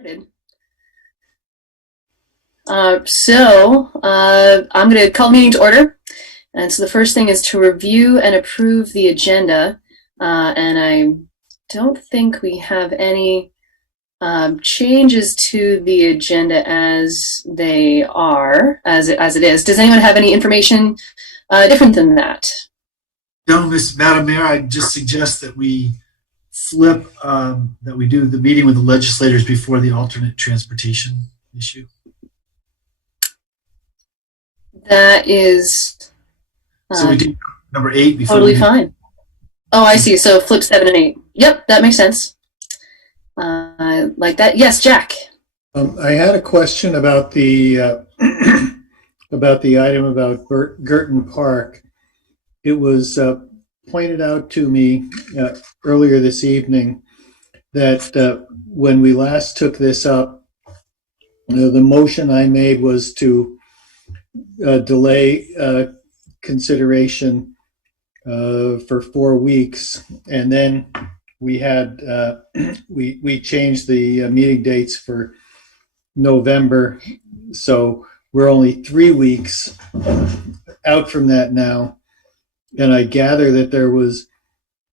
I'm going to call meeting to order. And so the first thing is to review and approve the agenda. And I don't think we have any changes to the agenda as they are, as it is. Does anyone have any information different than that? No, Madam Mayor, I just suggest that we flip, that we do the meeting with the legislators before the alternate transportation issue. That is so we do number 8 before. Totally fine. Oh, I see. So flip 7 and 8. Yep, that makes sense. Like that. Yes, Jack. I had a question about the about the item about Girton Park. It was pointed out to me earlier this evening that when we last took this up, the motion I made was to delay consideration for 4 weeks, and then we had we changed the meeting dates for November, so we're only 3 weeks out from that now. And I gather that there was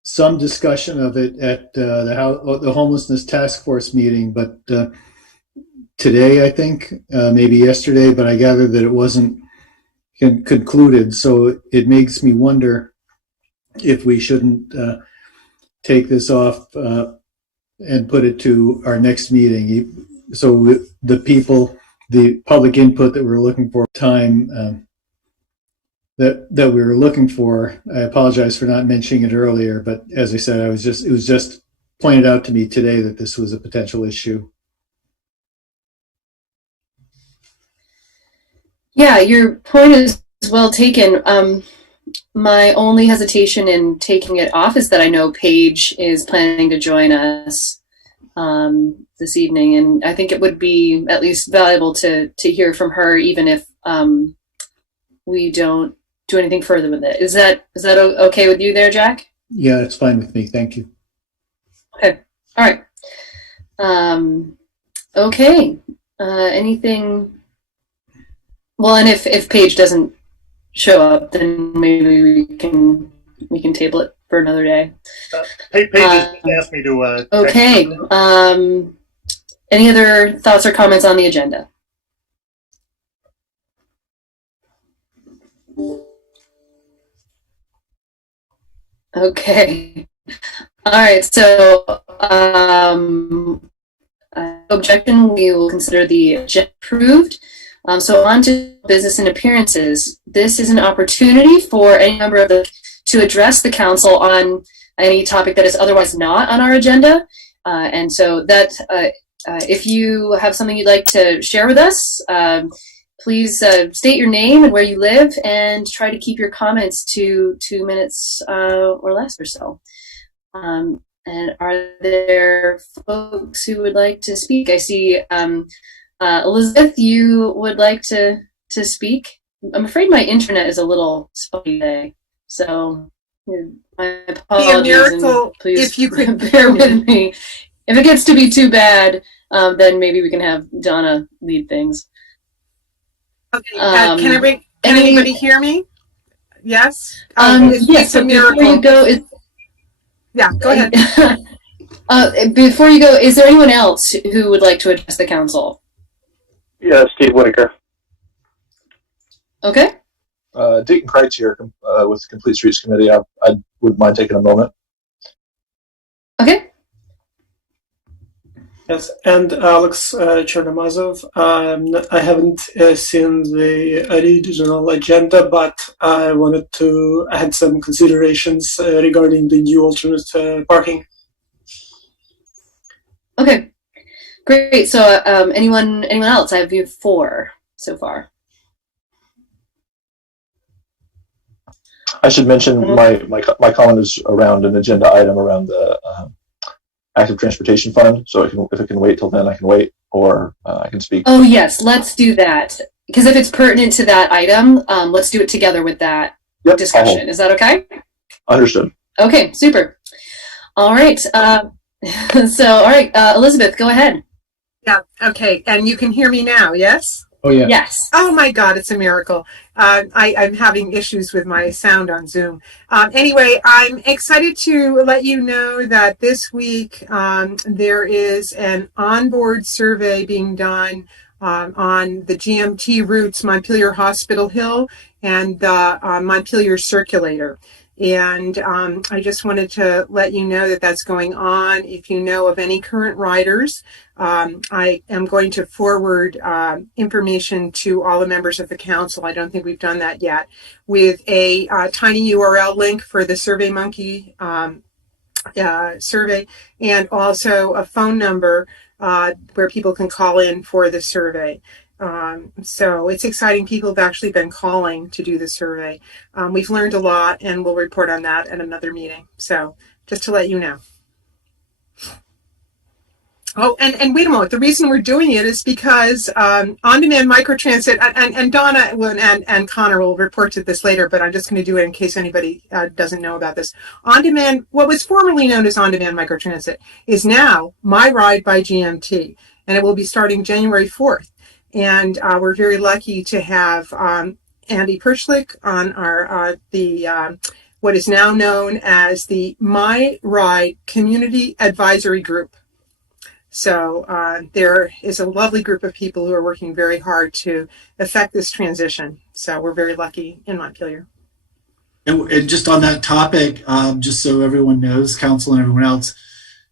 some discussion of it at the homelessness task force meeting, but today, I think, maybe yesterday, but I gather that it wasn't concluded. So it makes me wonder if we shouldn't take this off and put it to our next meeting. So the public input that we're looking for, time that we were looking for. I apologize for not mentioning it earlier, but as I said, it was just pointed out to me today that this was a potential issue. Yeah, your point is well taken. My only hesitation in taking it off is that I know Paige is planning to join us this evening, and I think it would be at least valuable to hear from her, even if we don't do anything further with it. Is that okay with you there, Jack? Yeah, it's fine with me. Thank you. Okay. All right. Okay. Anything? Well, and if Paige doesn't show up, then maybe we can table it for another day. Paige just asked me to. Okay. Any other thoughts or comments on the agenda? Okay. All right. So, objection, we will consider the agenda approved. So on to business and appearances. This is an opportunity for any member to address the council on any topic that is otherwise not on our agenda. And so that if you have something you'd like to share with us, please state your name and where you live, and try to keep your comments to 2 minutes or less or so. And are there folks who would like to speak? I see Elizabeth, you would like to speak? I'm afraid my internet is a little spotty today, so my apologies. Be a miracle please if you could bear with me. If it gets to be too bad, then maybe we can have Donna lead things. Okay. Can anybody hear me? Yes. Yes. So before you go, yeah, go ahead. Before you go, is there anyone else who would like to address the council? Yeah, Steve Whitaker. Okay. Dayton Crites here with the Complete Streets Committee. I wouldn't mind taking a moment. Okay. Yes, and Alex Chernamazov. I haven't seen the original agenda, but I had some considerations regarding the new alternate parking. Okay, great. So anyone else? I have you 4 so far. I should mention my comment is around an agenda item around the active transportation fund. So if it can wait till then, I can wait, or I can speak. Oh yes, let's do that. Because if it's pertinent to that item, let's do it together with that discussion. Is that okay? Understood. Okay, super. All right. Elizabeth, go ahead. Yeah. Okay. And you can hear me now, yes? Oh, yeah. Yes. Oh my God, it's a miracle. I'm having issues with my sound on Zoom. Anyway, I'm excited to let you know that this week there is an onboard survey being done on the GMT routes, Montpelier Hospital Hill and the Montpelier Circulator. And I just wanted to let you know that that's going on. If you know of any current riders, I am going to forward information to all the members of the council. I don't think we've done that yet, with a tiny URL link for the SurveyMonkey survey, and also a phone number where people can call in for the survey. So it's exciting. People have actually been calling to do the survey. We've learned a lot, and we'll report on that at another meeting. So just to let you know. Oh, and wait a moment. The reason we're doing it is because on-demand microtransit, and Donna and Connor will report to this later, but I'm just going to do it in case anybody doesn't know about this. On-demand, what was formerly known as on-demand microtransit, is now My Ride by GMT, and it will be starting January 4th. And we're very lucky to have Andy Perschlick on our what is now known as the My Ride Community Advisory Group. So there is a lovely group of people who are working very hard to effect this transition. So we're very lucky in Montpelier. And just on that topic, just so everyone knows, council and everyone else,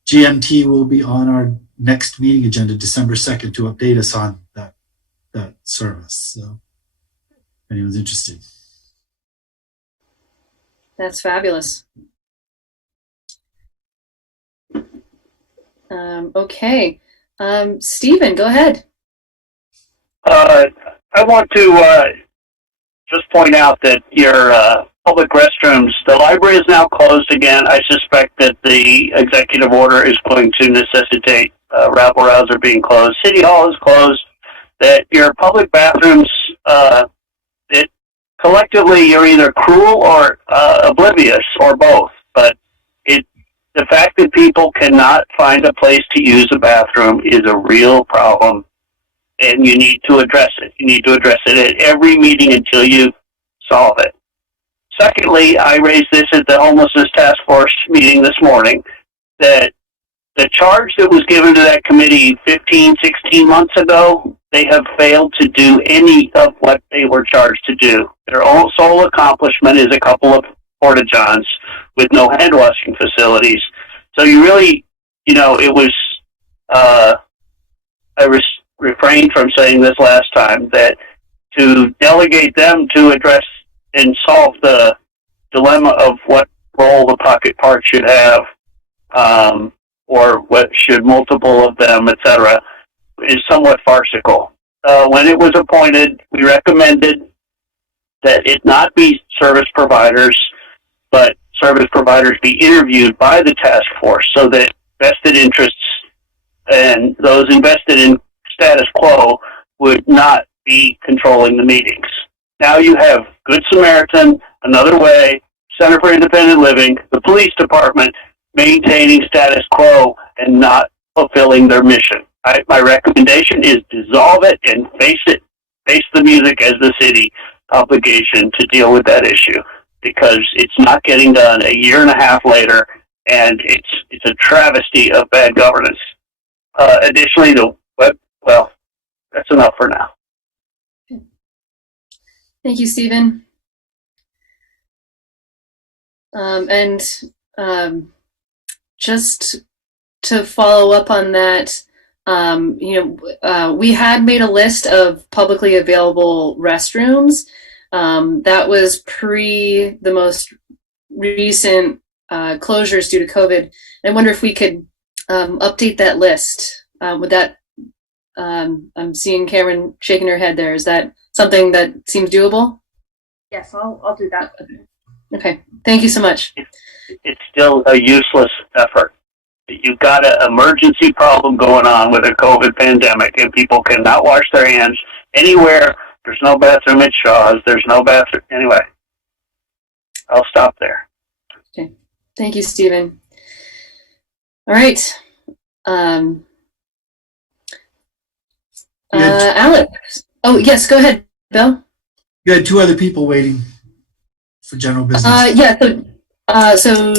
GMT will be on our next meeting agenda, December 2nd, to update us on that service. So if anyone's interested. That's fabulous. Okay. Stephen, go ahead. I want to just point out that your public restrooms, the library is now closed again. I suspect that the executive order is going to necessitate rabble-rouser being closed. City Hall is closed. That your public bathrooms, it collectively you're either cruel or oblivious or both. But the fact that people cannot find a place to use a bathroom is a real problem, and you need to address it. You need to address it at every meeting until you solve it. Secondly, I raised this at the homelessness task force meeting this morning, that the charge that was given to that committee 15, 16 months ago, they have failed to do any of what they were charged to do. Their own sole accomplishment is a couple of porta-johns with no hand washing facilities. So you really, it was, I refrained from saying this last time, that to delegate them to address and solve the dilemma of what role the pocket park should have, or what should multiple of them, etc., is somewhat farcical. When it was appointed, we recommended that it not be service providers, but service providers be interviewed by the task force so that vested interests and those invested in status quo would not be controlling the meetings. Now you have Good Samaritan, Another Way, Center for Independent Living, the police department maintaining status quo and not fulfilling their mission. My recommendation is dissolve it and face the music as the city obligation to deal with that issue, because it's not getting done a year and a half later, and it's a travesty of bad governance. Additionally, that's enough for now. Thank you, Stephen. Just to follow up on that, we had made a list of publicly available restrooms. That was pre the most recent closures due to COVID. I wonder if we could update that list. Would that, I'm seeing Cameron shaking her head there. Is that something that seems doable? Yes, I'll do that. Okay, thank you so much. It's still a useless effort. You've got an emergency problem going on with a COVID pandemic, and people cannot wash their hands anywhere. There's no bathroom at Shaw's. There's no bathroom. Anyway, I'll stop there. Okay. Thank you, Stephen. All right. Alex. Oh, yes, go ahead, Bill. You had two other people waiting for general business. Yeah, so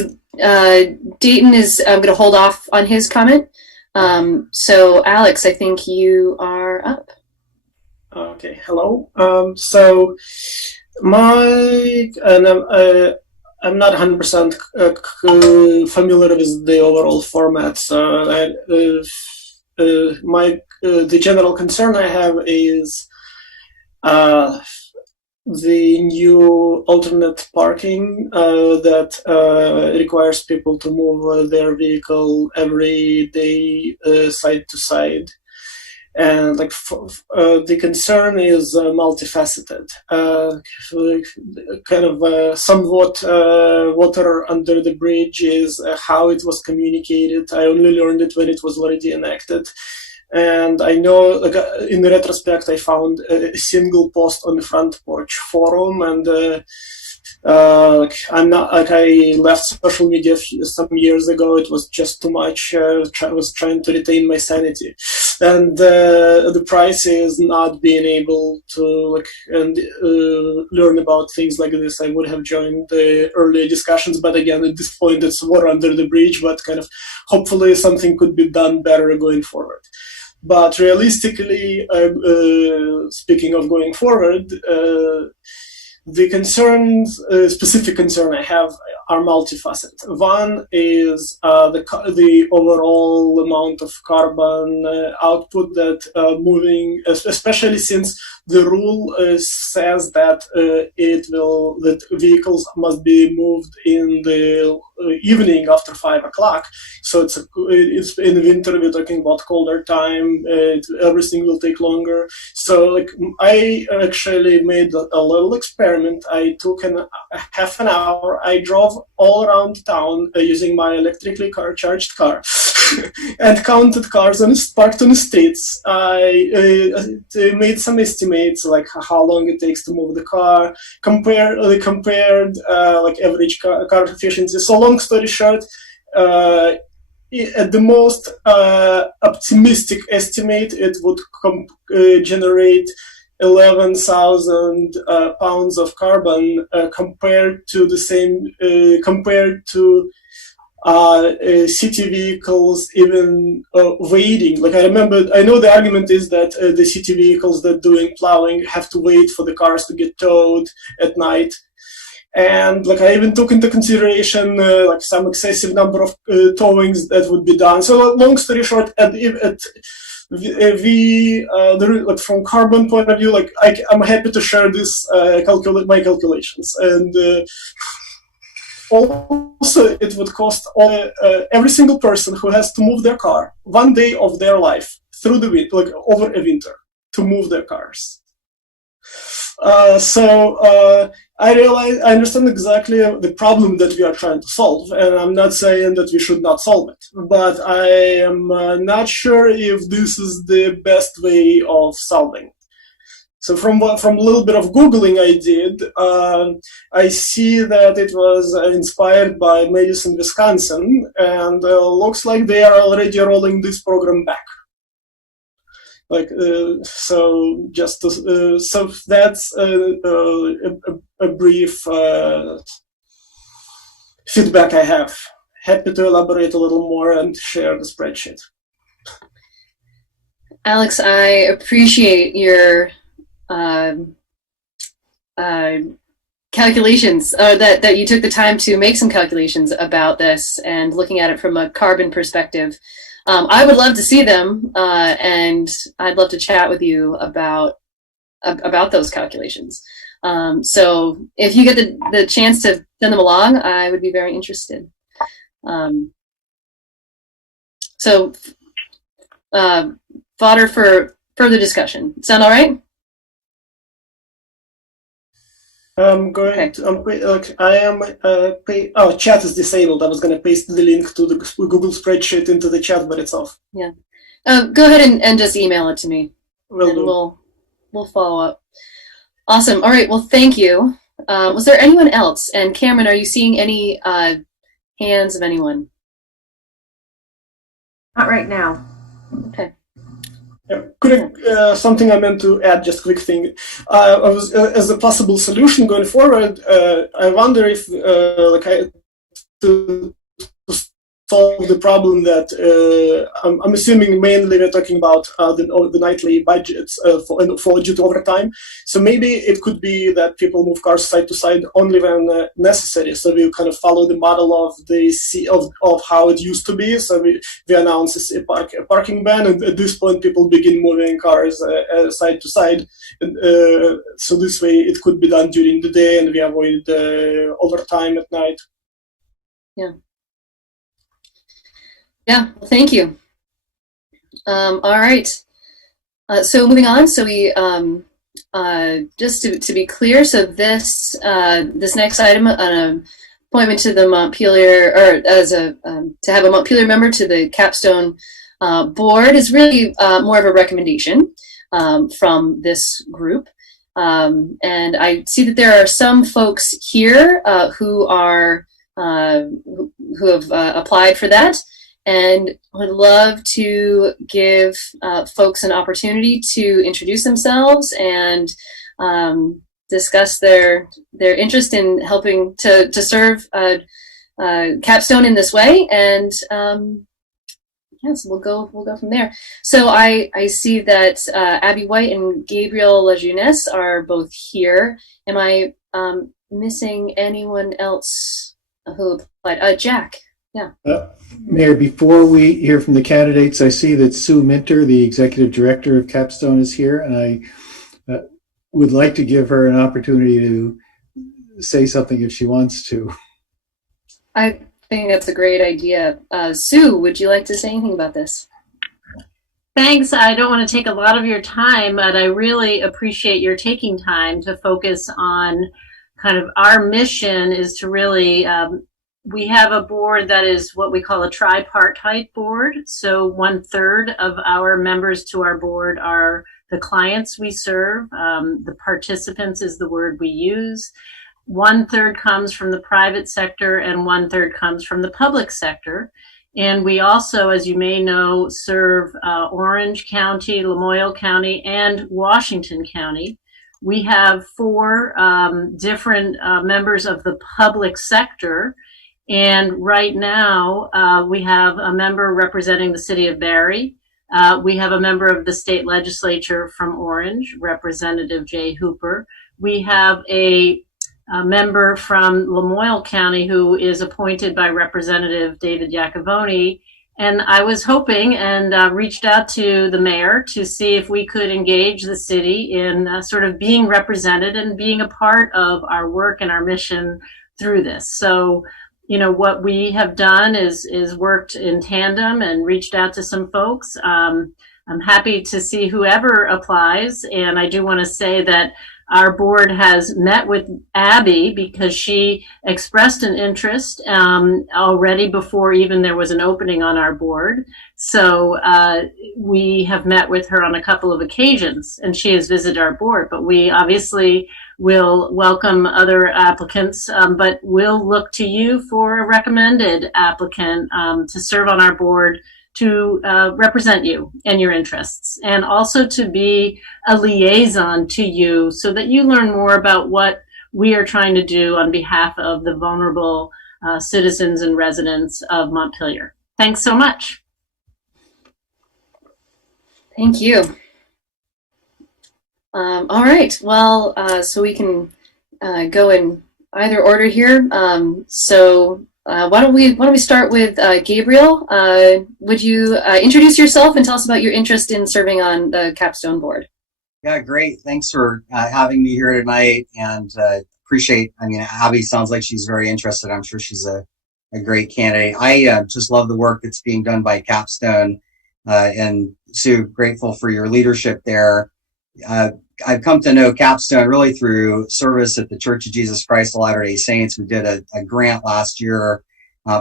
Dayton is going to hold off on his comment. So Alex, I think you are up. Okay, hello. So I'm not 100% familiar with the overall format. So the general concern I have is the new alternate parking that requires people to move their vehicle every day side to side. And like the concern is multifaceted, somewhat water under the bridge is how it was communicated. I only learned it when it was already enacted. And I know, like, in retrospect, I found a single post on the front porch forum, and I left social media some years ago. It was just too much. I was trying to retain my sanity, and the price is not being able to learn about things like this. I would have joined the earlier discussions, but again, at this point, it's water under the bridge. But kind of hopefully something could be done better going forward. But realistically, speaking of going forward, the concerns, specific concern I have, are multifaceted. One is the overall amount of carbon output that moving, especially since the rule says that that vehicles must be moved in the evening after 5 o'clock. So it's in the winter, we're talking about colder time. Everything will take longer. So I actually made a little experiment. I took a half an hour. I drove all around town using my electrically charged car and counted cars parked on the streets. I made some estimates, like how long it takes to move the car, compared average car efficiency. So long story short, at the most optimistic estimate, it would generate 11,000 pounds of carbon compared to the same city vehicles even waiting. I know the argument is that the city vehicles that doing plowing have to wait for the cars to get towed at night. And I even took into consideration some excessive number of towings that would be done. So long story short, from carbon point of view, I'm happy to share this my calculations. And also, it would cost every single person who has to move their car 1 day of their life through the winter, over a winter, to move their cars. I understand exactly the problem that we are trying to solve, and I'm not saying that we should not solve it, but I am not sure if this is the best way of solving. So from a little bit of Googling I did, I see that it was inspired by Madison, Wisconsin, and looks like they are already rolling this program back. So that's a brief feedback I have. Happy to elaborate a little more and share the spreadsheet. Alex, I appreciate your calculations, that you took the time to make some calculations about this and looking at it from a carbon perspective. I would love to see them, and I'd love to chat with you about those calculations. So if you get the chance to send them along, I would be very interested. Fodder for further discussion. Sound all right? I'm going to, chat is disabled. I was going to paste the link to the Google spreadsheet into the chat, but it's off. Yeah. Go ahead and just email it to me. We'll follow up. Awesome. All right. Well, thank you. Was there anyone else? And Cameron, are you seeing any hands of anyone? Not right now. Okay. Something I meant to add, just a quick thing. I was as a possible solution going forward. I wonder if to solve the problem that I'm assuming mainly we're talking about the nightly budgets for due to overtime. So maybe it could be that people move cars side to side only when necessary. So we kind of follow the model of of how it used to be. So we announce a parking ban, and at this point people begin moving cars side to side. And, so this way it could be done during the day, and we avoid overtime at night. Yeah. Yeah, thank you. All right. So moving on. So we just to be clear. So this this next item, appointment to the Montpelier, or as a to have a Montpelier member to the Capstone board, is really more of a recommendation from this group. And I see that there are some folks here who are who have applied for that, and would love to give folks an opportunity to introduce themselves and discuss their interest in helping to serve Capstone in this way. And yes, we'll go from there. So I see that Abby White and Gabriel Lejeunesse are both here. Am I missing anyone else who applied? Jack. Yeah. Mayor, before we hear from the candidates, I see that Sue Minter, the executive director of Capstone, is here, and I would like to give her an opportunity to say something if she wants to. I think that's a great idea. Sue, would you like to say anything about this? Thanks. I don't want to take a lot of your time, but I really appreciate your taking time to focus on kind of our mission is to really we have a board that is what we call a tripartite board. So 1/3 of our members to our board are the clients we serve. The participants is the word we use. 1/3 comes from the private sector and 1/3 comes from the public sector. And we also, as you may know, serve Orange County, Lamoille County, and Washington County. We have 4 different members of the public sector. And right now, we have a member representing the city of Barrie. We have a member of the state legislature from Orange, Representative Jay Hooper. We have a member from Lamoille County who is appointed by Representative David Iacovone. And I was hoping and reached out to the mayor to see if we could engage the city in sort of being represented and being a part of our work and our mission through this. So, you know, what we have done is worked in tandem and reached out to some folks. I'm happy to see whoever applies. And I do want to say that our board has met with Abby because she expressed an interest already before even there was an opening on our board. So we have met with her on a couple of occasions and she has visited our board, but we obviously will welcome other applicants, but we'll look to you for a recommended applicant to serve on our board to represent you and your interests, and also to be a liaison to you so that you learn more about what we are trying to do on behalf of the vulnerable citizens and residents of Montpelier. Thanks so much. Thank you. All right, well, so we can go in either order here. Why don't we start with Gabriel? Would you introduce yourself and tell us about your interest in serving on the Capstone board? Yeah, great. Thanks for having me here tonight, and appreciate. I mean, Abby sounds like she's very interested. I'm sure she's a great candidate. I just love the work that's being done by Capstone, and Sue, grateful for your leadership there. I've come to know Capstone really through service at the Church of Jesus Christ of Latter-day Saints. We did a grant last year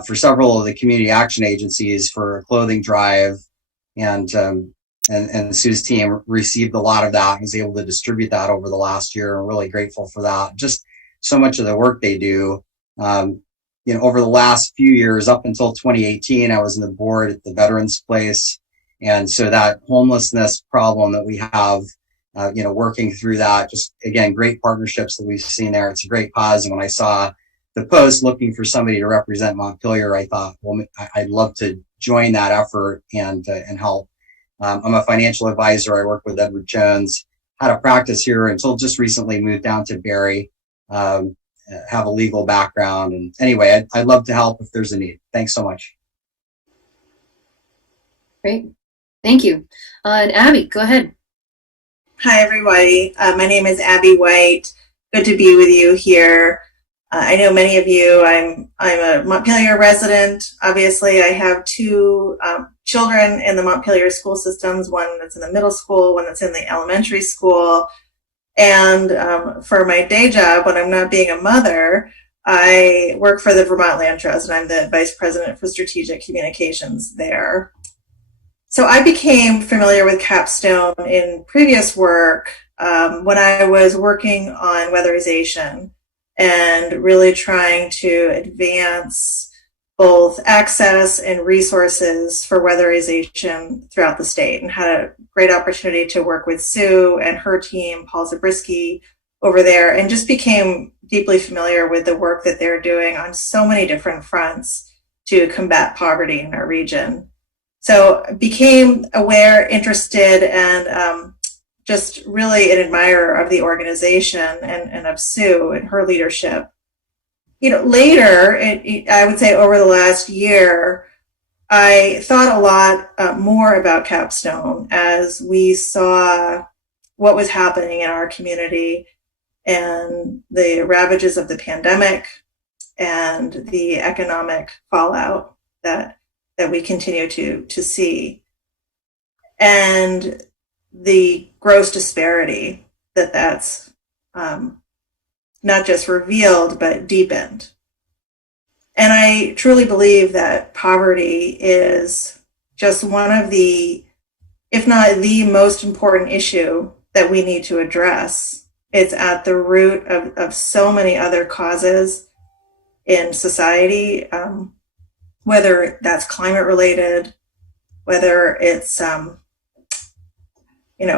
for several of the community action agencies for a clothing drive, and Sue's team received a lot of that and was able to distribute that over the last year. I'm really grateful for that. Just so much of the work they do. You know, over the last few years, up until 2018, I was in the board at the Veterans Place, And so that homelessness problem that we have, working through that, just again, great partnerships that we've seen there. It's a great cause. And when I saw the post looking for somebody to represent Montpelier, I thought, well, I'd love to join that effort and help. I'm a financial advisor. I work with Edward Jones, had a practice here until just recently moved down to Barrie, have a legal background. And anyway, I'd love to help if there's a need. Thanks so much. Great. Thank you. And Abby, go ahead. Hi, everybody. My name is Abby White. Good to be with you here. I know many of you. I'm a Montpelier resident. Obviously, I have two children in the Montpelier school systems, one that's in the middle school, one that's in the elementary school. And for my day job, when I'm not being a mother, I work for the Vermont Land Trust, and I'm the Vice President for Strategic Communications there. So I became familiar with Capstone in previous work when I was working on weatherization and really trying to advance both access and resources for weatherization throughout the state, and had a great opportunity to work with Sue and her team, Paul Zabriskie, over there, and just became deeply familiar with the work that they're doing on so many different fronts to combat poverty in our region. So became aware, interested, and just really an admirer of the organization and of Sue and her leadership. Later, I would say over the last year, I thought a lot more about Capstone as we saw what was happening in our community and the ravages of the pandemic and the economic fallout that we continue to see, and the gross disparity that's not just revealed but deepened. And I truly believe that poverty is just one of the, if not the most important issue that we need to address. It's at the root of so many other causes in society, whether that's climate related, whether it's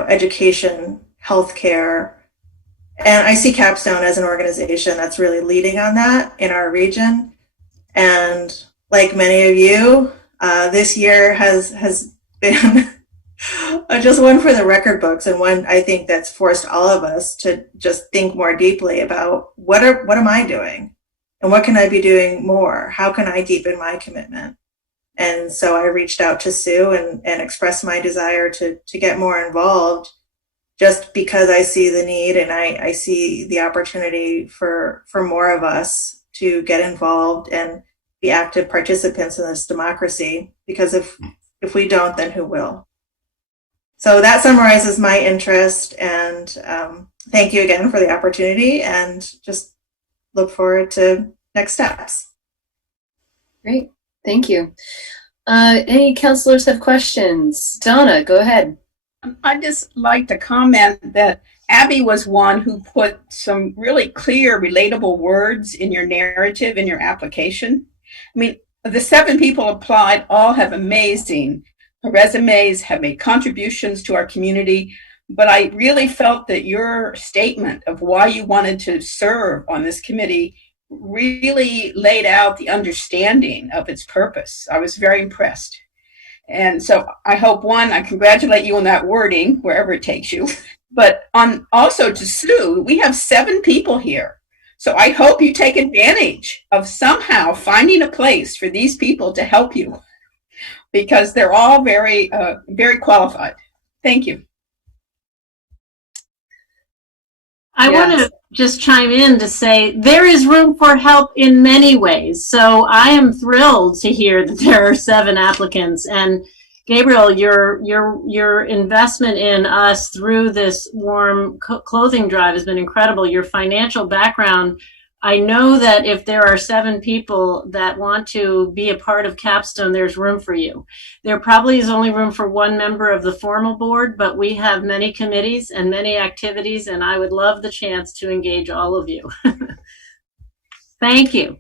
education, healthcare. And I see Capstone as an organization that's really leading on that in our region. And like many of you, this year has been just one for the record books, and one I think that's forced all of us to just think more deeply about what am I doing? And what can I be doing more? How can I deepen my commitment? And so I reached out to Sue and expressed my desire to get more involved, just because I see the need and I see the opportunity for more of us to get involved and be active participants in this democracy. Because if we don't, then who will? So that summarizes my interest, and thank you again for the opportunity, and just look forward to next steps. Great, thank you. Any councilors have questions? Donna, go ahead. I'd just like to comment that Abby was one who put some really clear, relatable words in your narrative, in your application. I mean, the 7 people applied all have amazing resumes, have made contributions to our community, but I really felt that your statement of why you wanted to serve on this committee really laid out the understanding of its purpose. I was very impressed. And so I hope, one, I congratulate you on that wording, wherever it takes you. But also to Sue, we have 7 people here. So I hope you take advantage of somehow finding a place for these people to help you, because they're all very, very qualified. Thank you. I want to just chime in to say there is room for help in many ways. So I am thrilled to hear that there are 7 applicants. And Gabriel, your investment in us through this warm clothing drive has been incredible. Your financial background, I know that if there are 7 people that want to be a part of Capstone, there's room for you. There probably is only room for 1 member of the formal board, but we have many committees and many activities, and I would love the chance to engage all of you. Thank you.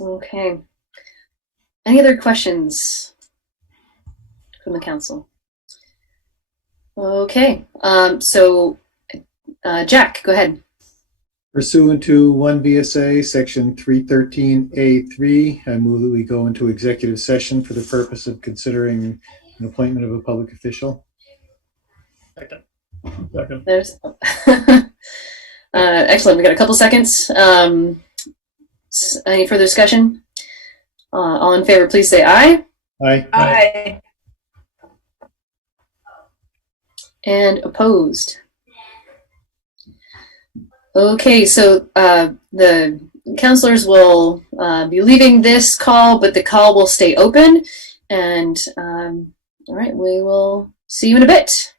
Okay. Any other questions? from the council? Okay, so Jack, go ahead. Pursuant to 1 VSA Section 313A3, I move that we go into executive session for the purpose of considering an appointment of a public official. Second. There's excellent. We got a couple seconds. Any further discussion? All in favor, please say aye. Aye. Aye. And opposed? Okay, so the councilors will be leaving this call, but the call will stay open. And all right, we will see you in a bit.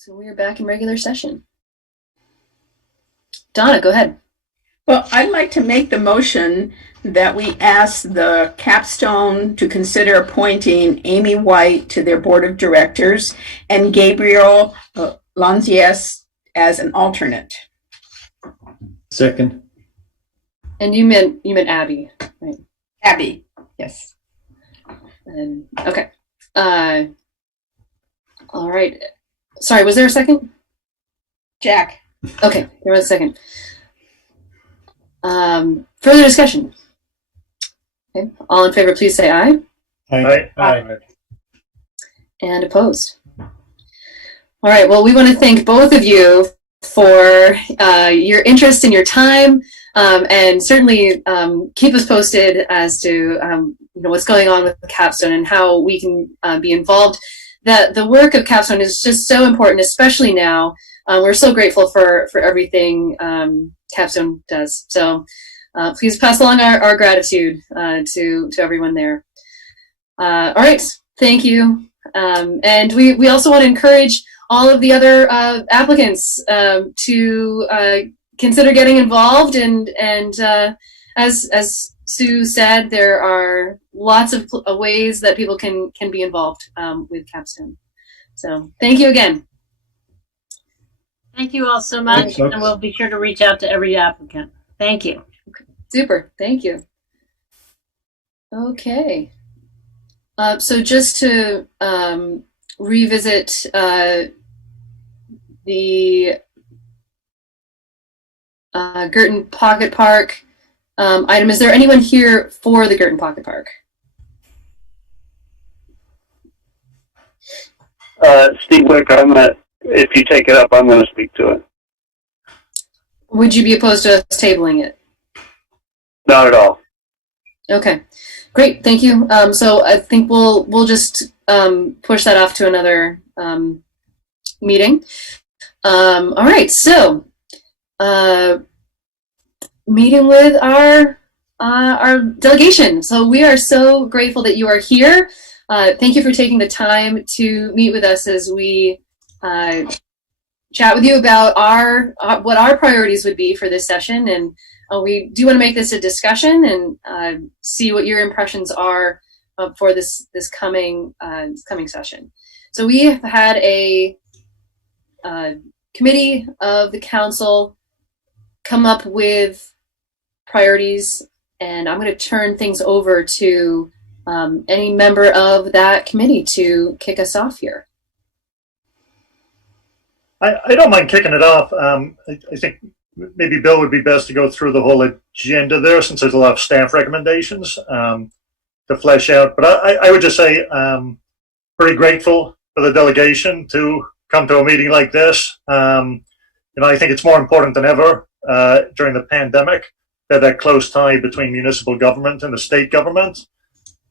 So we are back in regular session. Donna, go ahead. Well, I'd like to make the motion that we ask the capstone to consider appointing Amy White to their board of directors and Gabriel Lanzies as an alternate. Second. And you meant Abby, right? Abby, yes. And okay. All right. Sorry, was there a second? Jack. Okay, there was a second. Further discussion. Okay. All in favor, please say aye. Aye. Aye. And opposed. All right. Well, we want to thank both of you for your interest and your time, and certainly keep us posted as to what's going on with Capstone and how we can be involved. The work of Capstone is just so important, especially now. We're so grateful for everything Capstone does. So please pass along our gratitude to everyone there. All right. Thank you. And we also want to encourage all of the other applicants to consider getting involved. And as Sue said, there are lots of ways that people can be involved with Capstone. So thank you again. Thank you all so much, Thanks, folks. and we'll be sure to reach out to every applicant. Thank you. Super. Thank you. Okay. So just to revisit the Girton Pocket Park item, is there anyone here for the Girton Pocket Park? Steve Wick, if you take it up, I'm going to speak to it. Would you be opposed to us tabling it? Not at all. Okay, great, thank you. So I think we'll just push that off to another meeting. All right, so meeting with our delegation. So we are so grateful that you are here. Thank you for taking the time to meet with us as we chat with you about what our priorities would be for this session, and we do want to make this a discussion and see what your impressions are for this coming session. So we have had a committee of the council come up with priorities, and I'm going to turn things over to any member of that committee to kick us off here. I don't mind kicking it off. I think maybe Bill would be best to go through the whole agenda there, since there's a lot of staff recommendations to flesh out. But I would just say pretty grateful for the delegation to come to a meeting like this. I think it's more important than ever during the pandemic that close tie between municipal government and the state government.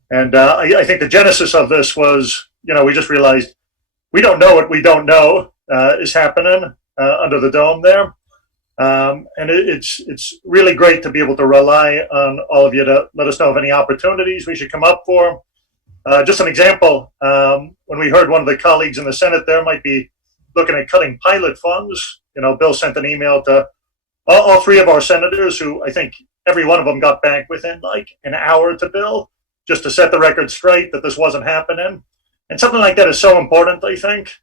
And I think the genesis of this was, we just realized we don't know what we don't know is happening under the dome there. And it's really great to be able to rely on all of you to let us know of any opportunities we should come up for. Just an example, when we heard one of the colleagues in the Senate there might be looking at cutting pilot funds, Bill sent an email to all three of our senators, who I think every one of them got back within like an hour to Bill, just to set the record straight that this wasn't happening. And something like that is so important, I think.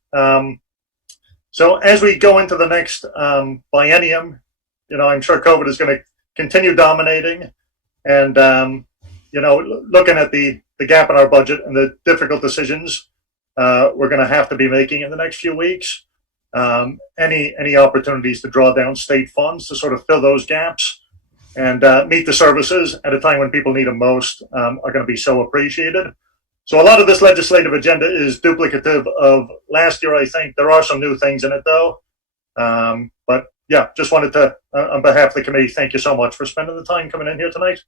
So as we go into the next biennium, I'm sure COVID is going to continue dominating, and looking at the gap in our budget and the difficult decisions we're going to have to be making in the next few weeks. Any opportunities to draw down state funds to sort of fill those gaps and meet the services at a time when people need them most are going to be so appreciated. So a lot of this legislative agenda is duplicative of last year, I think. There are some new things in it, though. But yeah, just wanted to, on behalf of the committee, thank you so much for spending the time coming in here tonight.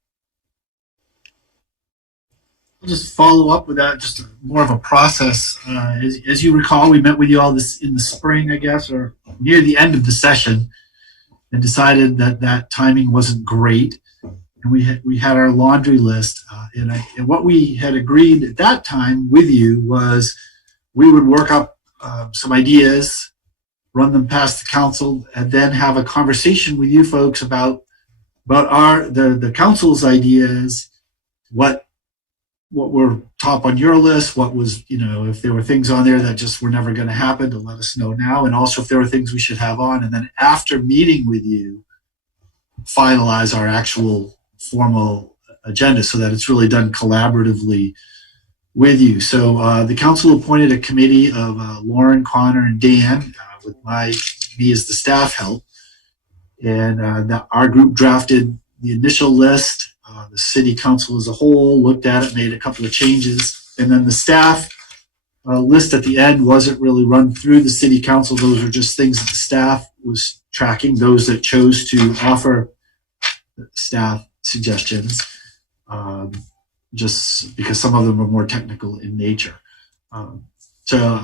I'll just follow up with that, just more of a process. As you recall, we met with you all this in the spring, I guess, or near the end of the session, and decided that timing wasn't great. And we had our laundry list, and what we had agreed at that time with you was we would work up some ideas run them past the council, and then have a conversation with you folks about the council's ideas, what were top on your list, what was, if there were things on there that just were never going to happen, to let us know now, and also if there were things we should have on, and then after meeting with you, finalize our actual formal agenda so that it's really done collaboratively with you. So the council appointed a committee of Lauren, Connor, and Dan, with me as the staff help, and our group drafted the initial list. The city council as a whole looked at it, made a couple of changes, and then the staff list at the end wasn't really run through the city council. Those were just things that the staff was tracking, those that chose to offer staff suggestions, just because some of them are more technical in nature. So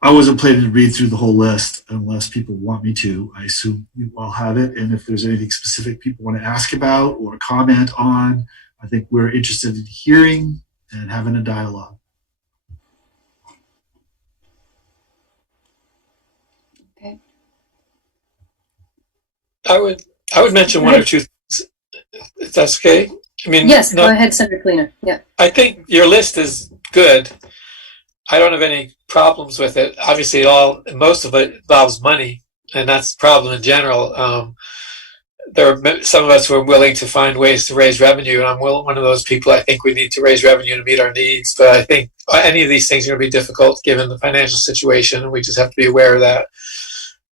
I wasn't planning to read through the whole list unless people want me to. I assume you all have it. And if there's anything specific people want to ask about or comment on, I think we're interested in hearing and having a dialogue. Okay. I would mention one or two things, if that's okay. I mean, yes, go ahead, Senator Kalina. Yeah. I think your list is good. I don't have any problems with it. Obviously, most of it involves money, and that's the problem in general. There are some of us who are willing to find ways to raise revenue, and I'm one of those people. I think we need to raise revenue to meet our needs, but I think any of these things are going to be difficult given the financial situation, and we just have to be aware of that.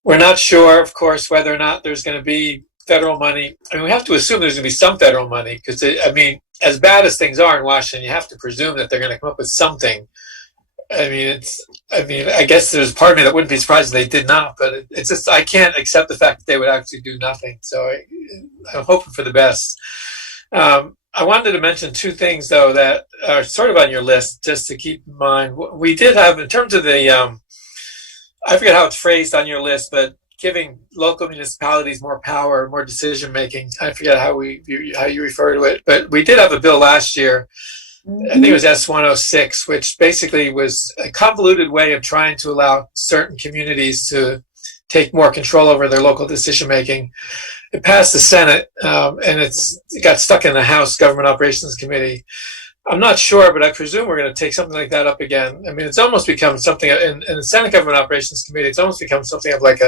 We're not sure, of course, whether or not there's going to be federal money. I mean, we have to assume there's going to be some federal money because, as bad as things are in Washington, you have to presume that they're going to come up with something. I guess there's part of me that wouldn't be surprised if they did not, but it's just, I can't accept the fact that they would actually do nothing. So I'm hoping for the best. I wanted to mention two things, though, that are sort of on your list, just to keep in mind. We did have, in terms of the, I forget how it's phrased on your list, but giving local municipalities more power, more decision making. I forget how you refer to it, but we did have a bill last year. I think it was S106, which basically was a convoluted way of trying to allow certain communities to take more control over their local decision making. It passed the Senate, and it got stuck in the House Government Operations Committee. I'm not sure, but I presume we're going to take something like that up again. I mean, it's almost become something in the Senate Government Operations Committee. It's almost become something of like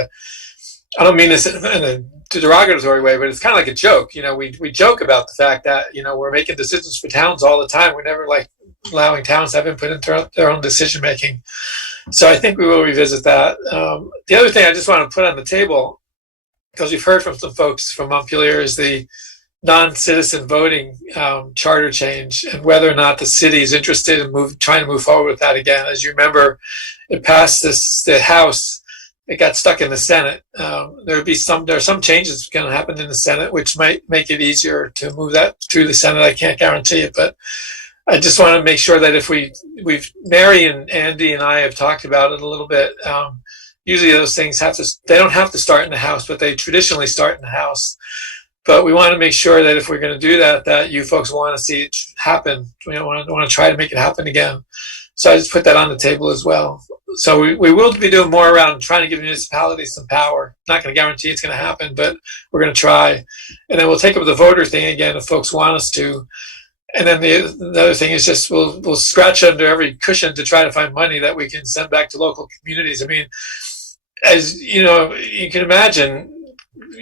I don't mean this in a derogatory way, but it's kind of like a joke. We joke about the fact that, we're making decisions for towns all the time. We're never allowing towns to have input into their own decision making. So I think we will revisit that. The other thing I just want to put on the table, because we've heard from some folks from Montpelier, is the non-citizen voting charter change, and whether or not the city is interested in trying to move forward with that again. As you remember, it passed the House. It got stuck in the Senate. There are some changes going to happen in the Senate, which might make it easier to move that through the Senate. I can't guarantee it, but I just want to make sure that if Mary and Andy and I have talked about it a little bit. Usually those things they don't have to start in the House, but they traditionally start in the House. But we want to make sure that if we're going to do that you folks want to see it happen. We don't want to try to make it happen again. So I just put that on the table as well. So we will be doing more around trying to give municipalities some power. Not going to guarantee it's going to happen, but we're going to try. And then we'll take up the voter thing again if folks want us to. And then the other thing is just we'll scratch under every cushion to try to find money that we can send back to local communities. I mean, as you know, you can imagine,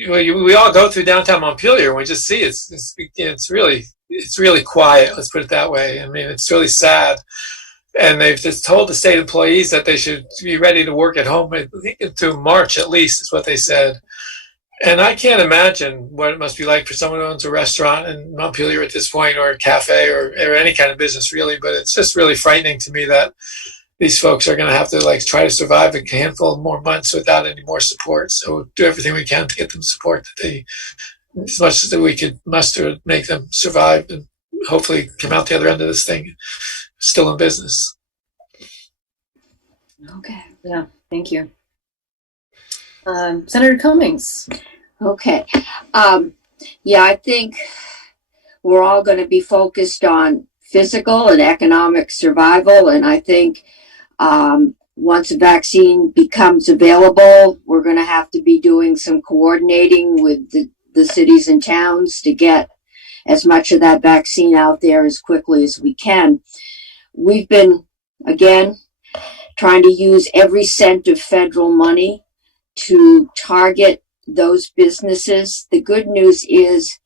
we all go through downtown Montpelier and we just see it's really quiet. Let's put it that way. I mean, it's really sad. And they've just told the state employees that they should be ready to work at home, I think through March at least, is what they said. And I can't imagine what it must be like for someone who owns a restaurant in Montpelier at this point, or a cafe, or any kind of business, really. But it's just really frightening to me that these folks are going to have to try to survive a handful more months without any more support. So we'll do everything we can to get them support as much as we could muster to make them survive and hopefully come out the other end of this thing still in business. Okay. Yeah. Thank you. Senator Cummings. Okay. Yeah, I think we're all going to be focused on physical and economic survival. And I think once a vaccine becomes available, we're going to have to be doing some coordinating with the cities and towns to get as much of that vaccine out there as quickly as we can. We've been, again, trying to use every cent of federal money to target those businesses. The good news is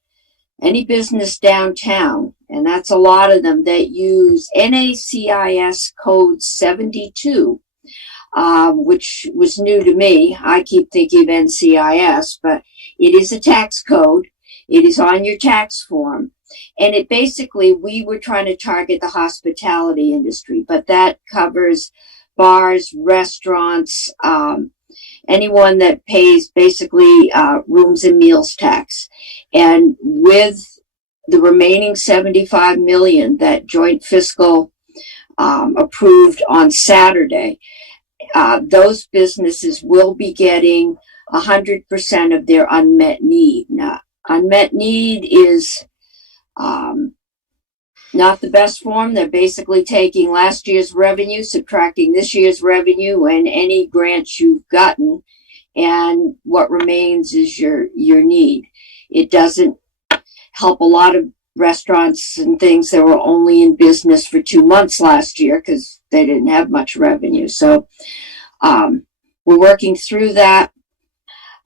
any business downtown, and that's a lot of them, that use NACIS code 72, which was new to me. I keep thinking of NCIS, but it is a tax code. It is on your tax form. And it basically, we were trying to target the hospitality industry, but that covers bars, restaurants, anyone that pays basically rooms and meals tax. And with the remaining 75 million that joint fiscal approved on Saturday, those businesses will be getting 100% of their unmet need. Now, unmet need is not the best form. They're basically taking last year's revenue, subtracting this year's revenue and any grants you've gotten, and what remains is your need. It doesn't help a lot of restaurants and things that were only in business for 2 months last year because they didn't have much revenue. So we're working through that.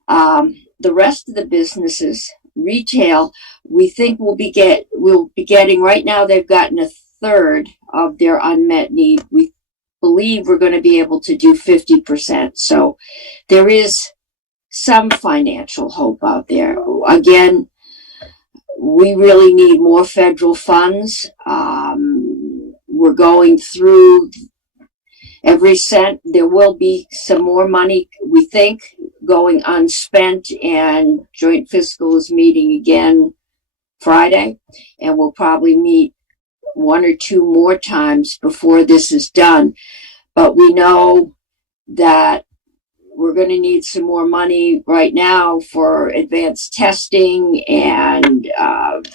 The rest of the businesses, retail, we think we'll be getting, right now they've gotten a third of their unmet need. We believe we're going to be able to do 50%. So there is some financial hope out there. Again, we really need more federal funds. We're going through every cent. There will be some more money, we think, going unspent, and joint fiscal is meeting again Friday, and we'll probably meet 1 or 2 more times before this is done. But we know that we're going to need some more money right now for advanced testing and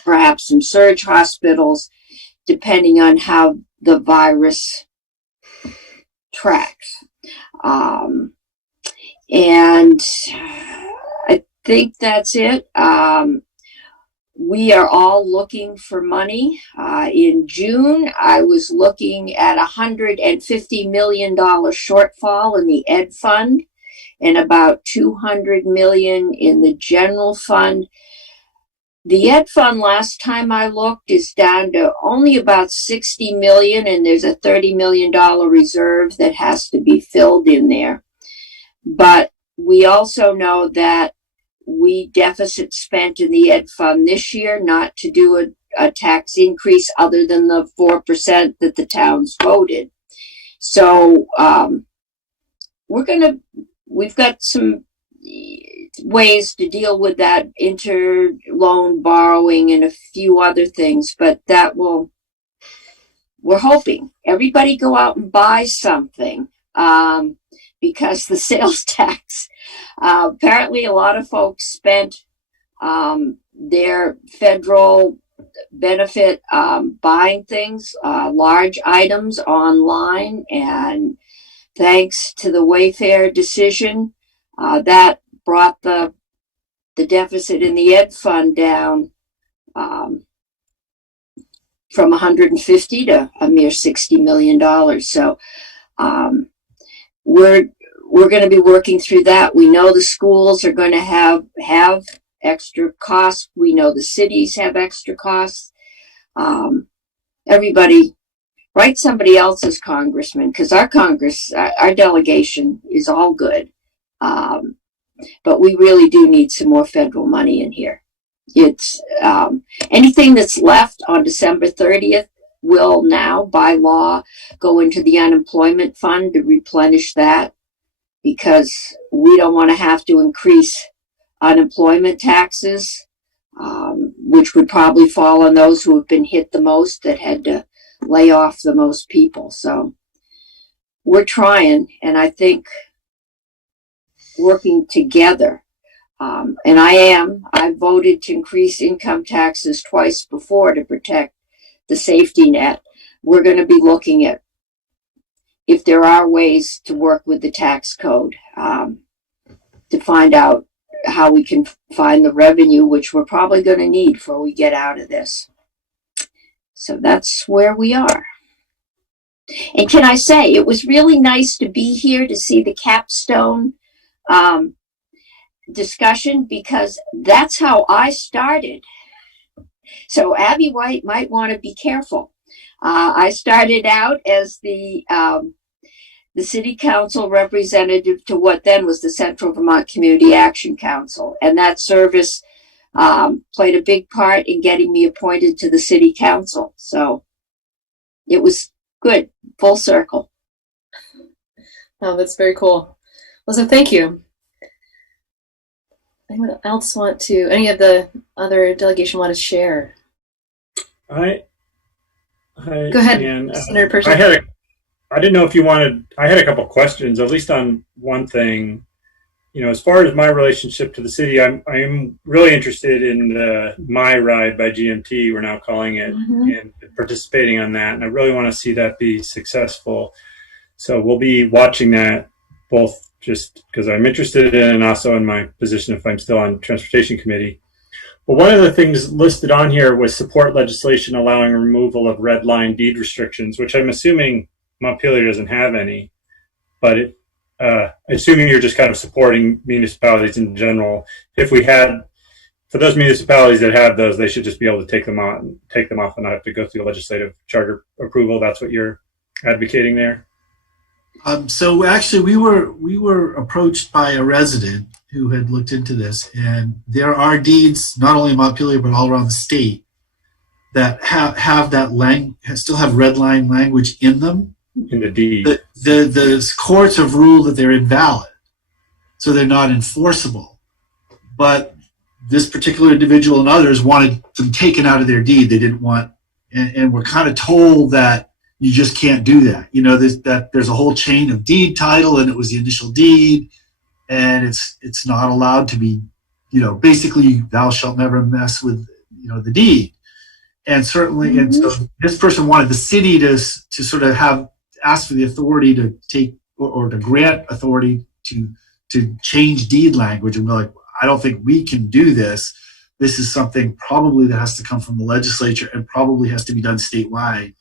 perhaps some surge hospitals, depending on how the virus tracks. And I think that's it. We are all looking for money. In June, I was looking at $150 million shortfall in the Ed Fund and about $200 million in the general fund. The Ed Fund, last time I looked, is down to only about $60 million, and there's a $30 million reserve that has to be filled in there. But we also know that we deficit spent in the Ed Fund this year not to do a tax increase other than the 4% that the towns voted. So we've got some ways to deal with that interloan borrowing and a few other things, but we're hoping everybody go out and buy something. Because the sales tax, apparently a lot of folks spent their federal benefit buying things, large items online, and thanks to the Wayfair decision, that brought the deficit in the Ed Fund down from 150 to a mere $60 million. So we're going to be working through that. We know the schools are going to have extra costs. We know the cities have extra costs. Everybody, write somebody else's congressman, because our Congress, our delegation is all good. But we really do need some more federal money in here. It's anything that's left on December 30th will now, by law, go into the unemployment fund to replenish that, because we don't want to have to increase unemployment taxes, which would probably fall on those who have been hit the most, that had to lay off the most people. So we're trying, and I think working together. And I voted to increase income taxes twice before to protect the safety net. We're going to be looking at if there are ways to work with the tax code to find out how we can find the revenue, which we're probably going to need before we get out of this. So that's where we are. And can I say, it was really nice to be here to see the capstone discussion, because that's how I started. So Abby White might want to be careful. I started out as the city council representative to what then was the Central Vermont Community Action Council. And that service played a big part in getting me appointed to the city council. So it was good, full circle. Oh, that's very cool. Well, so thank you. Anyone else any of the other delegation want to share? Go ahead, and, Senator Person. I didn't know if you wanted, I had a couple questions, at least on one thing. You know, as far as my relationship to the city, I'm really interested in the My Ride by GMT, we're now calling it, and participating on that. And I really want to see that be successful. So we'll be watching that, both just because I'm interested in and also in my position if I'm still on Transportation Committee. But one of the things listed on here was support legislation allowing removal of red line deed restrictions, which I'm assuming Montpelier doesn't have any, but assuming you're just kind of supporting municipalities in general. If we had, for those municipalities that have those, they should just be able to take them off and not have to go through legislative charter approval. That's what you're advocating there? So actually we were approached by a resident who had looked into this, and there are deeds, not only in Montpelier, but all around the state, that have that still have red line language in them. In the deed. The courts have ruled that they're invalid, so they're not enforceable. But this particular individual and others wanted them taken out of their deed. They didn't want, and we're kind of told that you just can't do that. You know, there's a whole chain of deed title, and it was the initial deed, and it's not allowed to be, you know, basically thou shalt never mess with, you know, the deed. And certainly, and so this person wanted the city to sort of ask for the authority to take or to grant authority to change deed language. And we're like, I don't think we can do this. This is something probably that has to come from the legislature and probably has to be done statewide.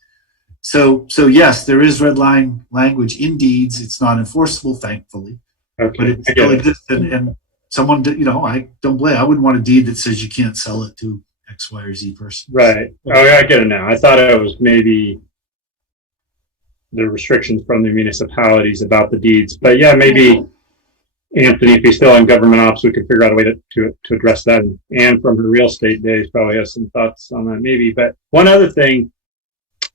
So yes, there is red line language in deeds. It's not enforceable, thankfully, but it still exists. And someone, you know, I wouldn't want a deed that says you can't sell it to X, Y, or Z person. Right. Oh, I get it now. I thought it was maybe the restrictions from the municipalities about the deeds. But yeah, maybe Anthony, if he's still in government ops, we could figure out a way to address that. And Anne from her real estate days probably has some thoughts on that maybe. But one other thing,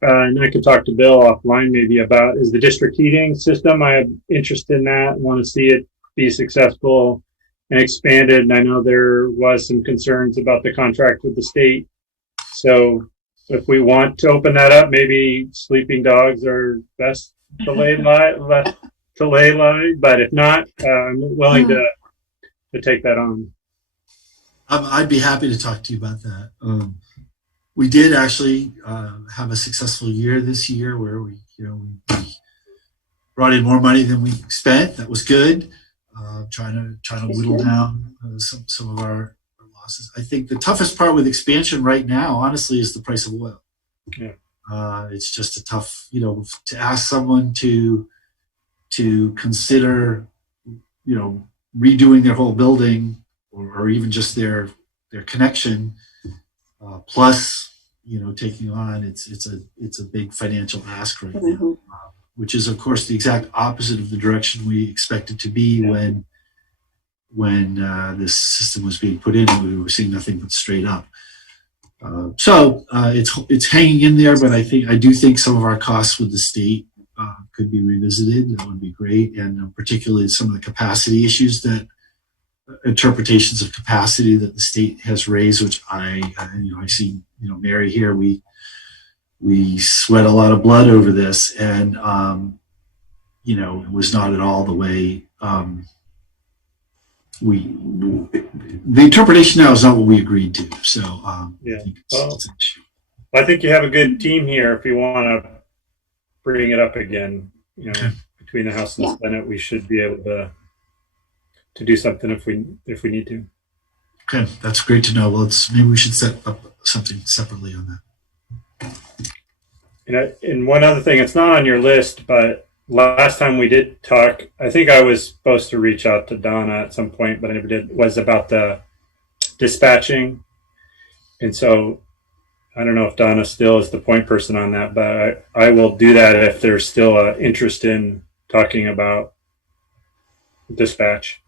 and I could talk to Bill offline maybe about, is the district heating system. I have interest in that, want to see it be successful and expanded. And I know there was some concerns about the contract with the state. So if we want to open that up, maybe sleeping dogs are best to lay low, but if not, I'm willing to take that on. I'd be happy to talk to you about that. We did actually have a successful year this year where we brought in more money than we spent. That was good. Trying to whittle down some of our losses. I think the toughest part with expansion right now, honestly, is the price of oil. Yeah. It's just a tough, to ask someone to consider, redoing their whole building or even just their connection, plus, taking on, it's a big financial ask right now, which is of course the exact opposite of the direction we expected to be when this system was being put in, and we were seeing nothing but straight up. So it's hanging in there, but I do think some of our costs with the state could be revisited. That would be great, and particularly some of the capacity issues, that interpretations of capacity that the state has raised, which I see, Mary here, we sweat a lot of blood over this, and it was not at all the way the interpretation now is not what we agreed to. So yeah, I think it's an issue. I think you have a good team here if you want to bring it up again. you know, between the House and the Senate, we should be able to do something if we need to. Okay, that's great to know. Well, maybe we should set up something separately on that. And one other thing, it's not on your list, but last time we did talk, I think I was supposed to reach out to Donna at some point, but I never did, was about the dispatching. And so I don't know if Donna still is the point person on that, but I will do that if there's still an interest in talking about dispatch.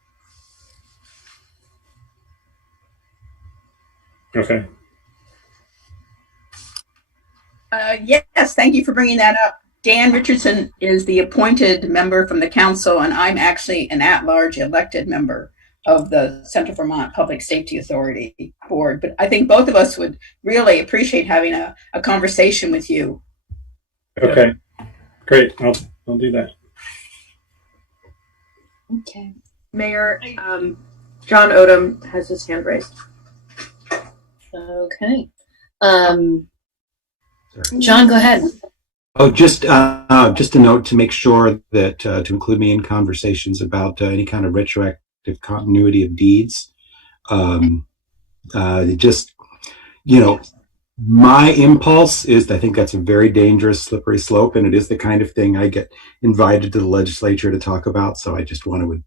Okay. Yes, thank you for bringing that up. Dan Richardson is the appointed member from the council, and I'm actually an at-large elected member of the Central Vermont Public Safety Authority board. But I think both of us would really appreciate having a conversation with you. Okay, great. I'll do that. Okay. Mayor, John Odom has his hand raised. Okay. John, go ahead. Oh, just a note to make sure that to include me in conversations about any kind of retroactive continuity of deeds. Just, you know, my impulse is I think that's a very dangerous, slippery slope, and it is the kind of thing I get invited to the legislature to talk about. So I just want to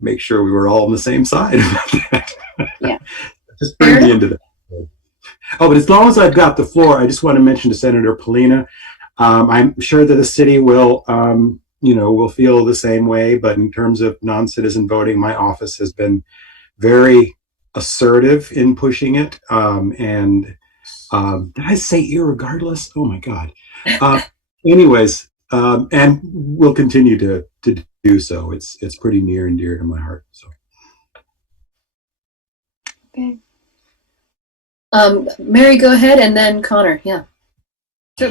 make sure we were all on the same side about that. Yeah. Just bring me into that. Oh, but as long as I've got the floor, I just want to mention to Senator Polina, I'm sure that the city will, will feel the same way. But in terms of non-citizen voting, my office has been very assertive in pushing it. Did I say irregardless? Oh my God. Anyways, and we'll continue to do so. It's pretty near and dear to my heart. So. Okay. Mary, go ahead, and then Connor. Yeah. So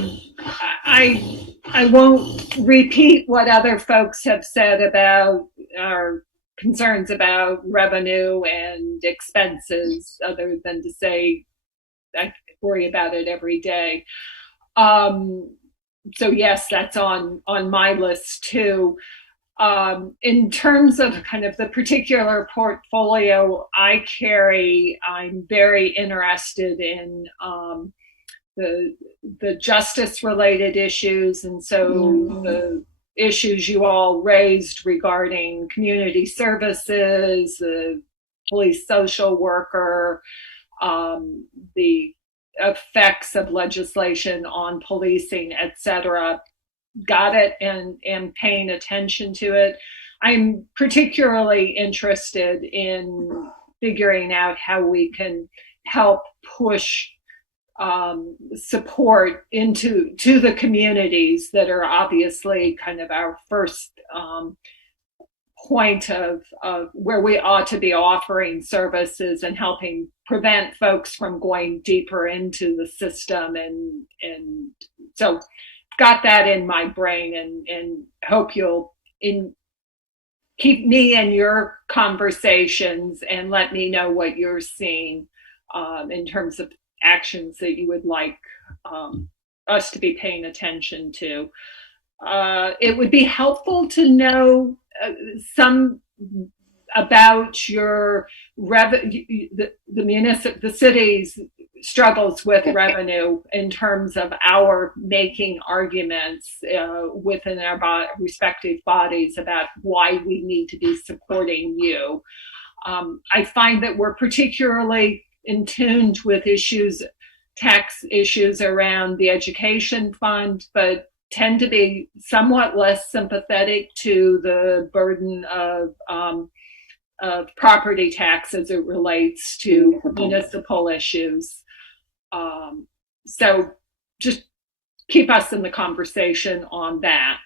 I won't repeat what other folks have said about our concerns about revenue and expenses, other than to say I worry about it every day. So yes, that's on my list too. In terms of kind of the particular portfolio I carry, I'm very interested in the justice related issues, and so the issues you all raised regarding community services, the police social worker, the effects of legislation on policing, etc. Got it, and paying attention to it. I'm particularly interested in figuring out how we can help push support to the communities that are obviously kind of our first point of where we ought to be offering services and helping prevent folks from going deeper into the system, and so got that in my brain, and hope you'll keep me in your conversations and let me know what you're seeing in terms of actions that you would like us to be paying attention to. It would be helpful to know some about your the city's struggles with revenue in terms of our making arguments within our respective bodies about why we need to be supporting you. I find that we're particularly in tune with tax issues around the education fund, but tend to be somewhat less sympathetic to the burden of property tax as it relates to municipal issues. So just keep us in the conversation on that.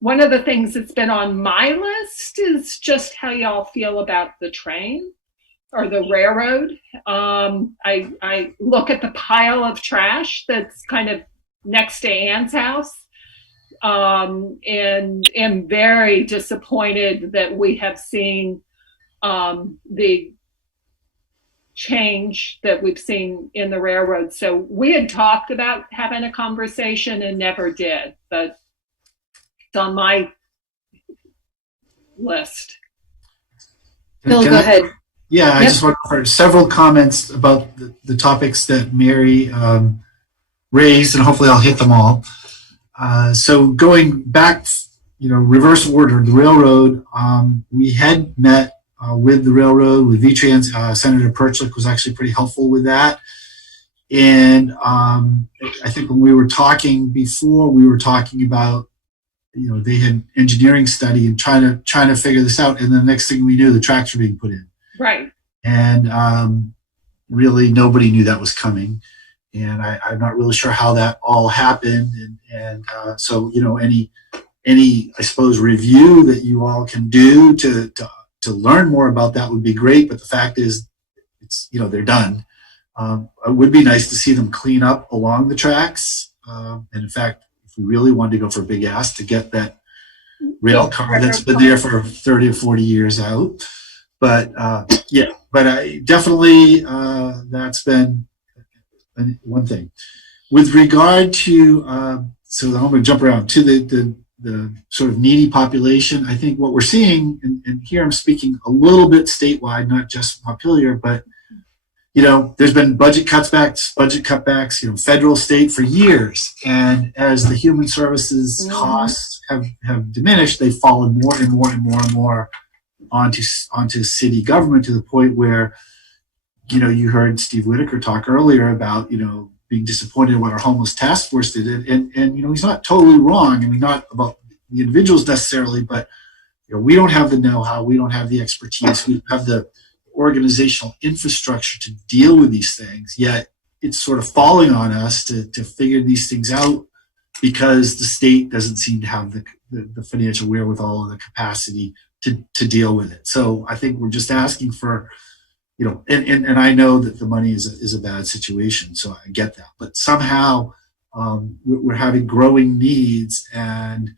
One of the things that's been on my list is just how y'all feel about the train or the railroad. I look at the pile of trash that's kind of next to Ann's house, and am very disappointed that we have seen the change that we've seen in the railroad. So we had talked about having a conversation and never did, but on my list. Bill, go ahead. Yeah, I Yep. just want to offer several comments about the topics that Mary raised, and hopefully I'll hit them all. So going back, reverse order, the railroad, we had met with the railroad, with VTrans. Senator Perchlik was actually pretty helpful with that. And I think when we were talking before, we were talking about, they had engineering study and trying to figure this out. And the next thing we knew, the tracks were being put in. Right. And really nobody knew that was coming. And I'm not really sure how that all happened. So, any, I suppose, review that you all can do to learn more about that would be great. But the fact is, it's, they're done. It would be nice to see them clean up along the tracks. And in fact, if we really wanted to go for a big ask, to get that rail car that's been there for 30 or 40 years out. But I definitely, that's been one thing. With regard to, so I'm going to jump around to the sort of needy population. I think what we're seeing, and here I'm speaking a little bit statewide, not just Montpelier, but there's been budget cutbacks, federal, state for years. And as the human services costs have diminished, they've fallen more and more and more and more onto city government, to the point where, you heard Steve Whitaker talk earlier about, being disappointed in what our homeless task force did. And he's not totally wrong. I mean, not about the individuals necessarily, but, we don't have the know-how, we don't have the expertise, we don't have the organizational infrastructure to deal with these things, yet it's sort of falling on us to figure these things out, because the state doesn't seem to have the financial wherewithal or the capacity to deal with it. So I think we're just asking for, and I know that the money is a bad situation, so I get that, but somehow we're having growing needs, and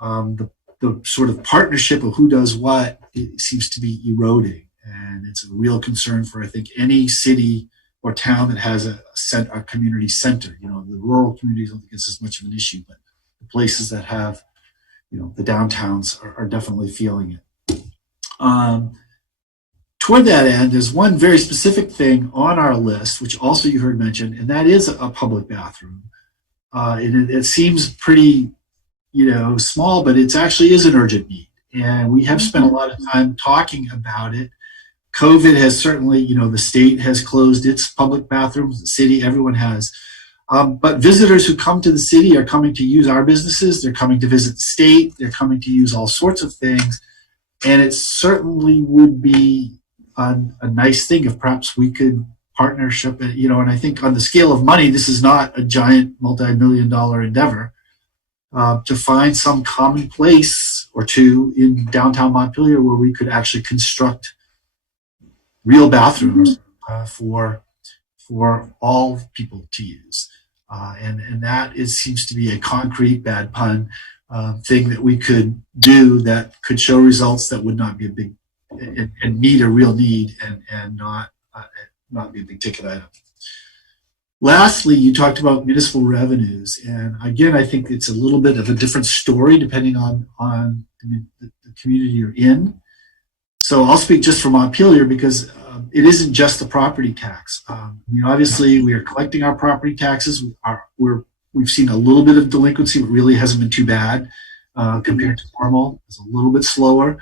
the sort of partnership of who does what, it seems to be eroding. And it's a real concern for, I think, any city or town that has a community center. The rural communities, I don't think it's as much of an issue, but the places that have, the downtowns are definitely feeling it. Toward that end, there's one very specific thing on our list, which also you heard mentioned, and that is a public bathroom. And it seems pretty, small, but it actually is an urgent need. And we have spent a lot of time talking about it. COVID has certainly, the state has closed its public bathrooms, the city, everyone has. But visitors who come to the city are coming to use our businesses. They're coming to visit the state. They're coming to use all sorts of things. And it certainly would be a nice thing if perhaps we could partnership, and I think on the scale of money, this is not a giant multi-million-dollar endeavor, to find some common place or two in downtown Montpelier where we could actually construct real bathrooms for all people to use. And that seems to be a concrete, bad pun, thing that we could do that could show results that would not be a big, and meet a real need, and not be a big ticket item. Lastly, you talked about municipal revenues. And again, I think it's a little bit of a different story depending on the community you're in. So I'll speak just for Montpelier, because it isn't just the property tax. Obviously, we are collecting our property taxes. We've seen a little bit of delinquency, but really hasn't been too bad compared to normal. It's a little bit slower.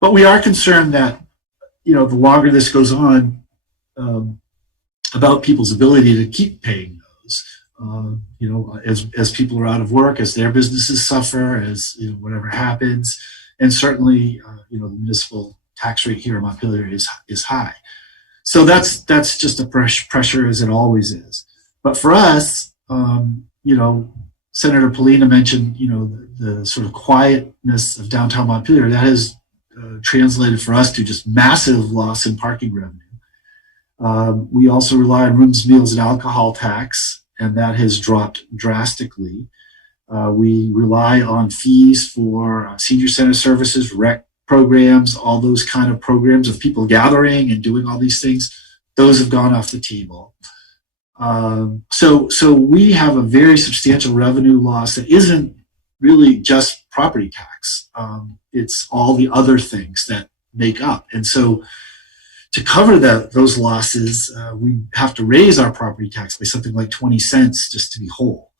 But we are concerned that, the longer this goes on, about people's ability to keep paying those. As people are out of work, as their businesses suffer, as whatever happens. And certainly, the municipal tax rate here in Montpelier is high. So that's just a pressure, as it always is. But for us, Senator Polina mentioned, the sort of quietness of downtown Montpelier. That has translated for us to just massive loss in parking revenue. We also rely on rooms, meals, and alcohol tax, and that has dropped drastically. We rely on fees for senior center services, rec programs, all those kind of programs of people gathering and doing all these things. Those have gone off the table. So we have a very substantial revenue loss that isn't really just property tax. It's all the other things that make up. And so to cover those losses, we have to raise our property tax by something like 20 cents just to be whole.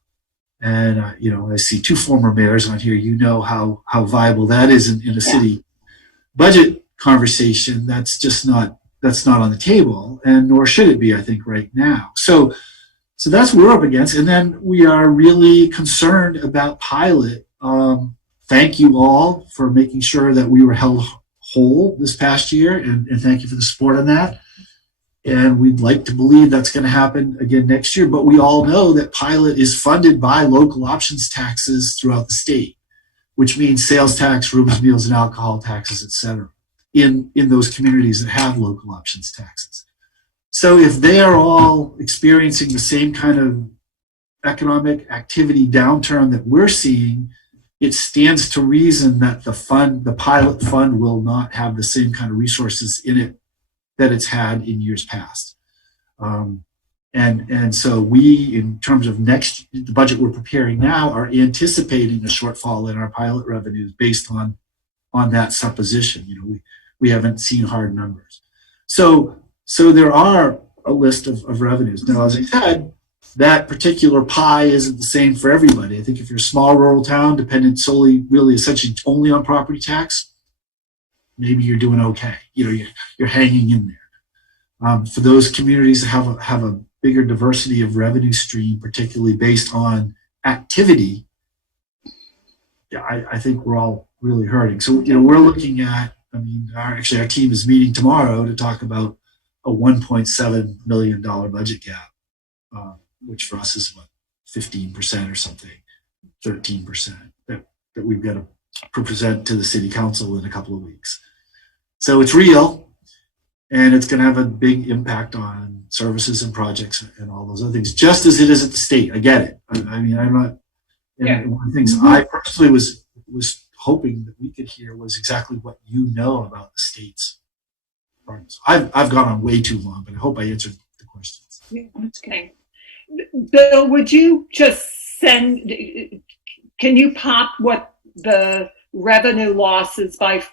And, I see two former mayors on here. You know how viable that is in a city budget conversation. That's not on the table, and nor should it be, I think, right now. So that's what we're up against. And then we are really concerned about pilot. Thank you all for making sure that we were held whole this past year, and thank you for the support on that. And we'd like to believe that's going to happen again next year. But we all know that pilot is funded by local options taxes throughout the state, which means sales tax, rooms, meals, and alcohol taxes, et cetera, in those communities that have local options taxes. So if they are all experiencing the same kind of economic activity downturn that we're seeing, it stands to reason that the pilot fund will not have the same kind of resources in it that it's had in years past. And so we, in terms of the budget we're preparing now, are anticipating a shortfall in our pilot revenues based on that supposition. We haven't seen hard numbers. So there are a list of revenues. Now, as I said, that particular pie isn't the same for everybody. I think if you're a small rural town dependent solely, really essentially only on property tax, maybe you're doing okay. You're hanging in there. For those communities that have a bigger diversity of revenue stream, particularly based on activity, I think we're all really hurting. So we're looking at. Our team is meeting tomorrow to talk about a $1.7 million budget gap, which for us is what, 15% or something, 13% that we've got to present to the city council in a couple of weeks. So it's real, and it's going to have a big impact on services and projects and all those other things, just as it is at the state. I get it. I'm not. And one of the things I personally was hoping that we could hear was exactly what you know about the state's problems. I've gone on way too long, but I hope I answered the questions. Okay. Bill, would you just can you pop what the revenue losses by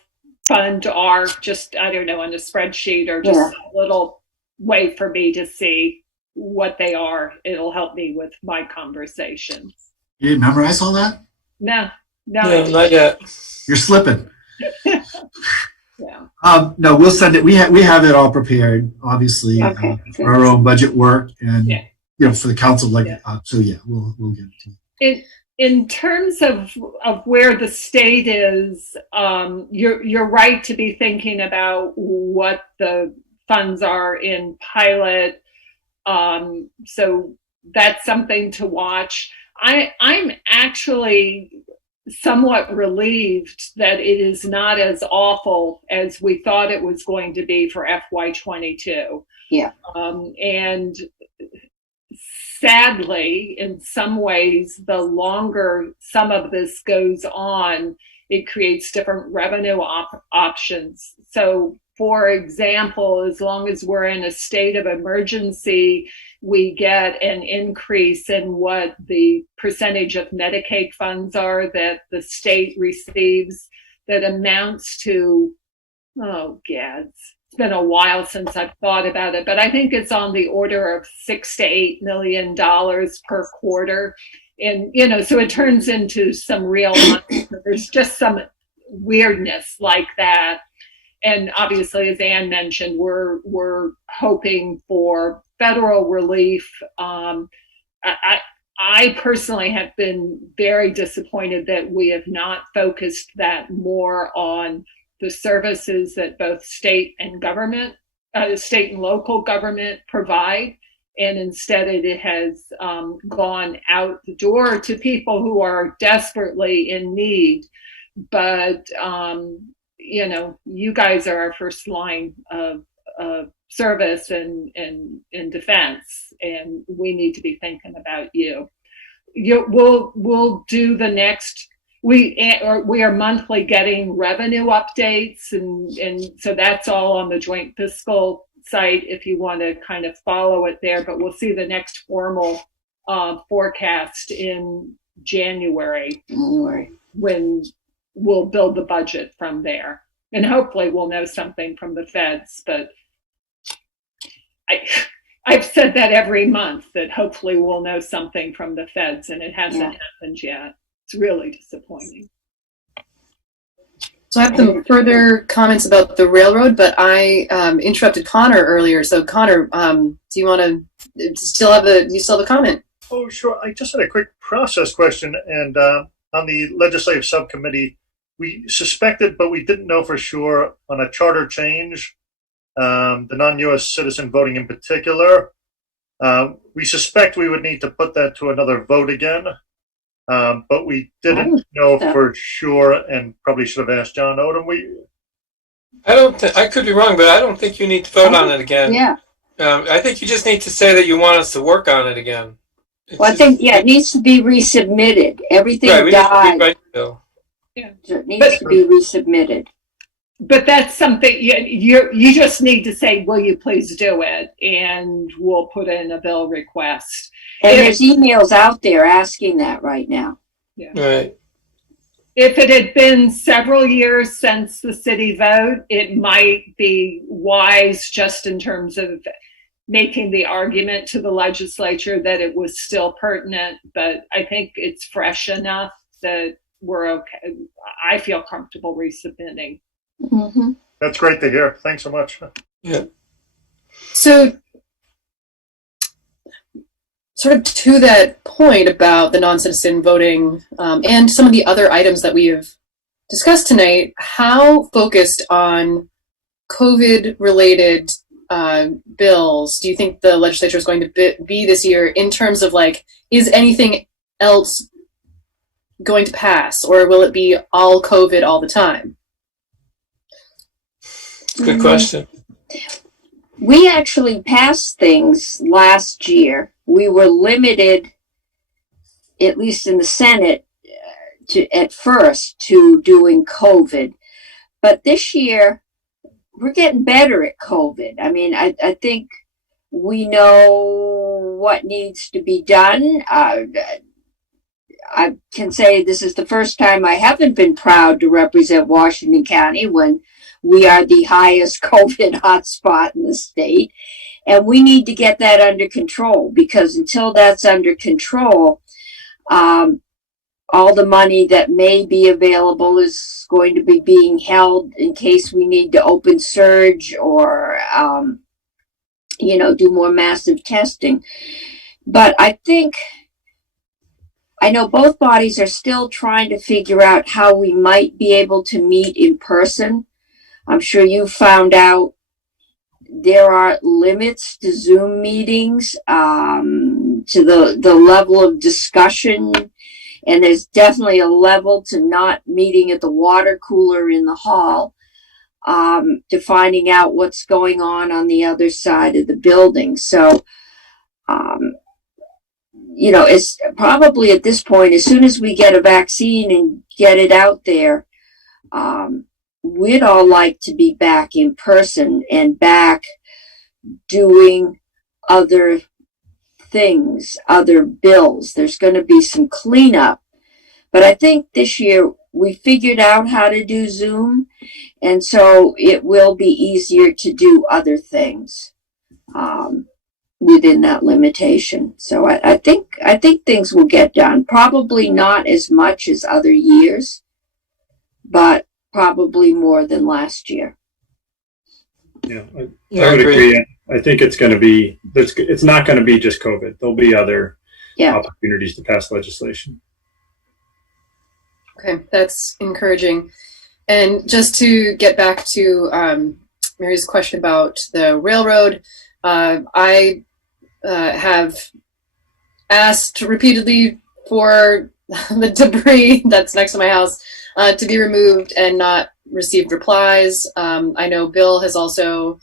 fund are, just, I don't know, on a spreadsheet, or just a little way for me to see what they are? It'll help me with my conversations. You didn't memorize all that? No, not yet. You're slipping. Yeah. No, we'll send it. We have it all prepared, obviously, for our own budget work, and for the council. We'll get it to you. In terms of where the state is, you're right to be thinking about what the funds are in pilot. So that's something to watch. I'm actually somewhat relieved that it is not as awful as we thought it was going to be for FY22. Yeah. And sadly, in some ways, the longer some of this goes on, it creates different revenue options. So, for example, as long as we're in a state of emergency, we get an increase in what the percentage of Medicaid funds are that the state receives, that amounts to, it's been a while since I've thought about it, but I think it's on the order of $6 to $8 million per quarter. And, so it turns into some real money. There's just some weirdness like that. And obviously, as Ann mentioned, we're hoping for federal relief. I personally have been very disappointed that we have not focused that more on the services that both state and local government provide. And instead it has gone out the door to people who are desperately in need. But, you guys are our first line of service and defense, and we need to be thinking about you. We'll do the next. We are monthly getting revenue updates, and so that's all on the joint fiscal site if you want to kind of follow it there. But we'll see the next formal forecast in January, when we'll build the budget from there. And hopefully we'll know something from the feds, but I've said that every month, that hopefully we'll know something from the feds, and it hasn't happened yet. It's really disappointing. So I have some further comments about the railroad, but I interrupted Connor earlier. So Connor, do you want to still have a comment? Oh, sure. I just had a quick process question. And on the legislative subcommittee, we suspected, but we didn't know for sure, on a charter change, the non-U.S. citizen voting in particular. We suspect we would need to put that to another vote again. But we didn't know for sure, and probably should have asked John Odom. I could be wrong, but I don't think you need to vote on it again. Yeah. I think you just need to say that you want us to work on it again. I think, it needs to be resubmitted. Everything died. So it needs to be resubmitted. But that's something you just need to say, will you please do it? And we'll put in a bill request. And there's emails out there asking that right now. Yeah. Right. If it had been several years since the city vote, it might be wise, just in terms of making the argument to the legislature that it was still pertinent. But I think it's fresh enough that we're okay. I feel comfortable resubmitting. Mm-hmm. That's great to hear. Thanks so much. Yeah. So, sort of to that point about the non-citizen voting and some of the other items that we have discussed tonight, how focused on COVID-related bills do you think the legislature is going to be this year, in terms of, like, is anything else going to pass, or will it be all COVID all the time? Good question. We actually passed things last year. We were limited, at least in the Senate, at first to doing COVID. But this year, we're getting better at COVID. I mean, I think we know what needs to be done. I can say this is the first time I haven't been proud to represent Washington County, when we are the highest COVID hotspot in the state. And we need to get that under control, because until that's under control, all the money that may be available is going to be being held in case we need to open surge or, do more massive testing. But I know both bodies are still trying to figure out how we might be able to meet in person. I'm sure you found out there are limits to Zoom meetings, to the level of discussion, and there's definitely a level to not meeting at the water cooler in the hall, to finding out what's going on the other side of the building. So, it's probably at this point, as soon as we get a vaccine and get it out there, we'd all like to be back in person and back doing other things, other bills. There's going to be some cleanup. But I think this year we figured out how to do Zoom, and so it will be easier to do other things within that limitation. So I think things will get done. Probably not as much as other years, but probably more than last year. Yeah, I would agree. I think it's going to be, it's not going to be just COVID. There'll be other opportunities to pass legislation. Okay, that's encouraging. And just to get back to Mary's question about the railroad, I have asked repeatedly for the debris that's next to my house to be removed and not received replies. I know Bill has also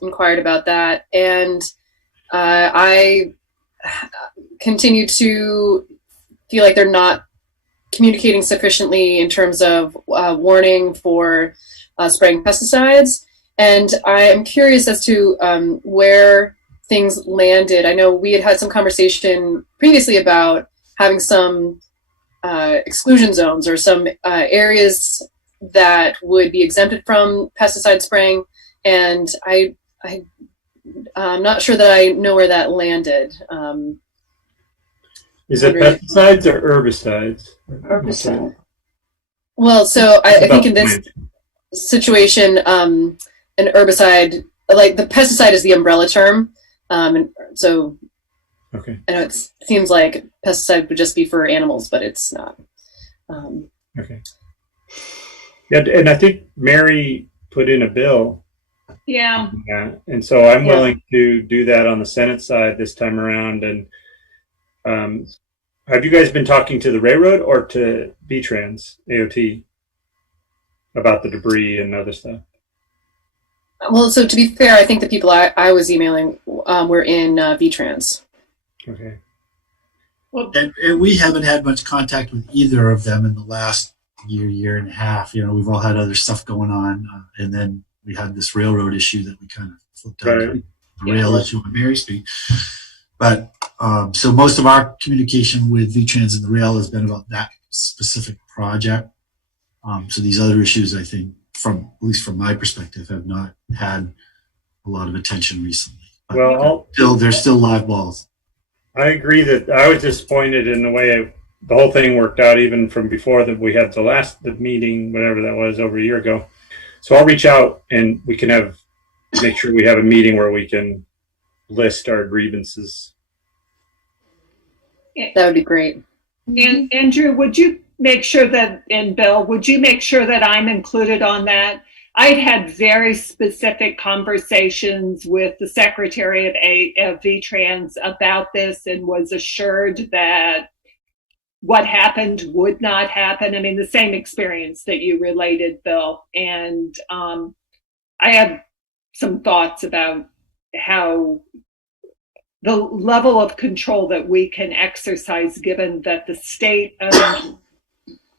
inquired about that, and I continue to feel like they're not communicating sufficiently in terms of warning for spraying pesticides. And I am curious as to where things landed. I know we had some conversation previously about having some exclusion zones or some areas that would be exempted from pesticide spraying, and I'm not sure that I know where that landed. Is it pesticides or herbicides? Herbicide. Well, so I think in this situation, an herbicide, like the pesticide is the umbrella term. And so okay. I know it seems like pesticide would just be for animals, but it's not. Okay. Yeah, and I think Mary put in a bill. Yeah. And so I'm willing to do that on the Senate side this time around. And have you guys been talking to the railroad or to VTrans, AOT, about the debris and other stuff? Well, so to be fair, I think the people I was emailing were in VTrans. Okay. Well, and we haven't had much contact with either of them in the last year and a half. You know, we've all had other stuff going on, and then we had this railroad issue that we kind of flipped out to the rail issue on Mary Street. But so most of our communication with VTrans and the rail has been about that specific project. So these other issues, I think, at least from my perspective, have not had a lot of attention recently. But well, they're still live balls. I agree that I was disappointed in the way the whole thing worked out, even from before that we had the meeting, whatever that was, over a year ago. So I'll reach out and we can make sure we have a meeting where we can list our grievances. That would be great. And Andrew, would you make sure that, and Bill, would you make sure that I'm included on that? I'd had very specific conversations with the secretary of VTrans about this and was assured that what happened would not happen. I mean, the same experience that you related, Bill. And I have some thoughts about how the level of control that we can exercise, given that the state owns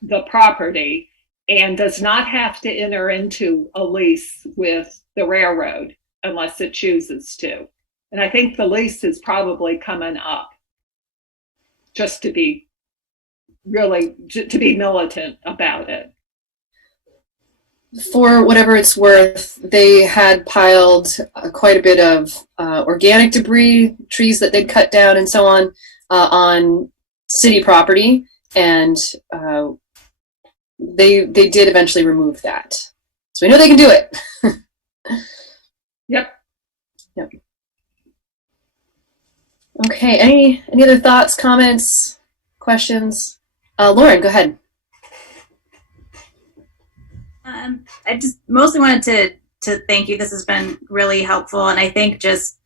the property and does not have to enter into a lease with the railroad unless it chooses to. And I think the lease is probably coming up, just to be militant about it. For whatever it's worth, they had piled quite a bit of organic debris, trees that they'd cut down and so on city property, and they did eventually remove that. So we know they can do it. Yep. Okay, any other thoughts, comments, questions? Lauren, go ahead. I just mostly wanted to thank you. This has been really helpful, and I think just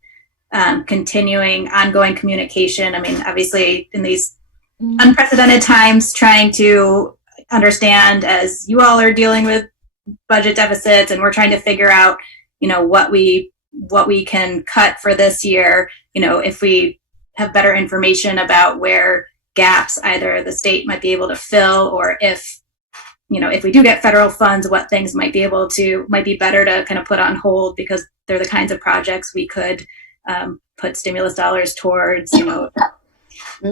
continuing ongoing communication. I mean, obviously in these unprecedented times, trying to understand as you all are dealing with budget deficits, and we're trying to figure out, what we can cut for this year. If we have better information about where gaps either the state might be able to fill, or if we do get federal funds, what things might be better to kind of put on hold, because they're the kinds of projects we could put stimulus dollars towards,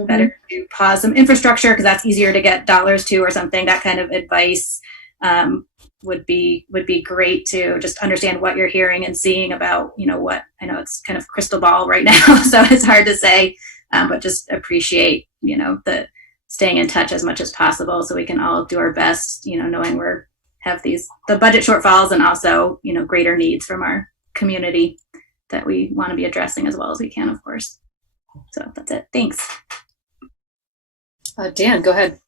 better to pause some infrastructure because that's easier to get dollars to or something. That kind of advice would be great to just understand what you're hearing and seeing about, what I know it's kind of crystal ball right now, so it's hard to say, but just appreciate, the staying in touch as much as possible so we can all do our best, knowing have the budget shortfalls and also, greater needs from our community that we want to be addressing as well as we can, of course. So that's it. Thanks. Dan, go ahead.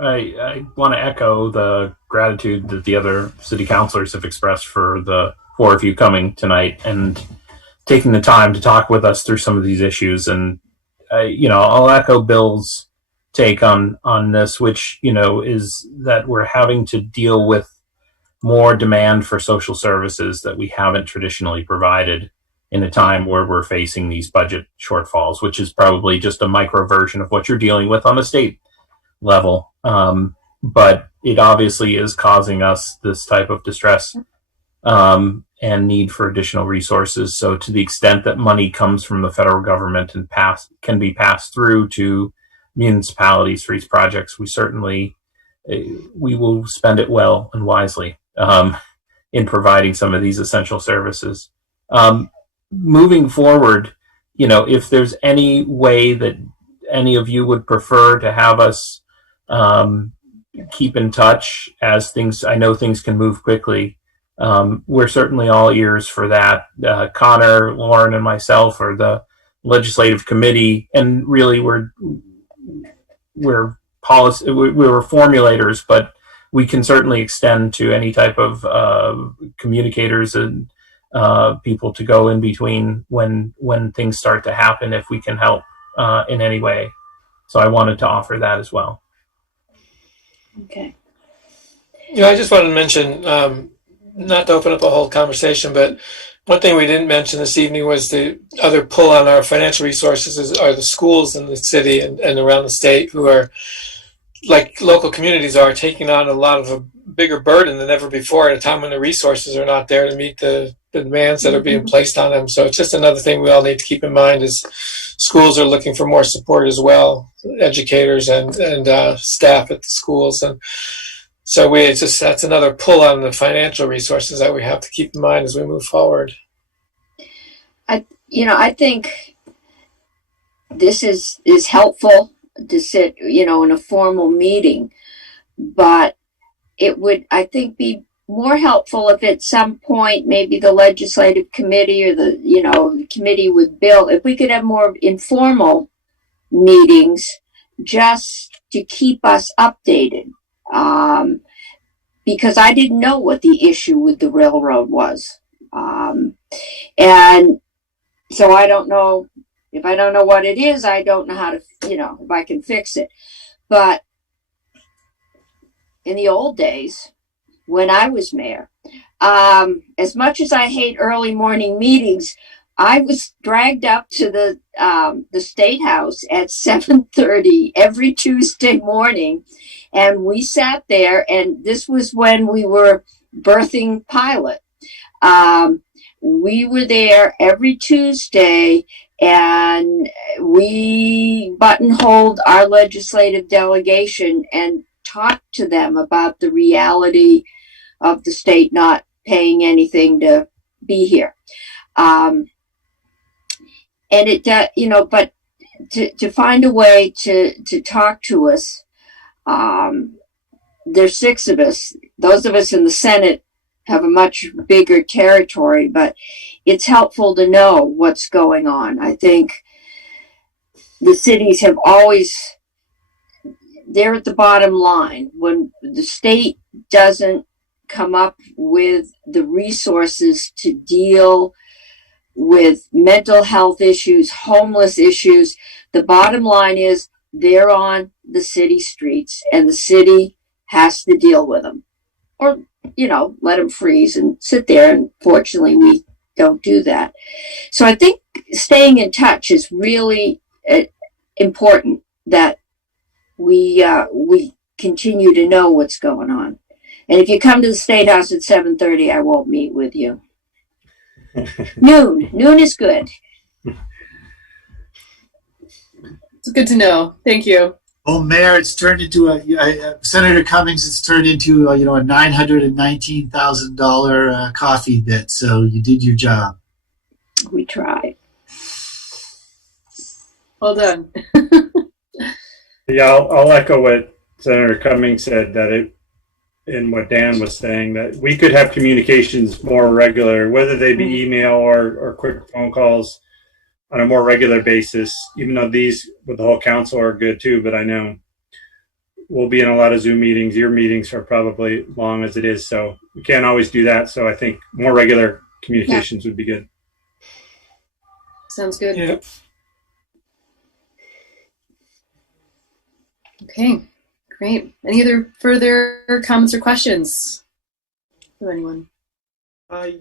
I want to echo the gratitude that the other city councilors have expressed for the four of you coming tonight and taking the time to talk with us through some of these issues. And, I'll echo Bill's take on this, which, is that we're having to deal with more demand for social services that we haven't traditionally provided in a time where we're facing these budget shortfalls, which is probably just a micro version of what you're dealing with on the state level. But it obviously is causing us this type of distress and need for additional resources. So to the extent that money comes from the federal government and can be passed through to municipalities for these projects, we certainly we will spend it well and wisely in providing some of these essential services. Moving forward, if there's any way that any of you would prefer to have us keep in touch as things, I know things can move quickly. We're certainly all ears for that. Connor, Lauren, and myself are the legislative committee, and really we're formulators, but we can certainly extend to any type of communicators and people to go in between when things start to happen, if we can help in any way. So I wanted to offer that as well. Okay. I just wanted to mention, not to open up a whole conversation, but one thing we didn't mention this evening was the other pull on our financial resources are the schools in the city and around the state, who are, like local communities are, taking on a lot of a bigger burden than ever before at a time when the resources are not there to meet the demands that are being placed on them. So it's just another thing we all need to keep in mind, is schools are looking for more support as well, educators and staff at the schools. And so that's another pull on the financial resources that we have to keep in mind as we move forward. I think this is helpful to sit, in a formal meeting, but it would, I think, be more helpful if at some point maybe the legislative committee or the committee with Bill, if we could have more informal meetings just to keep us updated. Because I didn't know what the issue with the railroad was. And so I don't know, if I don't know what it is, I don't know how to, if I can fix it. But in the old days, when I was mayor, as much as I hate early morning meetings, I was dragged up to the State House at 7:30 every Tuesday morning, and we sat there. And this was when we were birthing Pilot. We were there every Tuesday, and we buttonholed our legislative delegation and talked to them about the reality of the state not paying anything to be here. And it, but to find a way to talk to us, there's 6 of us. Those of us in the Senate have a much bigger territory, but it's helpful to know what's going on. I think the cities have always, they're at the bottom line. When the state doesn't come up with the resources to deal with mental health issues, homeless issues, the bottom line is they're on the city streets, and the city has to deal with them. Or, let them freeze and sit there. And fortunately, we don't do that. So I think staying in touch is really important, that we continue to know what's going on. And if you come to the State House at 7:30, I won't meet with you. Noon is good. It's good to know. Thank you. Well, Mayor, it's turned into Senator Cummings. It's turned into a $919,000 coffee bit. So you did your job. We tried. Well done. Yeah, I'll echo what Senator Cummings said, and what Dan was saying, that we could have communications more regular, whether they be email or quick phone calls on a more regular basis, even though these with the whole council are good too. But I know we'll be in a lot of Zoom meetings. Your meetings are probably long as it is, so we can't always do that. So I think more regular communications would be good. Sounds good. Yeah. Okay, great. Any other further comments or questions from anyone?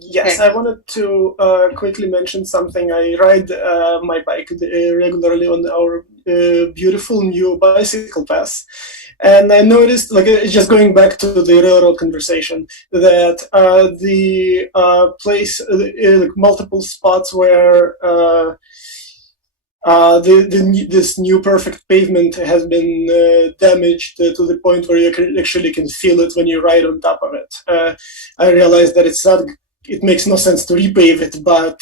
Yes, Okay. I wanted to quickly mention something. I ride my bike regularly on our beautiful new bicycle path. And I noticed, just going back to the railroad conversation, that the place, multiple spots where this new perfect pavement has been damaged to the point where you actually can feel it when you ride on top of it. I realize that it makes no sense to repave it, but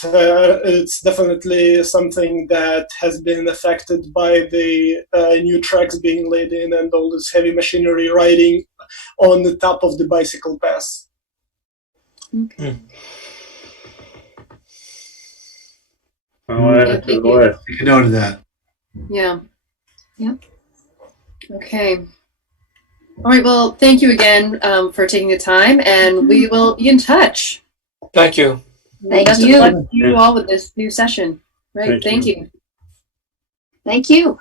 it's definitely something that has been affected by the new tracks being laid in and all this heavy machinery riding on the top of the bicycle path. Okay. I'll add it to the list. Take a note of that. Yeah. Yep. Okay. All right. Well, thank you again for taking the time, and we will be in touch. Thank you. Thank Best you. of luck to you all with this new session. Right. Thank you. Thank you.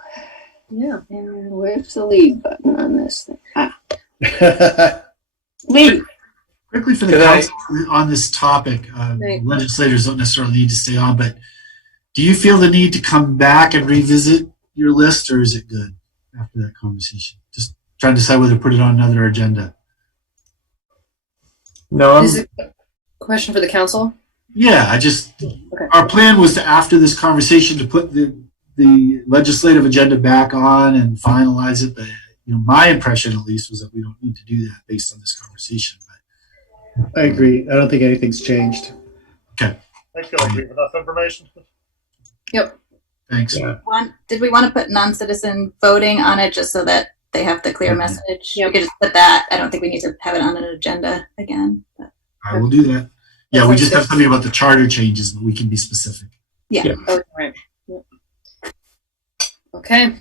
Yeah. And where's the leave button on this thing? Leave. Quickly for the council on this topic, legislators don't necessarily need to stay on, but do you feel the need to come back and revisit your list, or is it good after that conversation? Just trying to decide whether to put it on another agenda. No. Is it a question for the council? Yeah, our plan was to, after this conversation, to put the legislative agenda back on and finalize it. But my impression, at least, was that we don't need to do that based on this conversation. I agree. I don't think anything's changed. Okay. I feel like we have enough information. Yep. Thanks. Yeah. Did we want to put non-citizen voting on it just so that they have the clear message? We could just put that. I don't think we need to have it on an agenda again. But. I will do that. Yeah, we just have something about the charter changes, but we can be specific. Yeah. Oh, right. Yep. Okay.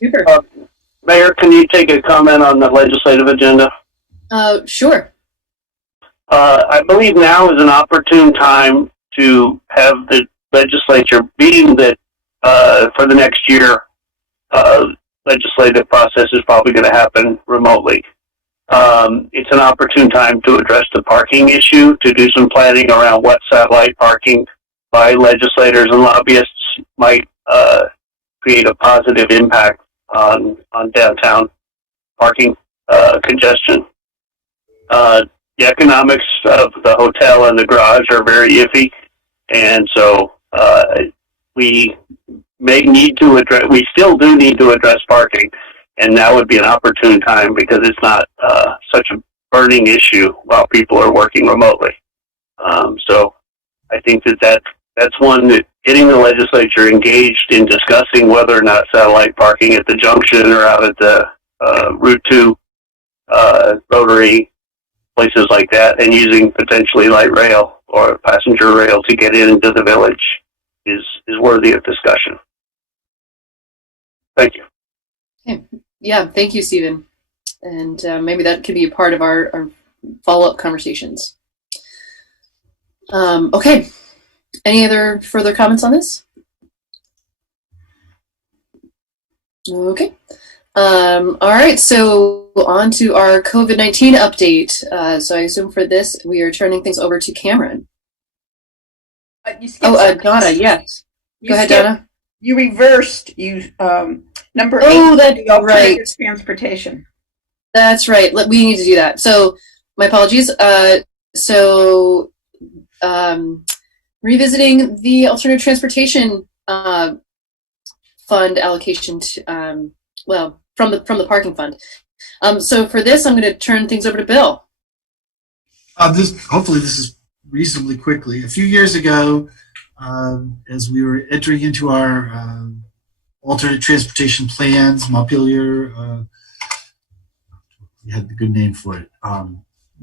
Super. Mayor, can you take a comment on the legislative agenda? Sure. I believe now is an opportune time to have the legislature, being that for the next year, legislative process is probably going to happen remotely. It's an opportune time to address the parking issue, to do some planning around what satellite parking by legislators and lobbyists might create a positive impact on downtown parking congestion. The economics of the hotel and the garage are very iffy, and so we still do need to address parking, and now would be an opportune time because it's not such a burning issue while people are working remotely. So I think that's one that getting the legislature engaged in discussing whether or not satellite parking at the junction or out at the Route 2 Rotary, places like that, and using potentially light rail or passenger rail to get into the village is worthy of discussion. Thank you. Okay. Yeah, thank you, Stephen. And maybe that could be a part of our follow-up conversations. Okay. Any other further comments on this? Okay. All right, so on to our COVID-19 update. So I assume for this, we are turning things over to Cameron. Donna, yes. Go ahead, Donna. You reversed number 8. Oh, that's the alternative right. Transportation. That's right. We need to do that. So my apologies. Revisiting the alternative transportation fund allocation to, from the parking fund. So for this, I'm going to turn things over to Bill. Hopefully this is reasonably quickly. A few years ago, as we were entering into our alternate transportation plans, Montpelier, we had the good name for it.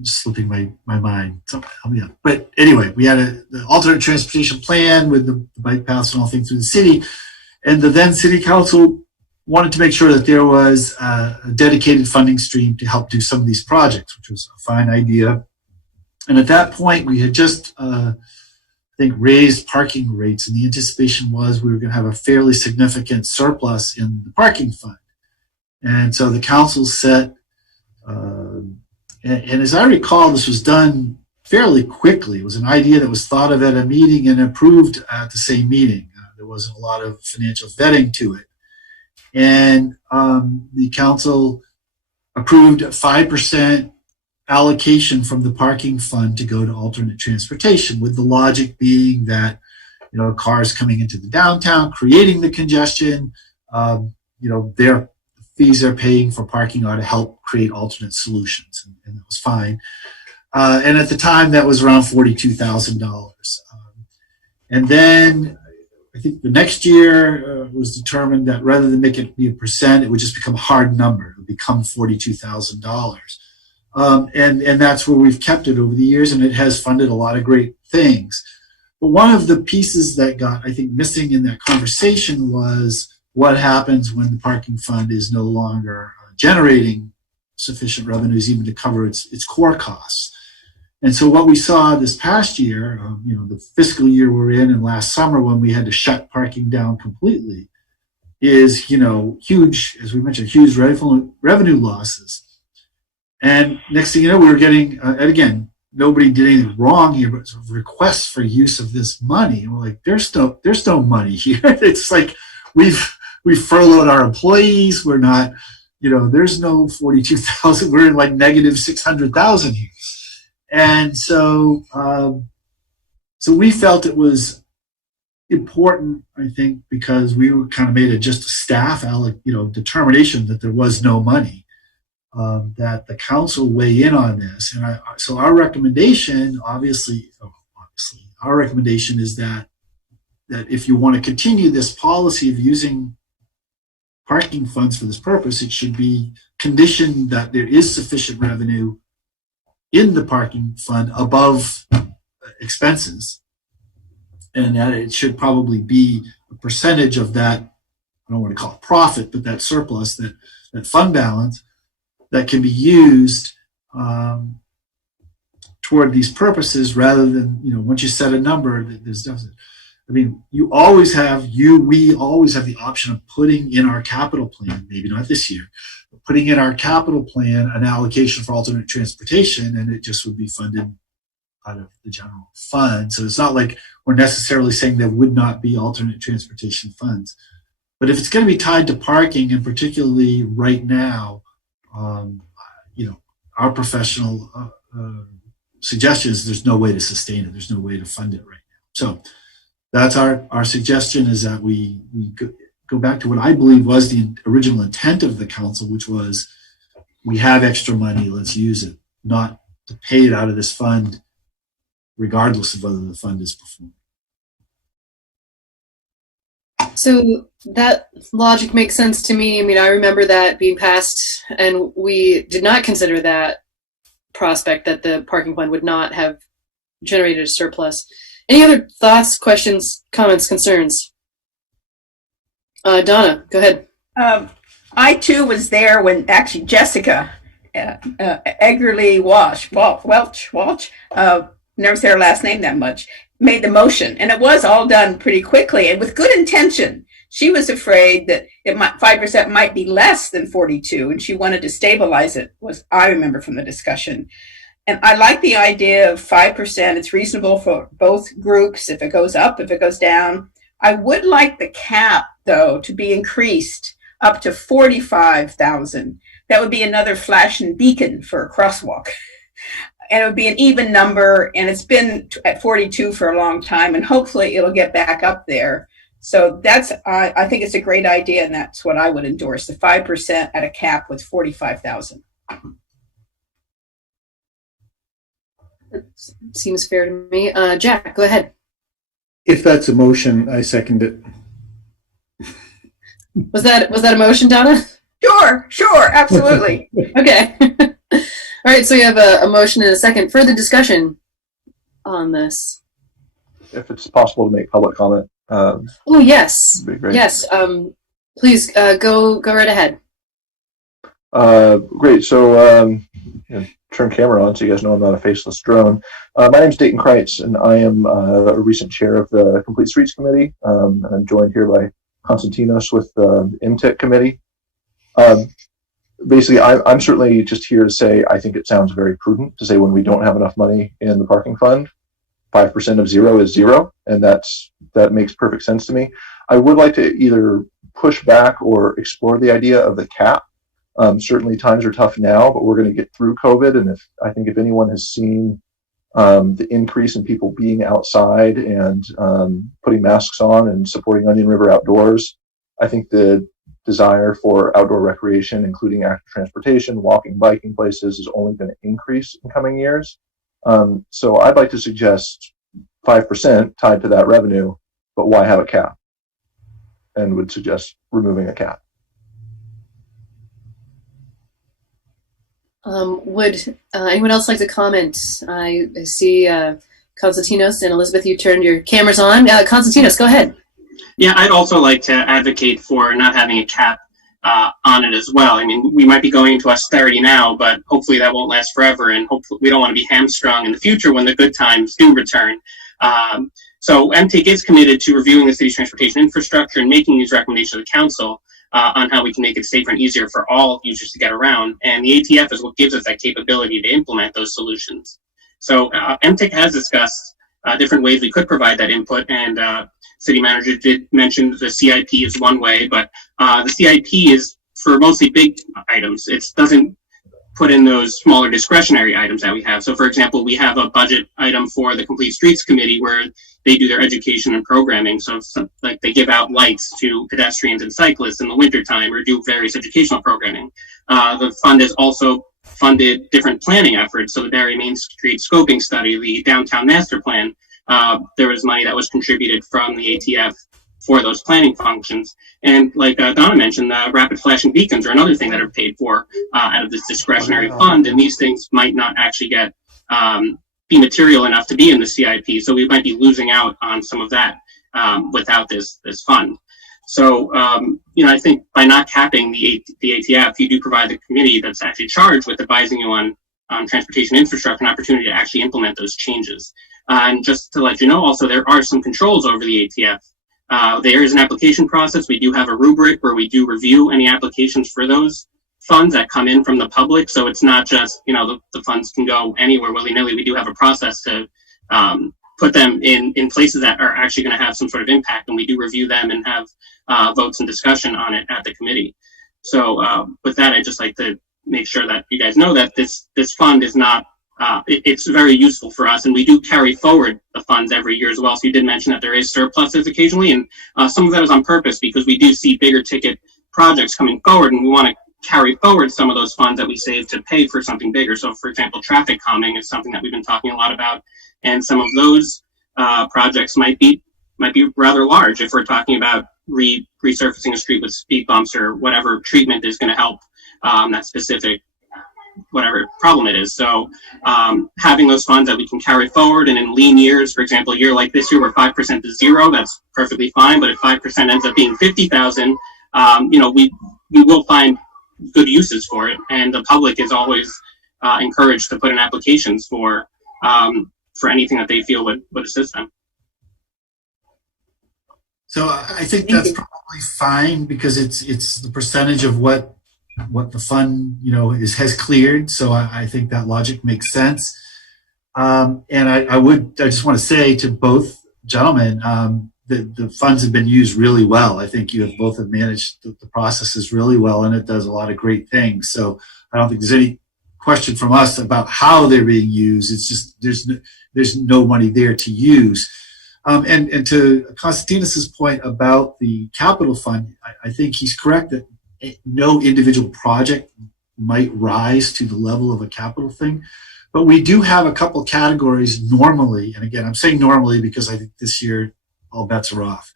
Just slipping my mind. So help me out. But anyway, we had the alternate transportation plan with the bike paths and all things through the city, and the then city council wanted to make sure that there was a dedicated funding stream to help do some of these projects, which was a fine idea. And at that point, we had just, I think, raised parking rates, and the anticipation was we were going to have a fairly significant surplus in the parking fund. And so the council set, and as I recall, this was done fairly quickly. It was an idea that was thought of at a meeting and approved at the same meeting. There wasn't a lot of financial vetting to it. And the council approved a 5% allocation from the parking fund to go to alternate transportation, with the logic being that cars coming into the downtown, creating the congestion. Their fees they're paying for parking ought to help create alternate solutions, and that was fine. And at the time, that was around $42,000. And then I think the next year it was determined that rather than make it be a percent, it would just become a hard number. It would become $42,000. And that's where we've kept it over the years, and it has funded a lot of great things. But one of the pieces that got, I think, missing in that conversation was what happens when the parking fund is no longer generating sufficient revenues even to cover its core costs. And so what we saw this past year, the fiscal year we're in, and last summer when we had to shut parking down completely, is, huge, as we mentioned, huge revenue losses. And next thing you know, we were getting, and again, nobody did anything wrong here, but sort of requests for use of this money. And we're like, there's no money here. It's like we've furloughed our employees. We're not, there's no 42,000. We're in like negative 600,000 here. And so we felt it was important, I think, because we were kind of made it just a staff, determination that there was no money, that the council weigh in on this. And so our recommendation, obviously, our recommendation is that if you want to continue this policy of using parking funds for this purpose, it should be conditioned that there is sufficient revenue in the parking fund above expenses, and that it should probably be a percentage of that, I don't want to call it profit, but that surplus, that fund balance that can be used toward these purposes, rather than, once you set a number, there's deficit. I mean, we always have the option of putting in our capital plan, maybe not this year, but putting in our capital plan an allocation for alternate transportation, and it just would be funded out of the general fund. So it's not like we're necessarily saying there would not be alternate transportation funds. But if it's going to be tied to parking, and particularly right now, our professional suggestion is there's no way to sustain it. There's no way to fund it right now. So that's our suggestion, is that we go back to what I believe was the original intent of the council, which was we have extra money, let's use it, not to pay it out of this fund, regardless of whether the fund is performing. So that logic makes sense to me. I mean, I remember that being passed, and we did not consider that prospect that the parking fund would not have generated a surplus. Any other thoughts, questions, comments, concerns? Donna, go ahead. I too was there when actually Jessica Eggerly Welch, never say her last name that much, made the motion, and it was all done pretty quickly and with good intention. She was afraid that 5% might be less than 42, and she wanted to stabilize it, I remember from the discussion. And I like the idea of 5%. It's reasonable for both groups. If it goes up, if it goes down. I would like the cap, though, to be increased up to 45,000. That would be another flashing beacon for a crosswalk. And it would be an even number, and it's been at 42 for a long time, and hopefully it'll get back up there. So that's, I think it's a great idea, and that's what I would endorse, the 5% at a cap with 45,000. Seems fair to me. Jack, go ahead. If that's a motion, I second it. Was that a motion, Donna? Sure, absolutely. Okay. All right, so we have a motion and a second. Further discussion on this? If it's possible to make public comment. Oh, yes. That'd be great. Yes. Please go right ahead. Great. So turn camera on so you guys know I'm not a faceless drone. My name's Dayton Crites, and I am a recent chair of the Complete Streets Committee. And I'm joined here by Konstantinos with the MTIC Committee. Basically, I'm certainly just here to say I think it sounds very prudent to say when we don't have enough money in the parking fund, 5% of zero is zero, and that makes perfect sense to me. I would like to either push back or explore the idea of the cap. Certainly times are tough now, but we're going to get through COVID, and I think if anyone has seen the increase in people being outside and putting masks on and supporting Onion River outdoors. I think the desire for outdoor recreation, including active transportation, walking, biking places, is only going to increase in coming years. So I'd like to suggest 5% tied to that revenue, but why have a cap? And would suggest removing a cap. Would anyone else like to comment? I see Konstantinos and Elizabeth, you turned your cameras on. Konstantinos, go ahead. Yeah, I'd also like to advocate for not having a cap on it as well. I mean, we might be going into austerity now, but hopefully that won't last forever, and hopefully we don't want to be hamstrung in the future when the good times do return. So MTAC is committed to reviewing the city's transportation infrastructure and making these recommendations to the council on how we can make it safer and easier for all users to get around. And the ATF is what gives us that capability to implement those solutions. So MTAC has discussed different ways we could provide that input, and city manager did mention the CIP is one way, but the CIP is for mostly big items. It doesn't put in those smaller discretionary items that we have. So for example, we have a budget item for the Complete Streets Committee where they do their education and programming. So like they give out lights to pedestrians and cyclists in the wintertime or do various educational programming. The fund has also funded different planning efforts. So the Barry Main Street Scoping Study, the Downtown Master Plan, there was money that was contributed from the ATF for those planning functions. And like Donna mentioned, rapid flashing beacons are another thing that are paid for out of this discretionary fund, and these things might not actually get be material enough to be in the CIP, so we might be losing out on some of that without this fund. So I think by not capping the ATF, you do provide the committee that's actually charged with advising you on transportation infrastructure an opportunity to actually implement those changes. And just to let you know, also there are some controls over the ATF. There is an application process. We do have a rubric where we do review any applications for those funds that come in from the public. So it's not just, the funds can go anywhere willy-nilly. We do have a process to put them in places that are actually going to have some sort of impact, and we do review them and have votes and discussion on it at the committee. So with that, I'd just like to make sure that you guys know that this fund is not, it's very useful for us, and we do carry forward the funds every year as well. So you did mention that there is surpluses occasionally, and some of that is on purpose because we do see bigger ticket projects coming forward, and we want to carry forward some of those funds that we save to pay for something bigger. So for example, traffic calming is something that we've been talking a lot about, and some of those projects might be rather large if we're talking about resurfacing a street with speed bumps or whatever treatment is going to help that specific whatever problem it is. So having those funds that we can carry forward, and in lean years, for example, a year like this year where 5% is zero, that's perfectly fine. But if 5% ends up being 50,000, we will find good uses for it, and the public is always encouraged to put in applications for anything that they feel would assist them. So I think that's probably fine because it's the percentage of what the fund has cleared. So I think that logic makes sense. And I just want to say to both gentlemen, the funds have been used really well. I think you both have managed the processes really well, and it does a lot of great things. So I don't think there's any question from us about how they're being used. It's just there's no money there to use. And to Konstantinos' point about the capital fund, I think he's correct that no individual project might rise to the level of a capital thing. But we do have a couple categories normally, and again, I'm saying normally because I think this year all bets are off.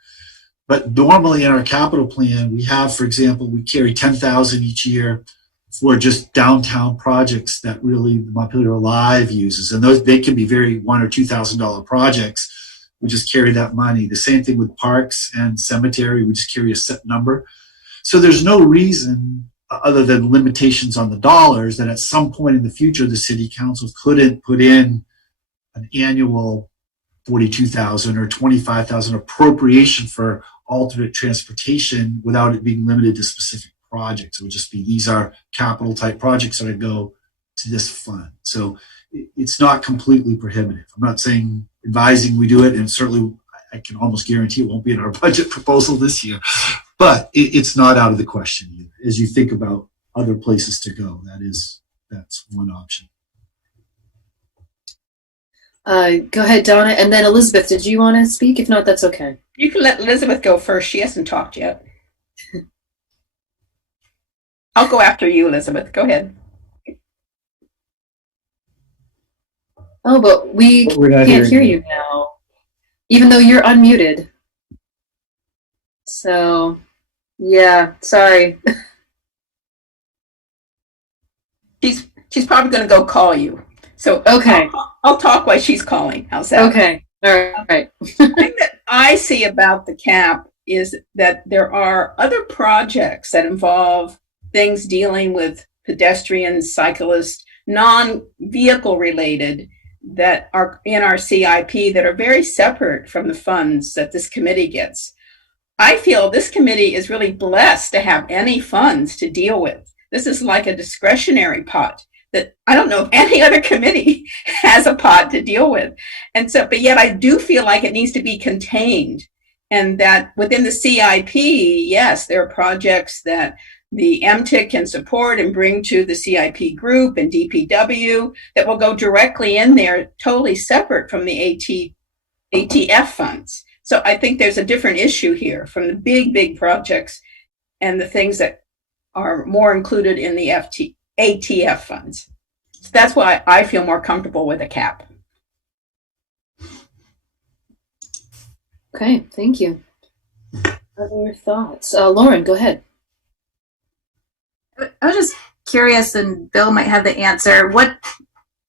But normally in our capital plan, we have, for example, we carry 10,000 each year for just downtown projects that really the Montpelier Alive uses, and those they can be very $1,000 or $2,000 projects. We just carry that money. The same thing with parks and cemetery. We just carry a set number. So there's no reason other than limitations on the dollars that at some point in the future the city council couldn't put in an annual 42,000 or 25,000 appropriation for alternate transportation without it being limited to specific projects. It would just be these are capital type projects that would go to this fund. So it's not completely prohibitive. I'm not saying advising we do it, and certainly I can almost guarantee it won't be in our budget proposal this year, but it's not out of the question either. As you think about other places to go, that's one option. Go ahead, Donna, and then Elizabeth. Did you want to speak? If not, that's okay. You can let Elizabeth go first. She hasn't talked yet. I'll go after you, Elizabeth. Go ahead. Oh, but We're not can't hear hearing you now, even though you're unmuted. So, yeah, sorry. She's probably going to go call you. So okay, I'll talk while she's calling. How's that? Okay, all right. The thing that I see about the cap is that there are other projects that involve things dealing with pedestrians, cyclists, non-vehicle related, that are in our CIP that are very separate from the funds that this committee gets. I feel this committee is really blessed to have any funds to deal with. This is like a discretionary pot that I don't know if any other committee has a pot to deal with. And so, but yet I do feel like it needs to be contained, and that within the CIP, yes, there are projects that the MTIC can support and bring to the CIP group and DPW that will go directly in there, totally separate from the ATF funds. So I think there's a different issue here from the big projects and the things that are more included in the ATF funds. So that's why I feel more comfortable with a cap. Okay, thank you. Other thoughts? Lauren, go ahead. I was just curious, and Bill might have the answer.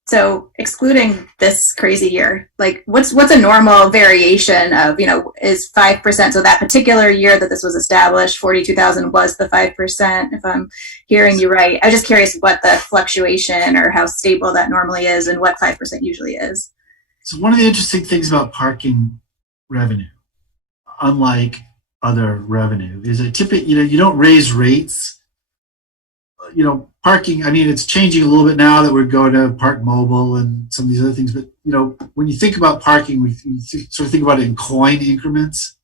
So excluding this crazy year, like what's a normal variation of, is 5%? So that particular year that this was established, 42,000 was the 5%, if I'm hearing you right. I'm just curious what the fluctuation or how stable that normally is and what 5% usually is. So one of the interesting things about parking revenue, unlike other revenue, is that typically, you don't raise rates. Parking, it's changing a little bit now that we're going to Park Mobile and some of these other things. But, when you think about parking, we sort of think about it in coin increments.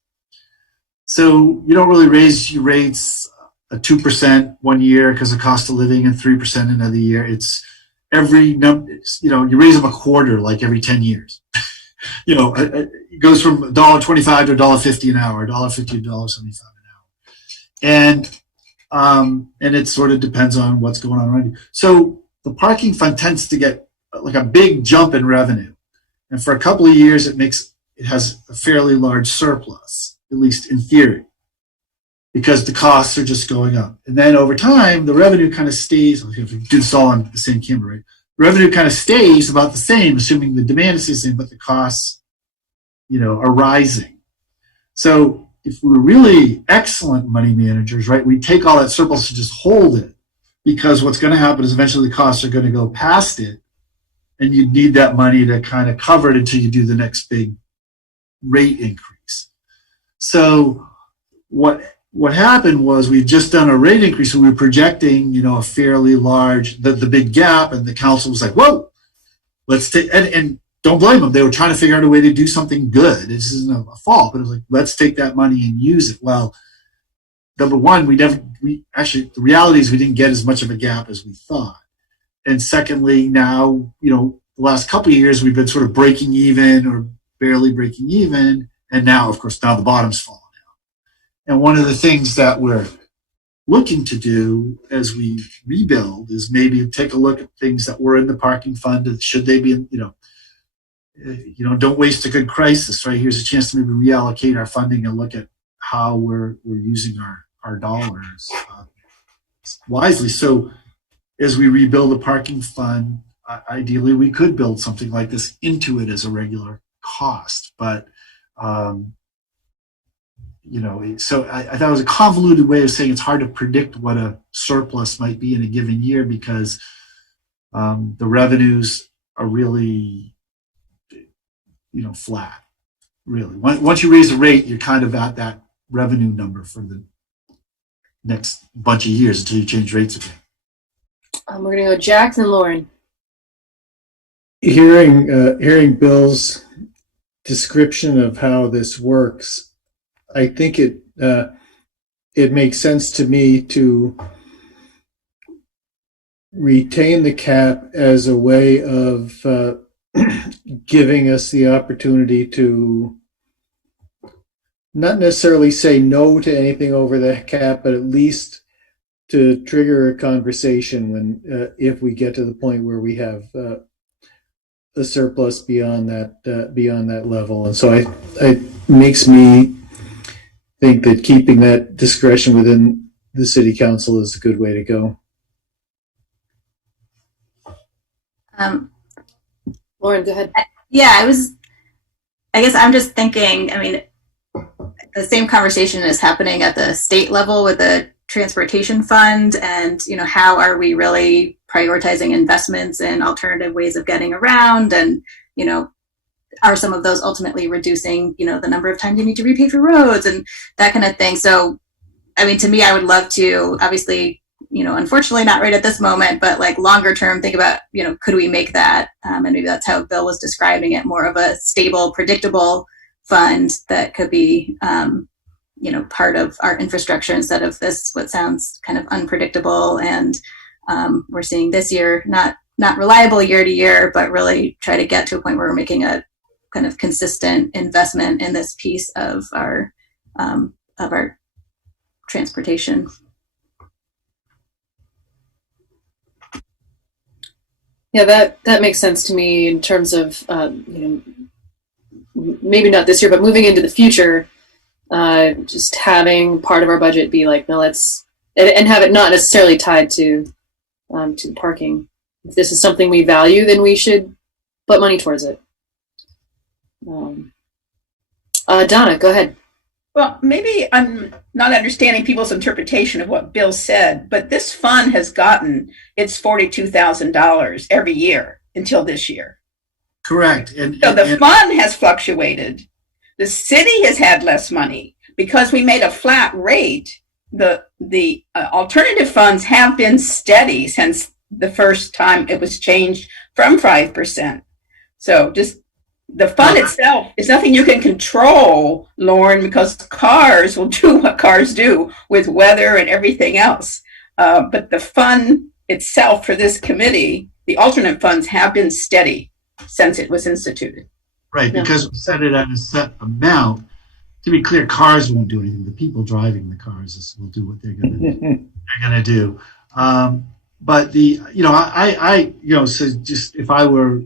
So you don't really raise your rates 2% one year because of cost of living and 3% another year. It's every number, you raise them a quarter, like every 10 years. It goes from $1.25 to $1.50 an hour, $1.50 to $1.75 an hour. And it sort of depends on what's going on around you. So the parking fund tends to get like a big jump in revenue. And for a couple of years, it has a fairly large surplus, at least in theory, because the costs are just going up. And then over time, the revenue kind of stays, if you do this all on the same camera, right? Revenue kind of stays about the same, assuming the demand is the same, but the costs, are rising. So if we're really excellent money managers, right, we take all that surplus and just hold it, because what's going to happen is eventually the costs are going to go past it, and you need that money to kind of cover it until you do the next big rate increase. So what happened was we've just done a rate increase, and we were projecting, a fairly large, the big gap, and the council was like, whoa, let's take, and don't blame them. They were trying to figure out a way to do something good. This isn't a fault, but it was like, let's take that money and use it. Well, number one, the reality is we didn't get as much of a gap as we thought. And secondly, now, the last couple of years, we've been sort of breaking even or barely breaking even. And now, of course, the bottom's fallen out. And one of the things that we're looking to do as we rebuild is maybe take a look at things that were in the parking fund. Should they be in, don't waste a good crisis, right? Here's a chance to maybe reallocate our funding and look at how we're using our dollars wisely. So as we rebuild the parking fund, ideally we could build something like this into it as a regular cost. But, so I thought it was a convoluted way of saying it's hard to predict what a surplus might be in a given year, because the revenues are really flat, really. Once you raise the rate, you're kind of at that revenue number for the next bunch of years until you change rates again. We're going to go Jack and Lauren. Hearing Bill's description of how this works, I think it makes sense to me to retain the cap as a way of giving us the opportunity to not necessarily say no to anything over the cap, but at least to trigger a conversation when if we get to the point where we have a surplus beyond that level. And so it makes me think that keeping that discretion within the city council is a good way to go. Lauren, go ahead. Yeah, I guess I'm just thinking, I mean, the same conversation is happening at the state level with the transportation fund, and, you know, how are we really prioritizing investments in alternative ways of getting around, and, you know, are some of those ultimately reducing, you know, the number of times you need to repay for roads and that kind of thing. So, I mean, to me, I would love to, obviously, you know, unfortunately not right at this moment, but like longer term, think about, you know, could we make that, and maybe that's how Bill was describing it, more of a stable, predictable fund that could be, you know, part of our infrastructure instead of this, what sounds kind of unpredictable. And we're seeing this year, not reliable year to year, but really try to get to a point where we're making a kind of consistent investment in this piece of our transportation. Yeah, that makes sense to me in terms of, you know, maybe not this year, but moving into the future, just having part of our budget be like, no, and have it not necessarily tied to parking. If this is something we value, then we should put money towards it. Donna, go ahead. Well, maybe I'm not understanding people's interpretation of what Bill said, but this fund has gotten its $42,000 every year until this year. Correct. So the fund has fluctuated. The city has had less money because we made a flat rate. The alternative funds have been steady since the first time it was changed from 5%. So just the fund itself is nothing you can control, Lauren, because cars will do what cars do with weather and everything else. But the fund itself for this committee, the alternate funds have been steady since it was instituted. Right, because we set it at a set amount. To be clear, cars won't do anything. The people driving the cars will do what they're going to do. But so just if I were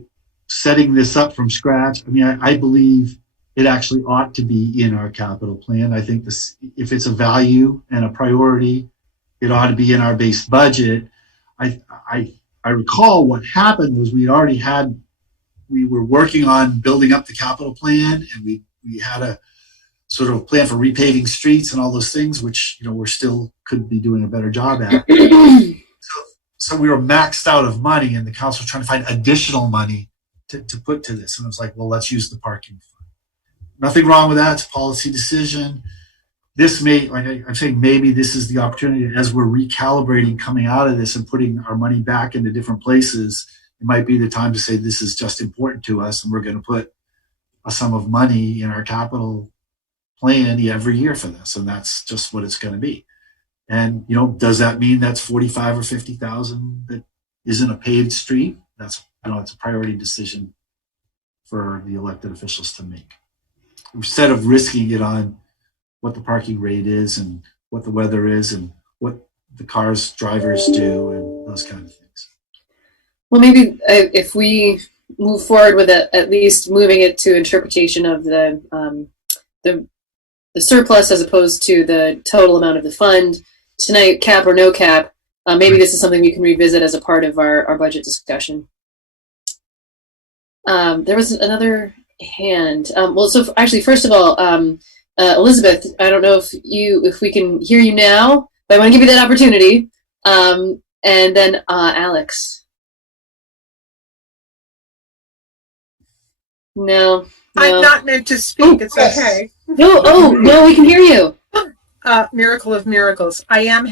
setting this up from scratch, I mean, I believe it actually ought to be in our capital plan. I think this, if it's a value and a priority, it ought to be in our base budget. I recall what happened was we were working on building up the capital plan, and we had a sort of plan for repaving streets and all those things, which, you know, we're still could be doing a better job at. So we were maxed out of money, and the council was trying to find additional money to put to this. And I was like, well, let's use the parking fund. Nothing wrong with that. It's a policy decision. This may, like I'm saying, maybe this is the opportunity as we're recalibrating coming out of this and putting our money back into different places. It might be the time to say this is just important to us, and we're going to put a sum of money in our capital plan every year for this, and that's just what it's going to be. And, you know, does that mean that's 45 or 50,000 that isn't a paved street? That's, you know, it's a priority decision for the elected officials to make, instead of risking it on what the parking rate is and what the weather is and what the drivers do and those kind of things. Well, maybe if we move forward with it, at least moving it to interpretation of the surplus as opposed to the total amount of the fund tonight, cap or no cap, maybe this is something we can revisit as a part of our budget discussion. There was another hand. Well, so actually, first of all, Elizabeth, I don't know if we can hear you now, but I want to give you that opportunity. And then Alex. No. I'm not meant to speak. It's okay. No, we can hear you. Miracle of miracles. I am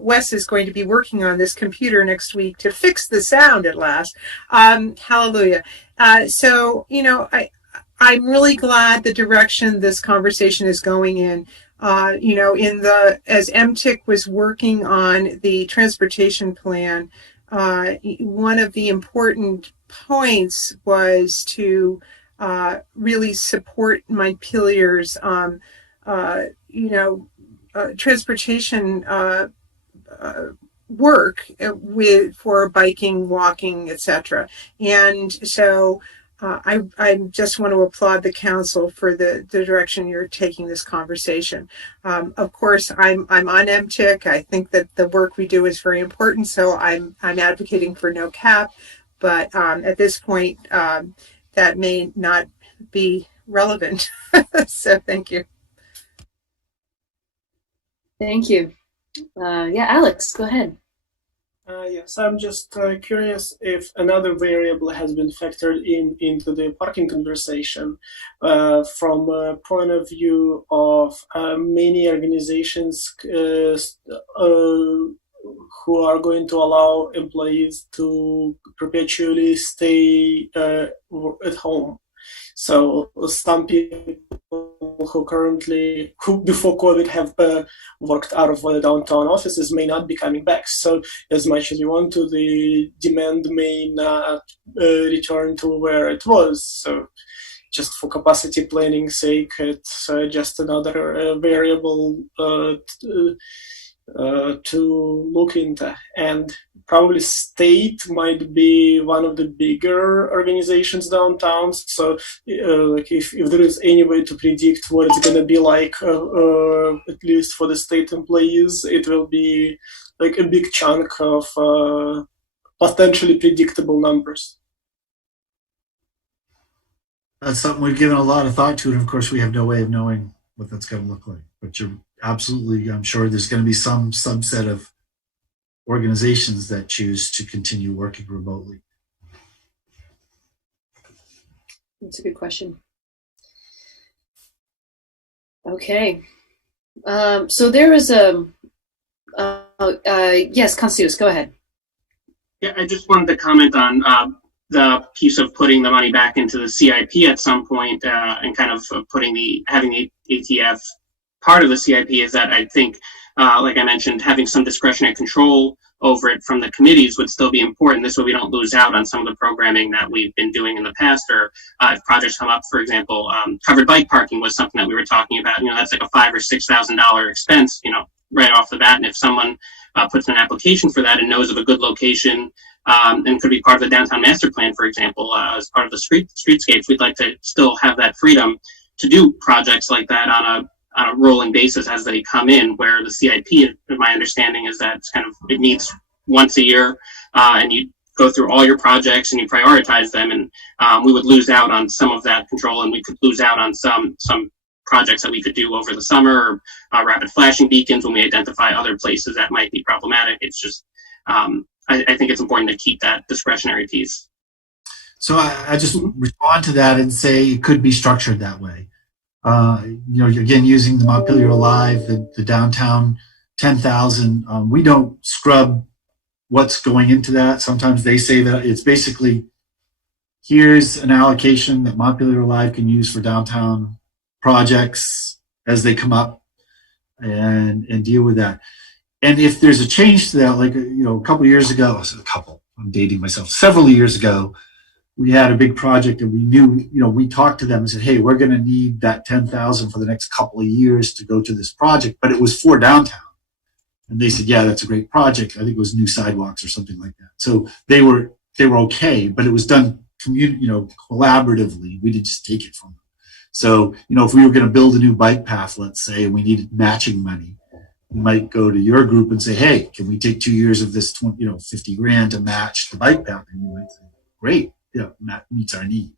Wes is going to be working on this computer next week to fix the sound at last. Hallelujah. So, you know, I'm really glad the direction this conversation is going in. You know, as MTIC was working on the transportation plan, one of the important points was to really support Montpelier's, transportation work for biking, walking, etc. And so I just want to applaud the council for the direction you're taking this conversation. Of course, I'm on MTIC. I think that the work we do is very important, so I'm advocating for no cap. But at this point, that may not be relevant. So thank you. Thank you. Yeah, Alex, go ahead. Yes, I'm just curious if another variable has been factored into the parking conversation from a point of view of many organizations who are going to allow employees to perpetually stay at home. So some people who before COVID have worked out of the downtown offices may not be coming back. So as much as you want to, the demand may not return to where it was. So just for capacity planning sake, it's just another variable to look into. And probably state might be one of the bigger organizations downtown. So like if there is any way to predict what it's going to be like, at least for the state employees, it will be like a big chunk of potentially predictable numbers. That's something we've given a lot of thought to, and of course we have no way of knowing what that's going to look like. But you're absolutely, I'm sure there's going to be some subset of organizations that choose to continue working remotely. That's a good question. Okay. So there is a, yes, Constance, go ahead. Yeah, I just wanted to comment on the piece of putting the money back into the CIP at some point and kind of having the ATF part of the CIP is that I think, like I mentioned, having some discretionary control over it from the committees would still be important. This way we don't lose out on some of the programming that we've been doing in the past, or if projects come up, for example, covered bike parking was something that we were talking about. You know, that's like a $5,000 or $6,000 expense, you know, right off the bat. And if someone puts an application for that and knows of a good location and could be part of the downtown master plan, for example, as part of the streetscapes, we'd like to still have that freedom to do projects like that on a rolling basis as they come in, where the CIP, my understanding is that it's kind of, it meets once a year and you go through all your projects and you prioritize them, and we would lose out on some of that control, and we could lose out on some projects that we could do over the summer, or rapid flashing beacons when we identify other places that might be problematic. It's just, I think it's important to keep that discretionary piece. So I just respond to that and say it could be structured that way. You know, again, using the Montpelier Alive, the downtown 10,000, we don't scrub what's going into that. Sometimes they say that it's basically, here's an allocation that Montpelier Alive can use for downtown projects as they come up, and deal with that. And if there's a change to that, like, you know, a couple years ago, I'm dating myself, several years ago, we had a big project and we knew, you know, we talked to them and said, hey, we're going to need that 10,000 for the next couple of years to go to this project, but it was for downtown. And they said, yeah, that's a great project. I think it was new sidewalks or something like that. So they were okay, but it was done collaboratively. We didn't just take it from them. So, you know, if we were going to build a new bike path, let's say, and we needed matching money, we might go to your group and say, hey, can we take 2 years of this, 50 grand to match the bike path? And you might say, great. Yeah, that meets our need.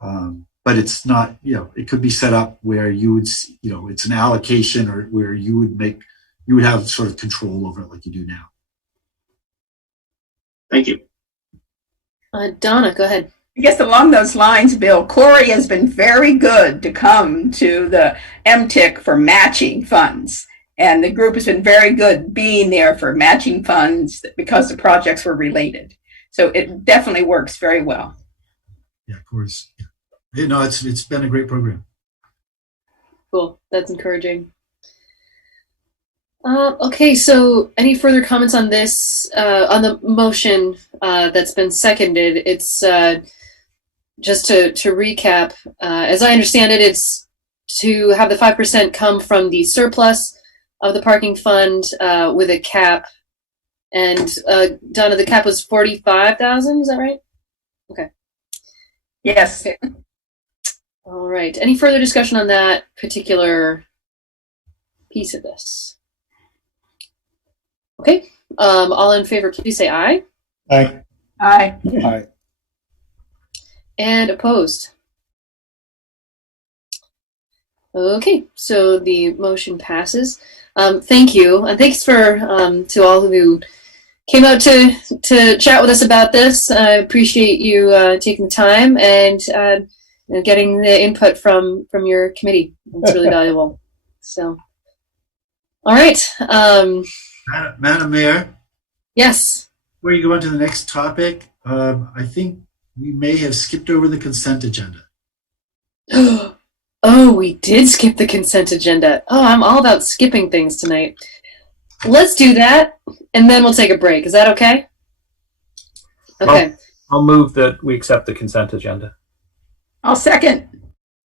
But it's not, it could be set up where you would, it's an allocation, or where you would have sort of control over it like you do now. Thank you. Donna, go ahead. I guess along those lines, Bill, Corey has been very good to come to the MTIC for matching funds. And the group has been very good being there for matching funds because the projects were related. So it definitely works very well. Yeah, of course. Yeah. No, it's been a great program. Cool. That's encouraging. Okay, so any further comments on this, on the motion that's been seconded? It's just to recap, as I understand it, it's to have the 5% come from the surplus of the parking fund with a cap. And Donna, the cap was 45,000. Is that right? Okay. Yes. Okay. All right. Any further discussion on that particular piece of this? Okay. All in favor, please say aye. Aye. Aye. Aye. And opposed? Okay, so the motion passes. Thank you, and thanks for to all who came out to chat with us about this. I appreciate you taking the time and getting the input from your committee. It's really valuable. So, all right. Madam Mayor, Yes. before you go on to the next topic, I think we may have skipped over the consent agenda. Oh, we did skip the consent agenda. Oh, I'm all about skipping things tonight. Let's do that, and then we'll take a break. Is that okay? Okay. I'll move that we accept the consent agenda. I'll second.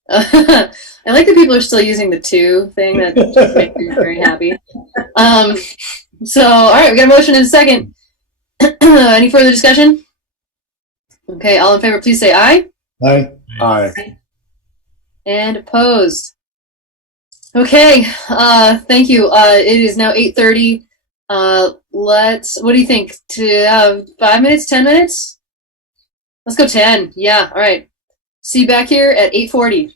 I like that people are still using the two thing. That just makes me very happy. So, all right, we got a motion and a second. Any further discussion? Okay, all in favor, please say aye. Aye. Aye. And opposed. Okay, thank you. It is now 8:30. What do you think? 5 minutes, 10 minutes? Let's go 10. Yeah, all right. See you back here at 8:40.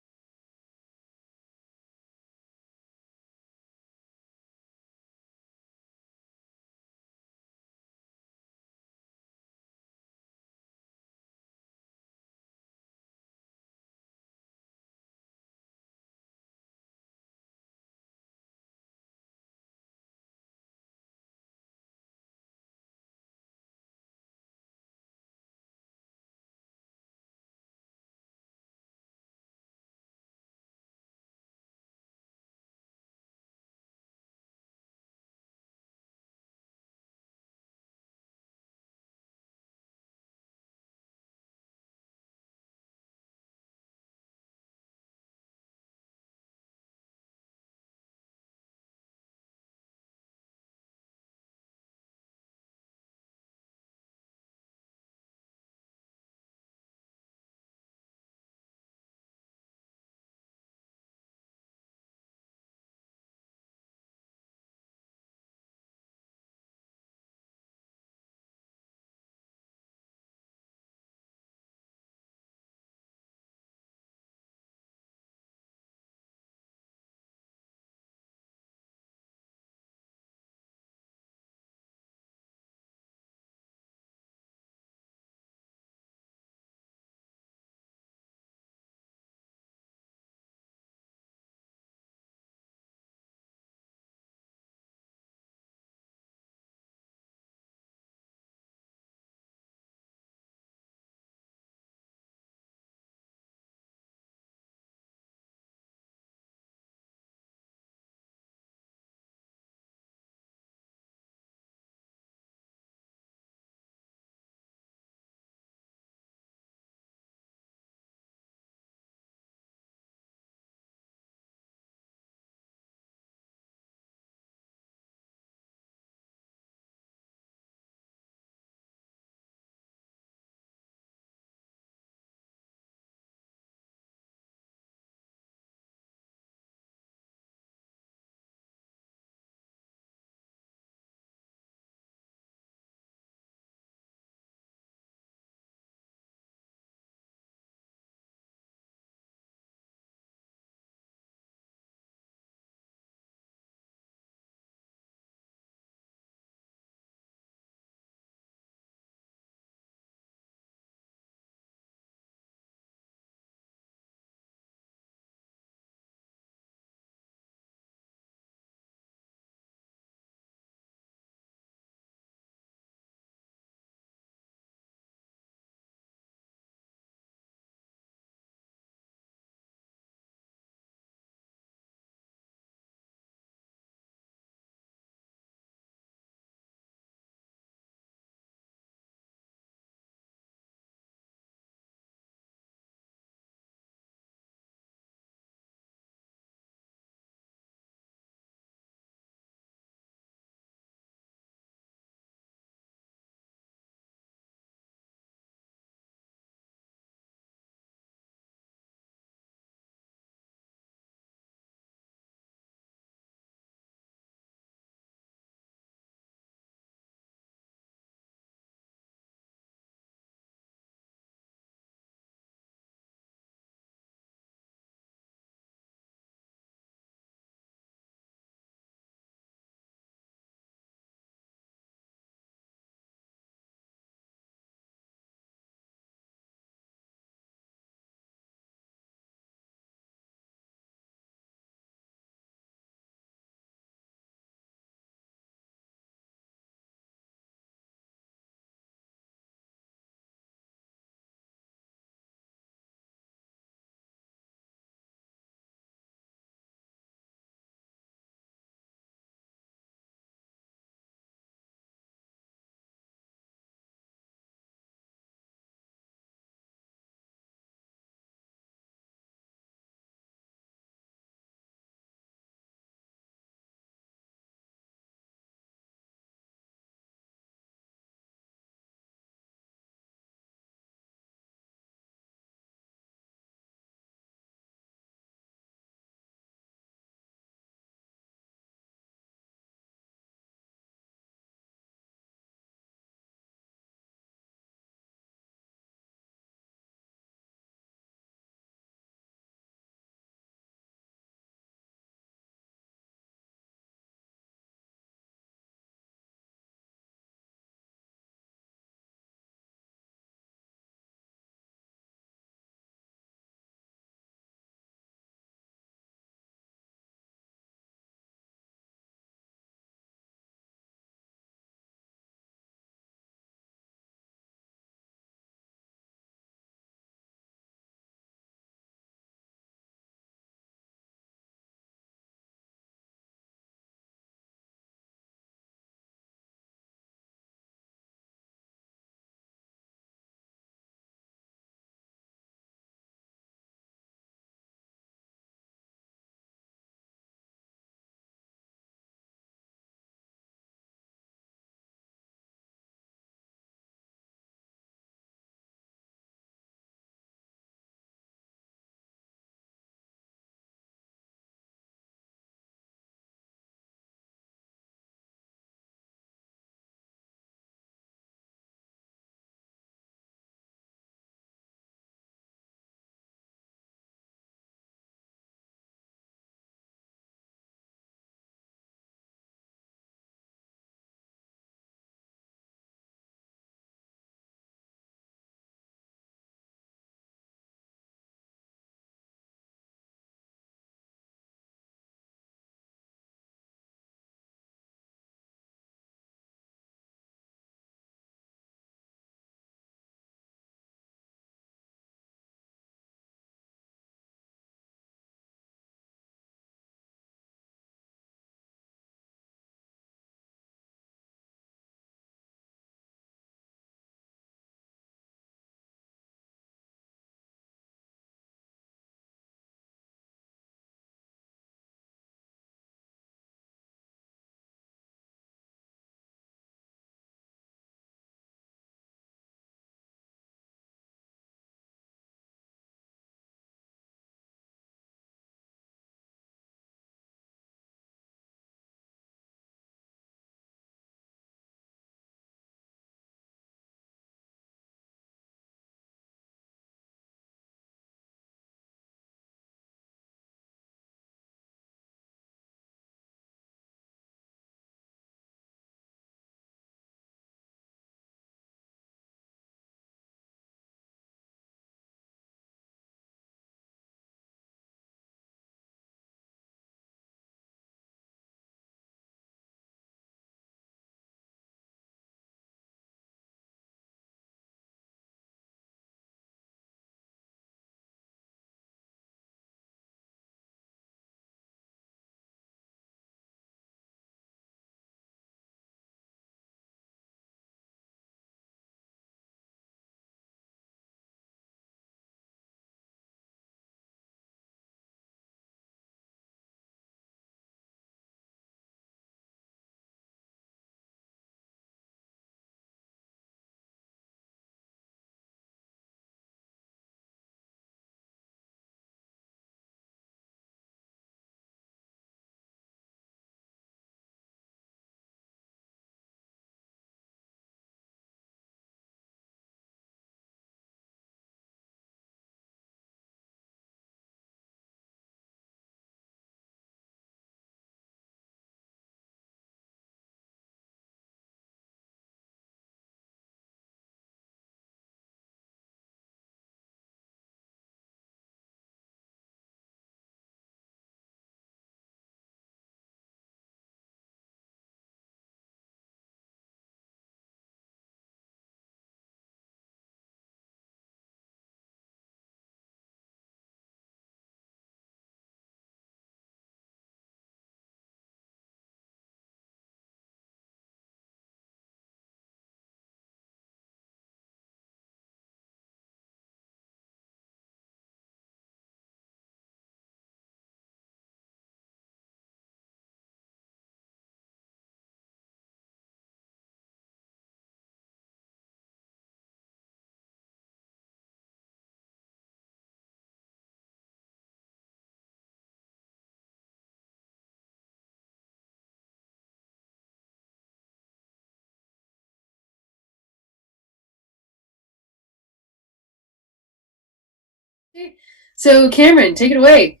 So Cameron, take it away.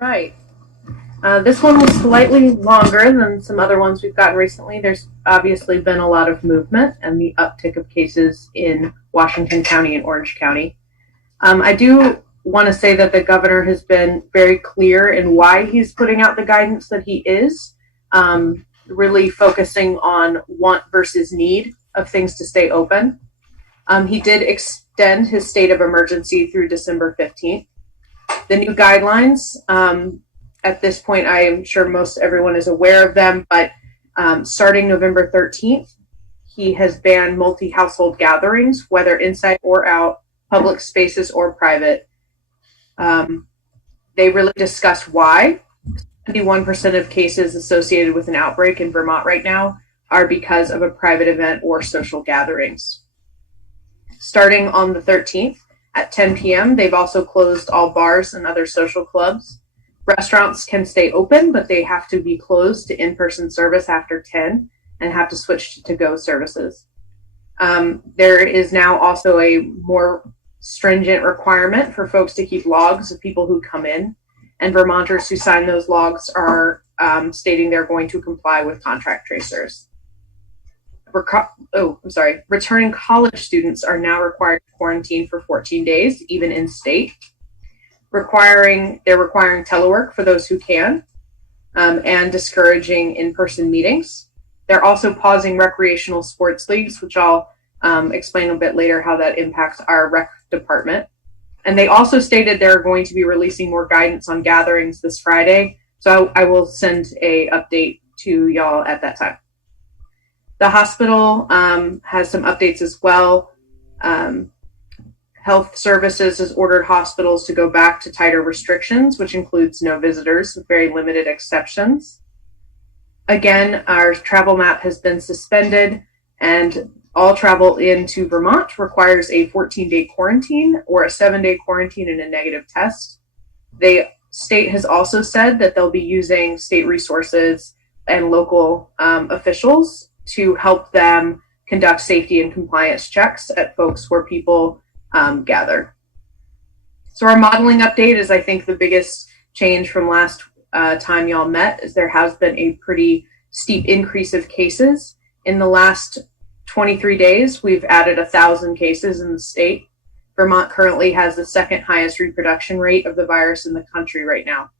Right. This one was slightly longer than some other ones we've gotten recently. There's obviously been a lot of movement and the uptick of cases in Washington County and Orange County. I do want to say that the governor has been very clear in why he's putting out the guidance that he is, really focusing on want versus need of things to stay open. He did extend his state of emergency through December 15th. The new guidelines, at this point, I am sure most everyone is aware of them, but starting November 13th, he has banned multi-household gatherings, whether inside or out, public spaces or private. They really discuss why. 71% of cases associated with an outbreak in Vermont right now are because of a private event or social gatherings. Starting on the 13th at 10 p.m., they've also closed all bars and other social clubs. Restaurants can stay open, but they have to be closed to in-person service after 10 and have to switch to to-go services. There is now also a more stringent requirement for folks to keep logs of people who come in, and Vermonters who sign those logs are stating they're going to comply with contract tracers. Returning college students are now required to quarantine for 14 days, even in state. They're requiring telework for those who can, and discouraging in-person meetings. They're also pausing recreational sports leagues, which I'll explain a bit later how that impacts our rec department. And they also stated they're going to be releasing more guidance on gatherings this Friday. So I will send a update to y'all at that time. The hospital has some updates as well. Health Services has ordered hospitals to go back to tighter restrictions, which includes no visitors with very limited exceptions. Again, our travel map has been suspended, and all travel into Vermont requires a 14-day quarantine or a 7-day quarantine and a negative test. The state has also said that they'll be using state resources and local officials to help them conduct safety and compliance checks at folks where people gather. So our modeling update is, I think, the biggest change from last time y'all met, is there has been a pretty steep increase of cases. In the last 23 days, we've added 1,000 cases in the state. Vermont currently has the second highest reproduction rate of the virus in the country right now.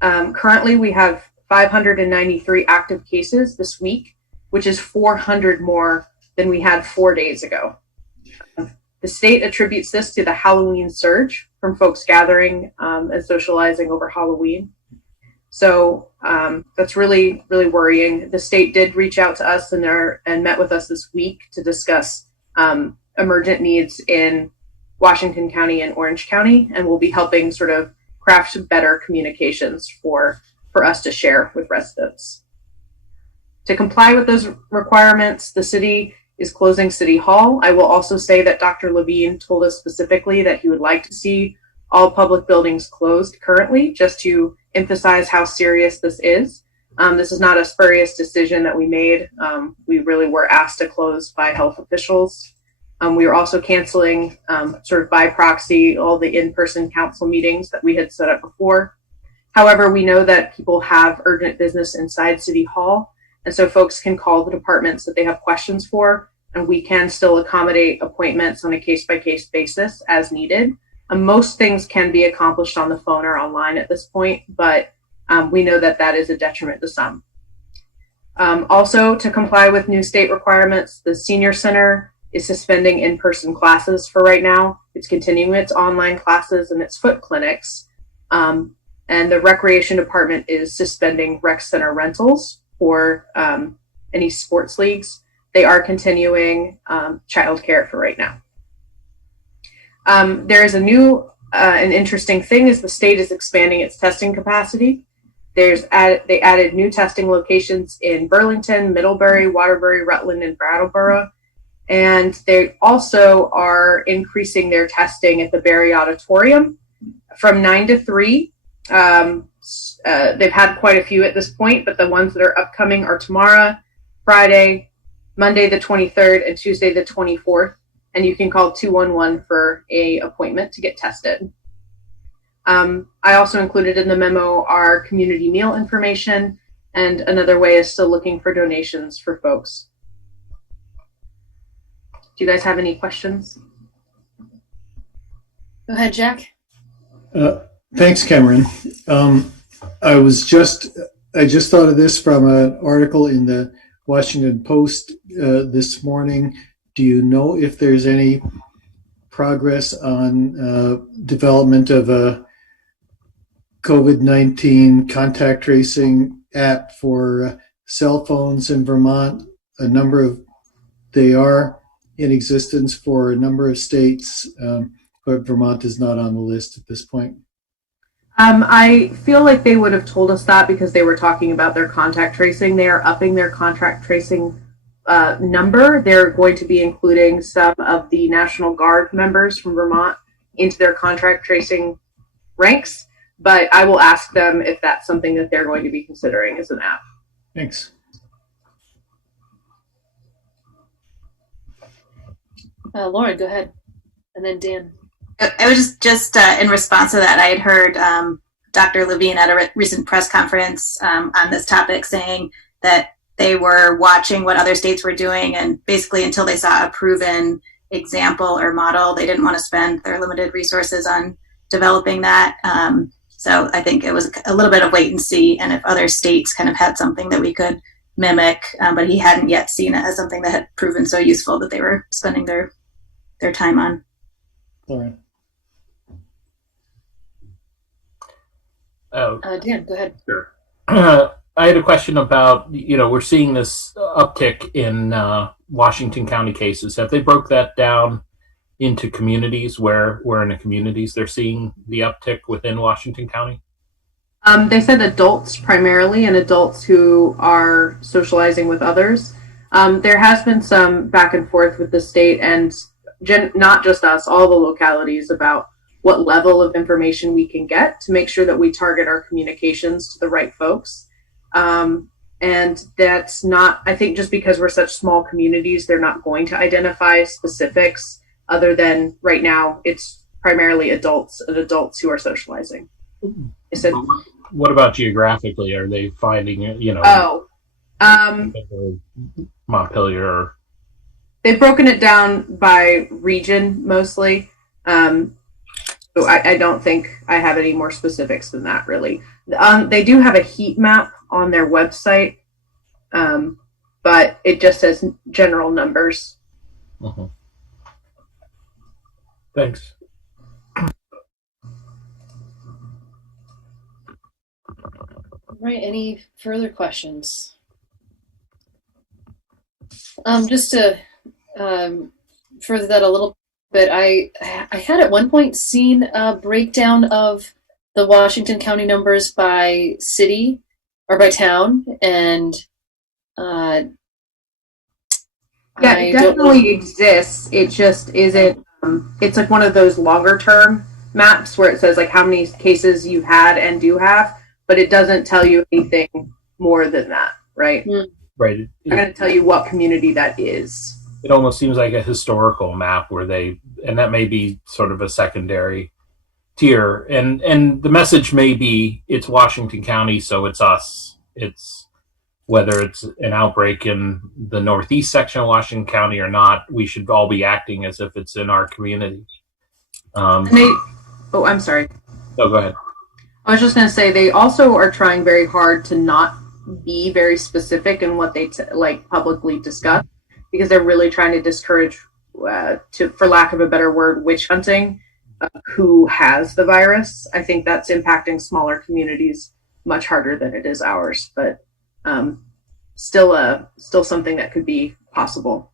Currently, we have 593 active cases this week, which is 400 more than we had 4 days ago. The state attributes this to the Halloween surge from folks gathering and socializing over Halloween. So that's really, really worrying. The state did reach out to us and met with us this week to discuss emergent needs in Washington County and Orange County, and we'll be helping sort of craft better communications for us to share with residents. To comply with those requirements, the city is closing City Hall. I will also say that Dr. Levine told us specifically that he would like to see all public buildings closed currently, just to emphasize how serious this is. This is not a spurious decision that we made. We really were asked to close by health officials. We are also canceling, sort of by proxy, all the in-person council meetings that we had set up before. However, we know that people have urgent business inside City Hall, and so folks can call the departments that they have questions for, and we can still accommodate appointments on a case-by-case basis as needed. Most things can be accomplished on the phone or online at this point, but we know that that is a detriment to some. Also, to comply with new state requirements, the Senior Center is suspending in-person classes for right now. It's continuing its online classes and its foot clinics. And the Recreation Department is suspending rec center rentals for any sports leagues. They are continuing childcare for right now. There is a new and interesting thing is the state is expanding its testing capacity. They added new testing locations in Burlington, Middlebury, Waterbury, Rutland, and Brattleboro. And they also are increasing their testing at the Barry Auditorium from 9 to 3. They've had quite a few at this point, but the ones that are upcoming are tomorrow, Friday, Monday the 23rd, and Tuesday the 24th. and you can call 211 for a appointment to get tested. I also included in the memo our community meal information, and another way is still looking for donations for folks. Do you guys have any questions? Go ahead, Jack. Thanks, Cameron. I just thought of this from an article in the Washington Post this morning. Do you know if there's any progress on development of a COVID-19 contact tracing app for cell phones in Vermont? They are in existence for a number of states, but Vermont is not on the list at this point. I feel like they would have told us that because they were talking about their contact tracing. They are upping their contact tracing number. They're going to be including some of the National Guard members from Vermont into their contact tracing ranks, but I will ask them if that's something that they're going to be considering as an app. Thanks. Lauren, go ahead. And then Dan. I was just in response to that, I had heard Dr. Levine at a recent press conference on this topic saying that they were watching what other states were doing, and basically until they saw a proven example or model, they didn't want to spend their limited resources on developing that. So I think it was a little bit of wait and see, and if other states kind of had something that we could mimic, but he hadn't yet seen it as something that had proven so useful that they were spending their time on. Lauren. Dan, go ahead. Sure. I had a question about, we're seeing this uptick in Washington County cases. Have they broke that down into communities where in the communities they're seeing the uptick within Washington County? They said adults primarily, and adults who are socializing with others. There has been some back and forth with the state and not just us, all the localities about what level of information we can get to make sure that we target our communications to the right folks. And that's not, I think just because we're such small communities, they're not going to identify specifics other than right now it's primarily adults and adults who are socializing. I said, what about geographically? Are they finding, Montpelier? They've broken it down by region mostly. So I don't think I have any more specifics than that, really. They do have a heat map on their website, but it just says general numbers. Uh-huh. Thanks. All right, any further questions? Just to further that a little bit, I had at one point seen a breakdown of the Washington County numbers by city or by town, and yeah, it definitely exists. It just isn't. It's like one of those longer term maps where it says like how many cases you had and do have, but it doesn't tell you anything more than that, right? Right. I'm going to tell you what community that is. It almost seems like a historical map where and that may be sort of a secondary tier. And the message may be it's Washington County, so it's us. It's whether it's an outbreak in the northeast section of Washington County or not, we should all be acting as if it's in our community. I'm sorry. No, go ahead. I was just going to say they also are trying very hard to not be very specific in what they publicly discuss, because they're really trying to discourage, for lack of a better word, witch hunting, who has the virus. I think that's impacting smaller communities much harder than it is ours, but still something that could be possible.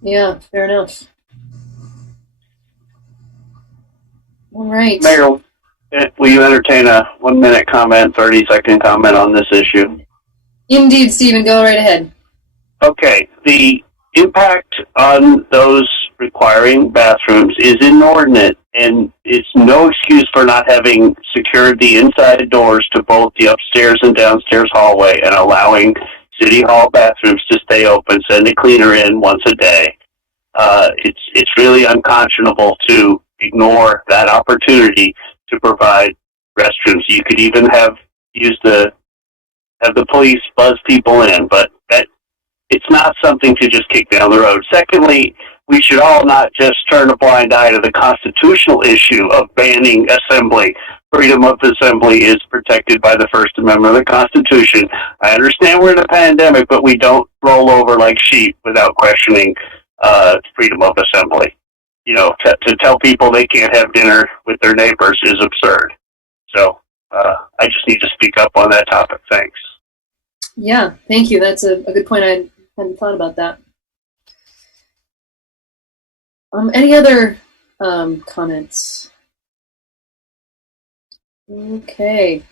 Yeah, fair enough. All right. Mayor, will you entertain a 1 minute comment, 30-second comment on this issue? Indeed, Stephen, go right ahead. Okay, the impact on those requiring bathrooms is inordinate, and it's no excuse for not having secured the inside doors to both the upstairs and downstairs hallway and allowing city hall bathrooms to stay open, send a cleaner in once a day. It's really unconscionable to ignore that opportunity to provide restrooms. You could even have the police buzz people in, but that it's not something to just kick down the road. Secondly, we should all not just turn a blind eye to the constitutional issue of banning assembly. Freedom of assembly is protected by the First Amendment of the Constitution. I understand we're in a pandemic, but we don't roll over like sheep without questioning freedom of assembly. You know, to tell people they can't have dinner with their neighbors is absurd. So I just need to speak up on that topic. Thanks. Yeah, thank you. That's a good point. I hadn't thought about that. Any other comments? Okay.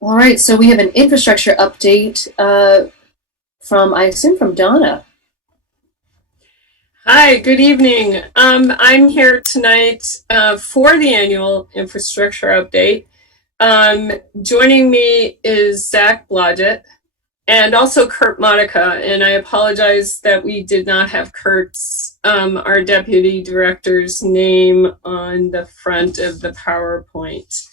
All right, so we have an infrastructure update I assume from Donna. Hi, good evening. I'm here tonight for the annual infrastructure update. Joining me is Zach Blodgett and also Kurt Monica, and I apologize that we did not have Kurt's, our deputy director's name on the front of the PowerPoint.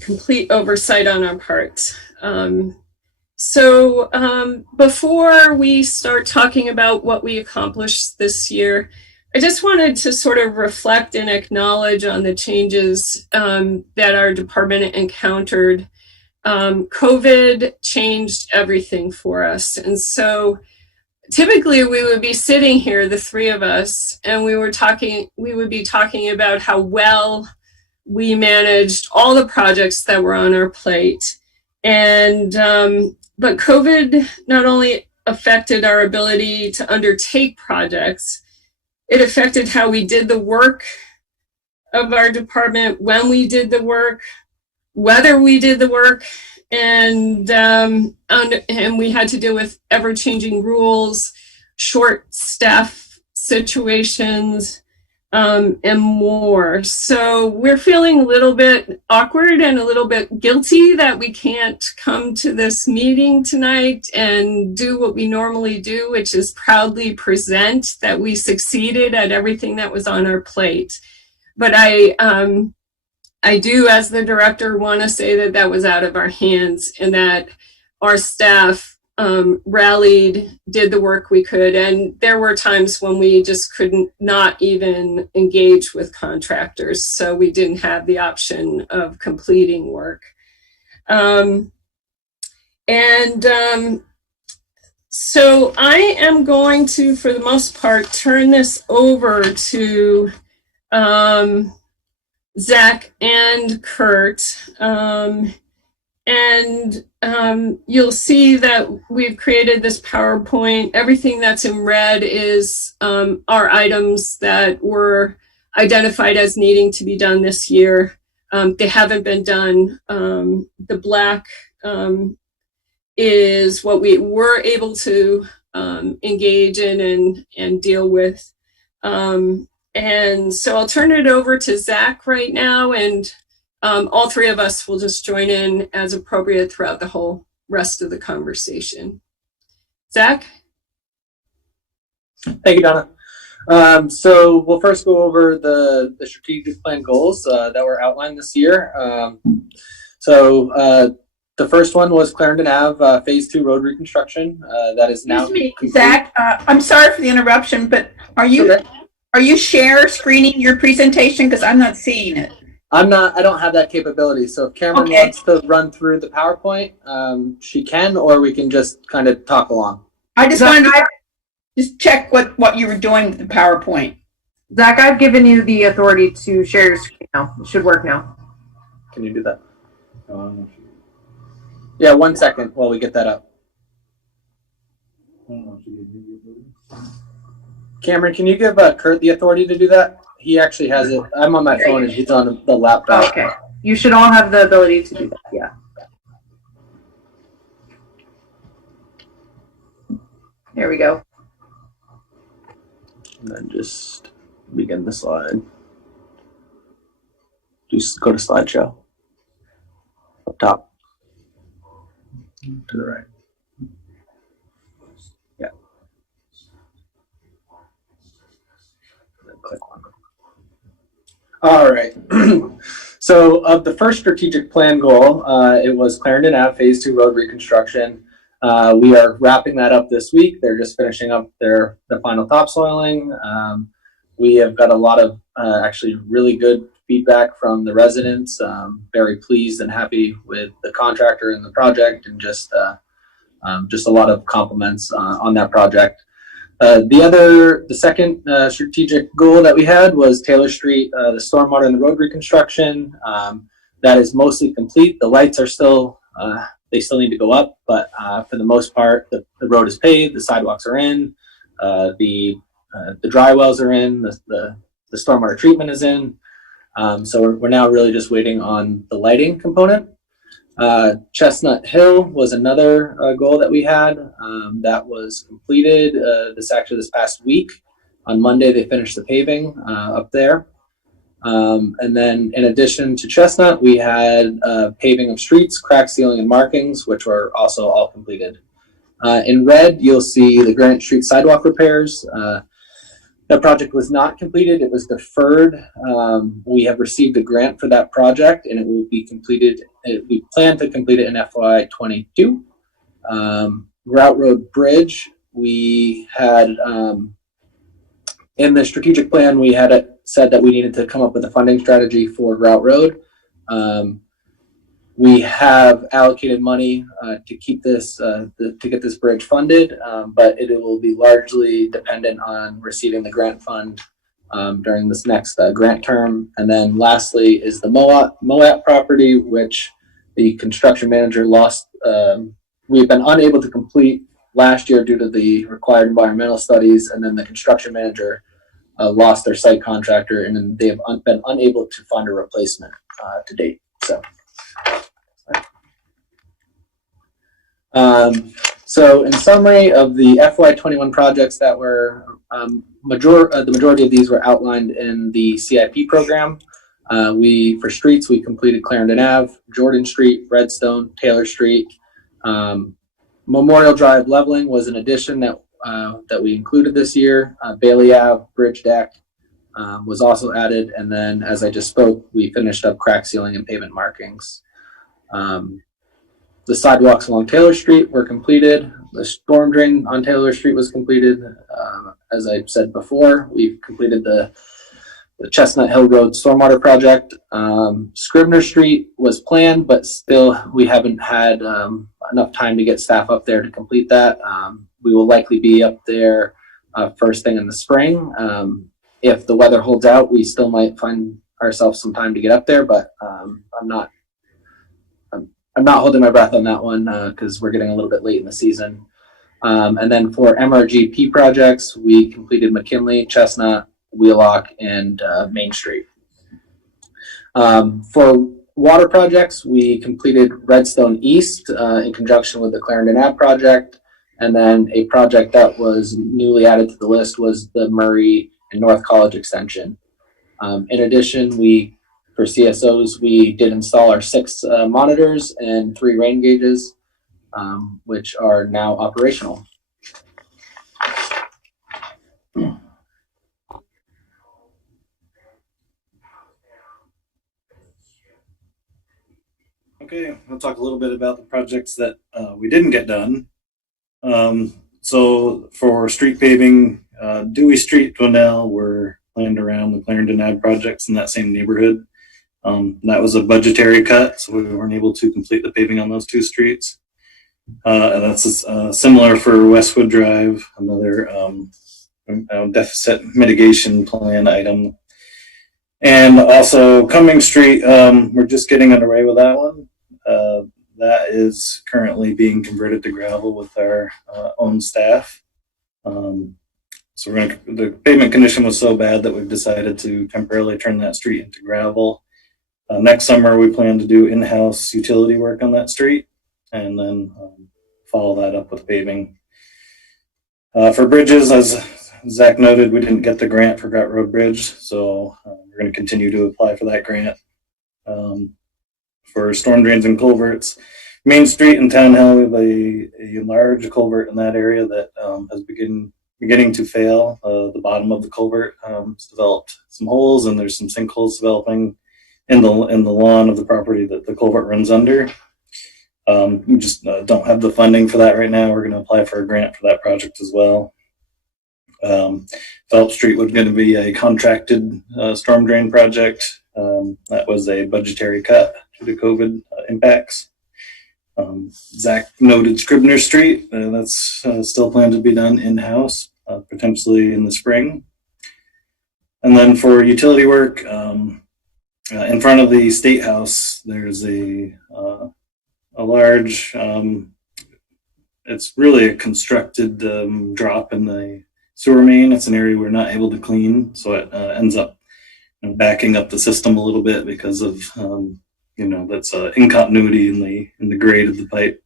Complete oversight on our part. So before we start talking about what we accomplished this year, I just wanted to sort of reflect and acknowledge on the changes that our department encountered. COVID changed everything for us. And so typically we would be sitting here, the three of us, and we would be talking about how well we managed all the projects that were on our plate. And but COVID not only affected our ability to undertake projects, it affected how we did the work of our department, when we did the work, whether we did the work, and we had to deal with ever-changing rules, short staff situations, and more. So we're feeling a little bit awkward and a little bit guilty that we can't come to this meeting tonight and do what we normally do, which is proudly present that we succeeded at everything that was on our plate. But I do, as the director, want to say that that was out of our hands and that our staff rallied, did the work we could, and there were times when we just couldn't not even engage with contractors, so we didn't have the option of completing work. So I am going to, for the most part, turn this over to Zach and Kurt. You'll see that we've created this PowerPoint. Everything that's in red is our items that were identified as needing to be done this year. They haven't been done. The black is what we were able to engage in and deal with. And so I'll turn it over to Zach right now, and all three of us will just join in as appropriate throughout the whole rest of the conversation. Zach? Thank you, Donna. So we'll first go over the strategic plan goals that were outlined this year. The first one was Clarendon Ave Phase 2 road reconstruction. That is now complete. Zach, I'm sorry for the interruption, but are you share screening your presentation? Because I'm not seeing it. I don't have that capability. So if Cameron wants to run through the PowerPoint, she can, or we can just kind of talk along. I just wanted to just check what you were doing with the PowerPoint. Zach, I've given you the authority to share your screen now. It should work now. Can you do that? Yeah, 1 second while we get that up. Cameron, can you give Kurt the authority to do that? He actually has it. I'm on my phone and he's on the laptop. Oh, okay. You should all have the ability to do that, yeah. There we go. And then just begin the slide. Just go to slideshow. Up top. To the right. Yeah. Click one. All right. So of the first strategic plan goal, it was Clarendon Ave Phase 2 road reconstruction. We are wrapping that up this week. They're just finishing up the final topsoiling. We have got a lot of actually really good feedback from the residents. Very pleased and happy with the contractor and the project, and just a lot of compliments on that project. The second strategic goal that we had was Taylor Street, the stormwater and the road reconstruction. That is mostly complete. The lights are still, they still need to go up, but for the most part, the road is paved, the sidewalks are in, the dry wells are in, the stormwater treatment is in. So we're now really just waiting on the lighting component. Chestnut Hill was another goal that we had that was completed this past week. On Monday, they finished the paving up there. And then in addition to Chestnut, we had paving of streets, crack sealing, and markings, which were also all completed. In red, you'll see the Granite Street sidewalk repairs. That project was not completed. It was deferred. We have received a grant for that project, and it will be completed. We plan to complete it in FY22. Route Road Bridge, we had, in the strategic plan, we had said that we needed to come up with a funding strategy for Route Road. We have allocated money to keep this, to get this bridge funded, but it will be largely dependent on receiving the grant fund during this next grant term. And then lastly is the Moat property, which the construction manager lost. We've been unable to complete last year due to the required environmental studies, and then the construction manager lost their site contractor, and then they have been unable to find a replacement to date. So in summary of the FY21 projects that were, the majority of these were outlined in the CIP program. For streets, we completed Clarendon Ave, Jordan Street, Redstone, Taylor Street. Memorial Drive leveling was an addition that we included this year. Bailey Ave, Bridge Deck was also added. And then, as I just spoke, we finished up crack sealing and pavement markings. The sidewalks along Taylor Street were completed. The storm drain on Taylor Street was completed. As I said before, we've completed the Chestnut Hill Road stormwater project. Scribner Street was planned, but still we haven't had enough time to get staff up there to complete that. We will likely be up there first thing in the spring. If the weather holds out, we still might find ourselves some time to get up there, but I'm not holding my breath on that one because we're getting a little bit late in the season. And then for MRGP projects, we completed McKinley, Chestnut, Wheelock, and Main Street. For water projects, we completed Redstone East in conjunction with the Clarendon Ave project. And then a project that was newly added to the list was the Murray and North College extension. In addition, for CSOs, we did install our 6 monitors and 3 rain gauges, which are now operational. Okay, I'll talk a little bit about the projects that we didn't get done. So for street paving, Dewey Street, Donnell were planned around the Clarendon Ave projects in that same neighborhood. That was a budgetary cut, so we weren't able to complete the paving on those 2 streets. And that's similar for Westwood Drive, another deficit mitigation plan item. And also Cumming Street, we're just getting underway with that one. That is currently being converted to gravel with our own staff. So the pavement condition was so bad that we've decided to temporarily turn that street into gravel. Next summer, we plan to do in-house utility work on that street and then follow that up with paving. For bridges, as Zach noted, we didn't get the grant for Route Road Bridge, so we're going to continue to apply for that grant. For storm drains and culverts, Main Street in Town Hill, we have a large culvert in that area that has beginning to fail. The bottom of the culvert has developed some holes, and there's some sinkholes developing in the lawn of the property that the culvert runs under. We just don't have the funding for that right now. We're going to apply for a grant for that project as well. Phelps Street was going to be a contracted storm drain project. That was a budgetary cut due to COVID impacts. Zach noted Scribner Street. That's still planned to be done in-house, potentially in the spring. And then for utility work, in front of the State House, there's a large, it's really a constructed drop in the sewer main. It's an area we're not able to clean, so it ends up backing up the system a little bit because of that's incontinuity in the grade of the pipe.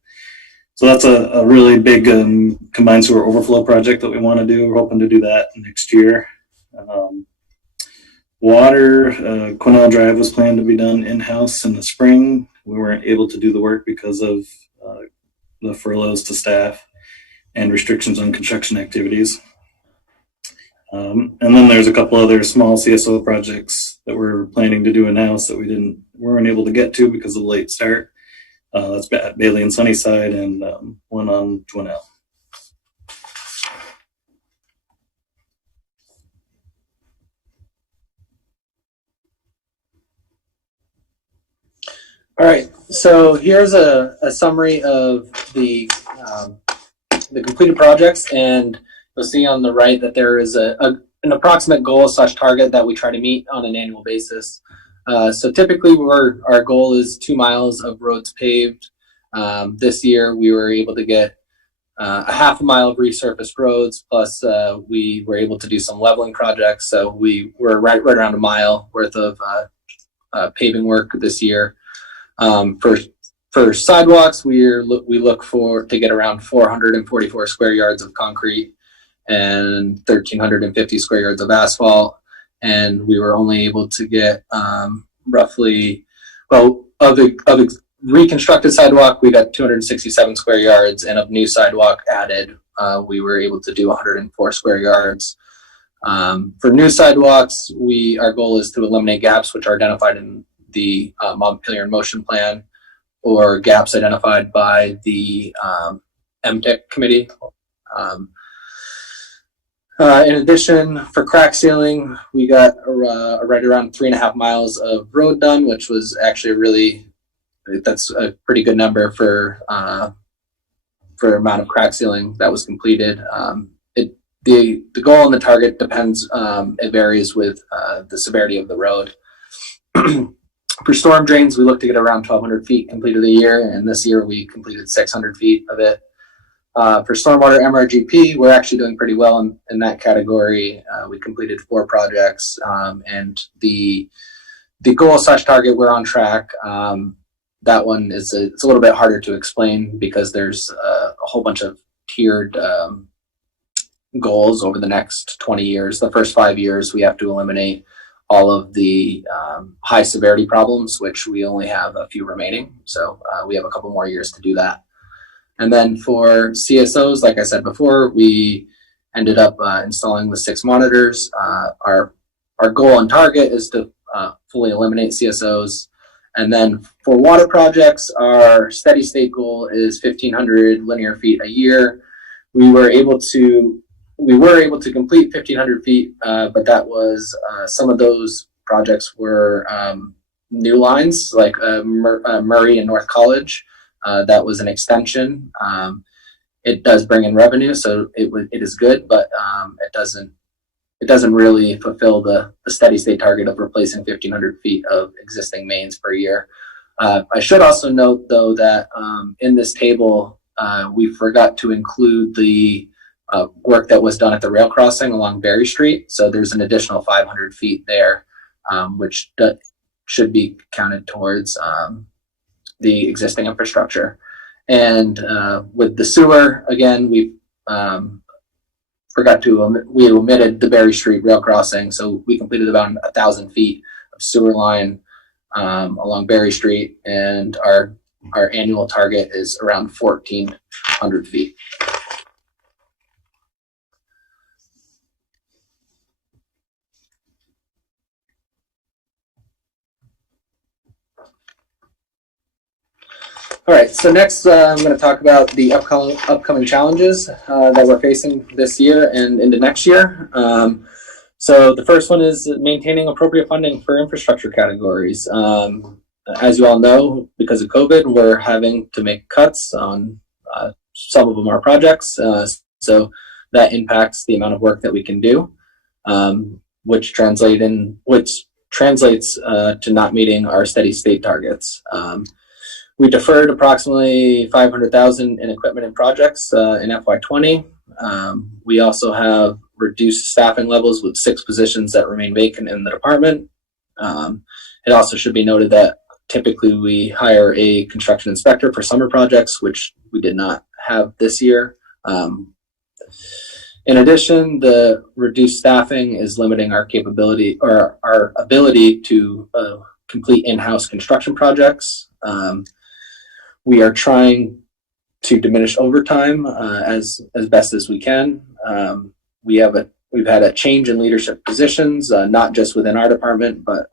So that's a really big combined sewer overflow project that we want to do. We're hoping to do that next year. Water, Quinnell Drive was planned to be done in-house in the spring. We weren't able to do the work because of the furloughs to staff and restrictions on construction activities. And then there's a couple other small CSO projects that we're planning to do in-house that we weren't able to get to because of the late start. That's at Bailey and Sunnyside, and one on Twinnell. All right, so here's a summary of the completed projects, and you'll see on the right that there is an approximate goal / target that we try to meet on an annual basis. So typically our goal is 2 miles of roads paved. This year we were able to get a half a mile of resurfaced roads, plus we were able to do some leveling projects. So we were right around a mile worth of paving work this year. For sidewalks, we look to get around 444 square yards of concrete and 1,350 square yards of asphalt. And we were only able to get roughly, of reconstructed sidewalk, we got 267 square yards, and of new sidewalk added, we were able to do 104 square yards. For new sidewalks, our goal is to eliminate gaps which are identified in the Montpelier motion plan, or gaps identified by the MTIC committee. In addition, for crack sealing, we got right around 3.5 miles of road done, which was actually that's a pretty good number for amount of crack sealing that was completed. The goal and the target depends, it varies with the severity of the road. For storm drains, we look to get around 1,200 feet completed a year, and this year we completed 600 feet of it. For stormwater MRGP, we're actually doing pretty well in that category. We completed 4 projects, and the goal / target, we're on track. That one it's a little bit harder to explain because there's a whole bunch of tiered goals over the next 20 years. The first 5 years, we have to eliminate all of the high severity problems, which we only have a few remaining. So we have a couple more years to do that. And then for CSOs, like I said before, we ended up installing the 6 monitors. Our goal and target is to fully eliminate CSOs. And then for water projects, our steady state goal is 1,500 linear feet a year. We were able to complete 1,500 feet, but that was some of those projects were new lines, like Murray and North College. That was an extension. It does bring in revenue, so it is good, but it doesn't really fulfill the steady state target of replacing 1,500 feet of existing mains per year. I should also note, though, that in this table we forgot to include the work that was done at the rail crossing along Berry Street. So there's an additional 500 feet there, which should be counted towards the existing infrastructure. And with the sewer, again, we omitted the Berry Street rail crossing. So we completed about 1,000 feet of sewer line along Berry Street, and our our annual target is around 1,400 feet. All right, so next I'm going to talk about the upcoming challenges that we're facing this year and into next year. So the first one is maintaining appropriate funding for infrastructure categories. As you all know, because of COVID, we're having to make cuts on some of them are projects. So that impacts the amount of work that we can do, which translates to not meeting our steady state targets. We deferred approximately $500,000 in equipment and projects in FY20. We also have reduced staffing levels with 6 positions that remain vacant in the department. It also should be noted that typically we hire a construction inspector for summer projects, which we did not have this year. In addition, the reduced staffing is limiting our capability or our ability to complete in-house construction projects. We are trying to diminish overtime as best as we can. We've had a change in leadership positions, not just within our department, but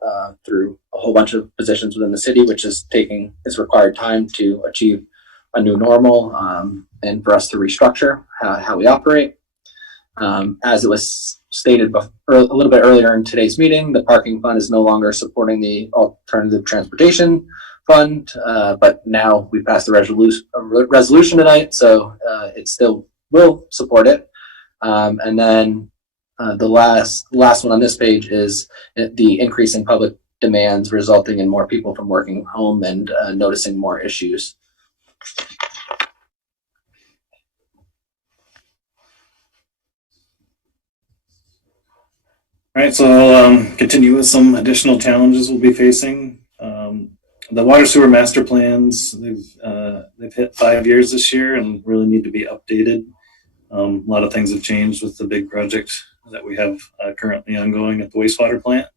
through a whole bunch of positions within the city, which is taking its required time to achieve a new normal and for us to restructure how we operate. As it was stated a little bit earlier in today's meeting, the parking fund is no longer supporting the alternative transportation fund, but now we passed the resolution tonight, so it still will support it. And then the last one on this page is the increase in public demands resulting in more people from working home and noticing more issues. All right, so I'll continue with some additional challenges we'll be facing. The water sewer master plans, they've hit 5 years this year and really need to be updated. A lot of things have changed with the big project that we have currently ongoing at the wastewater plant.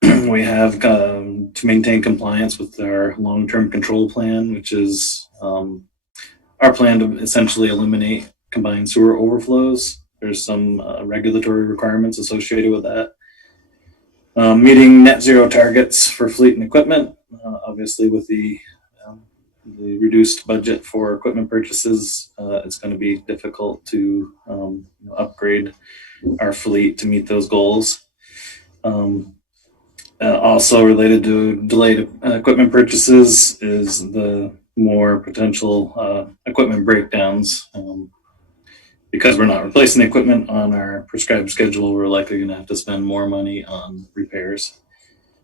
We have to maintain compliance with our long-term control plan, which is our plan to essentially eliminate combined sewer overflows. There's some regulatory requirements associated with that. Meeting net zero targets for fleet and equipment, obviously with the reduced budget for equipment purchases, it's going to be difficult to upgrade our fleet to meet those goals. Also related to delayed equipment purchases is the more potential equipment breakdowns. Because we're not replacing the equipment on our prescribed schedule, we're likely going to have to spend more money on repairs.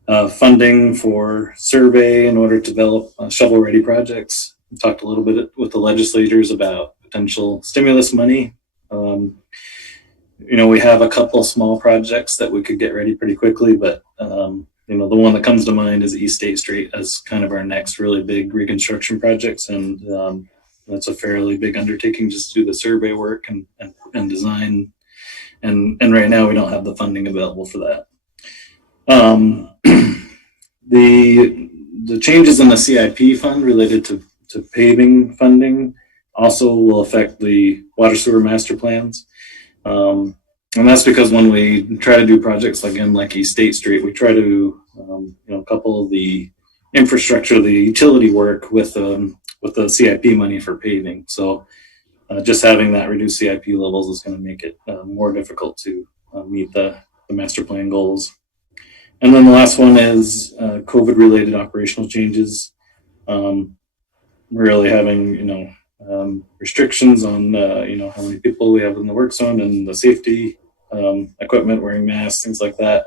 Funding for survey in order to develop shovel-ready projects. We talked a little bit with the legislators about potential stimulus money. We have a couple small projects that we could get ready pretty quickly, but the one that comes to mind is East State Street as kind of our next really big reconstruction projects, and that's a fairly big undertaking just to do the survey work and design. And right now we don't have the funding available for that. The changes in the CIP fund related to paving funding also will affect the water sewer master plans. And that's because when we try to do projects like East State Street, we try to couple the infrastructure, the utility work with the CIP money for paving. So just having that reduced CIP levels is going to make it more difficult to meet the master plan goals. And then the last one is COVID related operational changes. We're really having, restrictions on, how many people we have in the work zone and the safety equipment, wearing masks, things like that.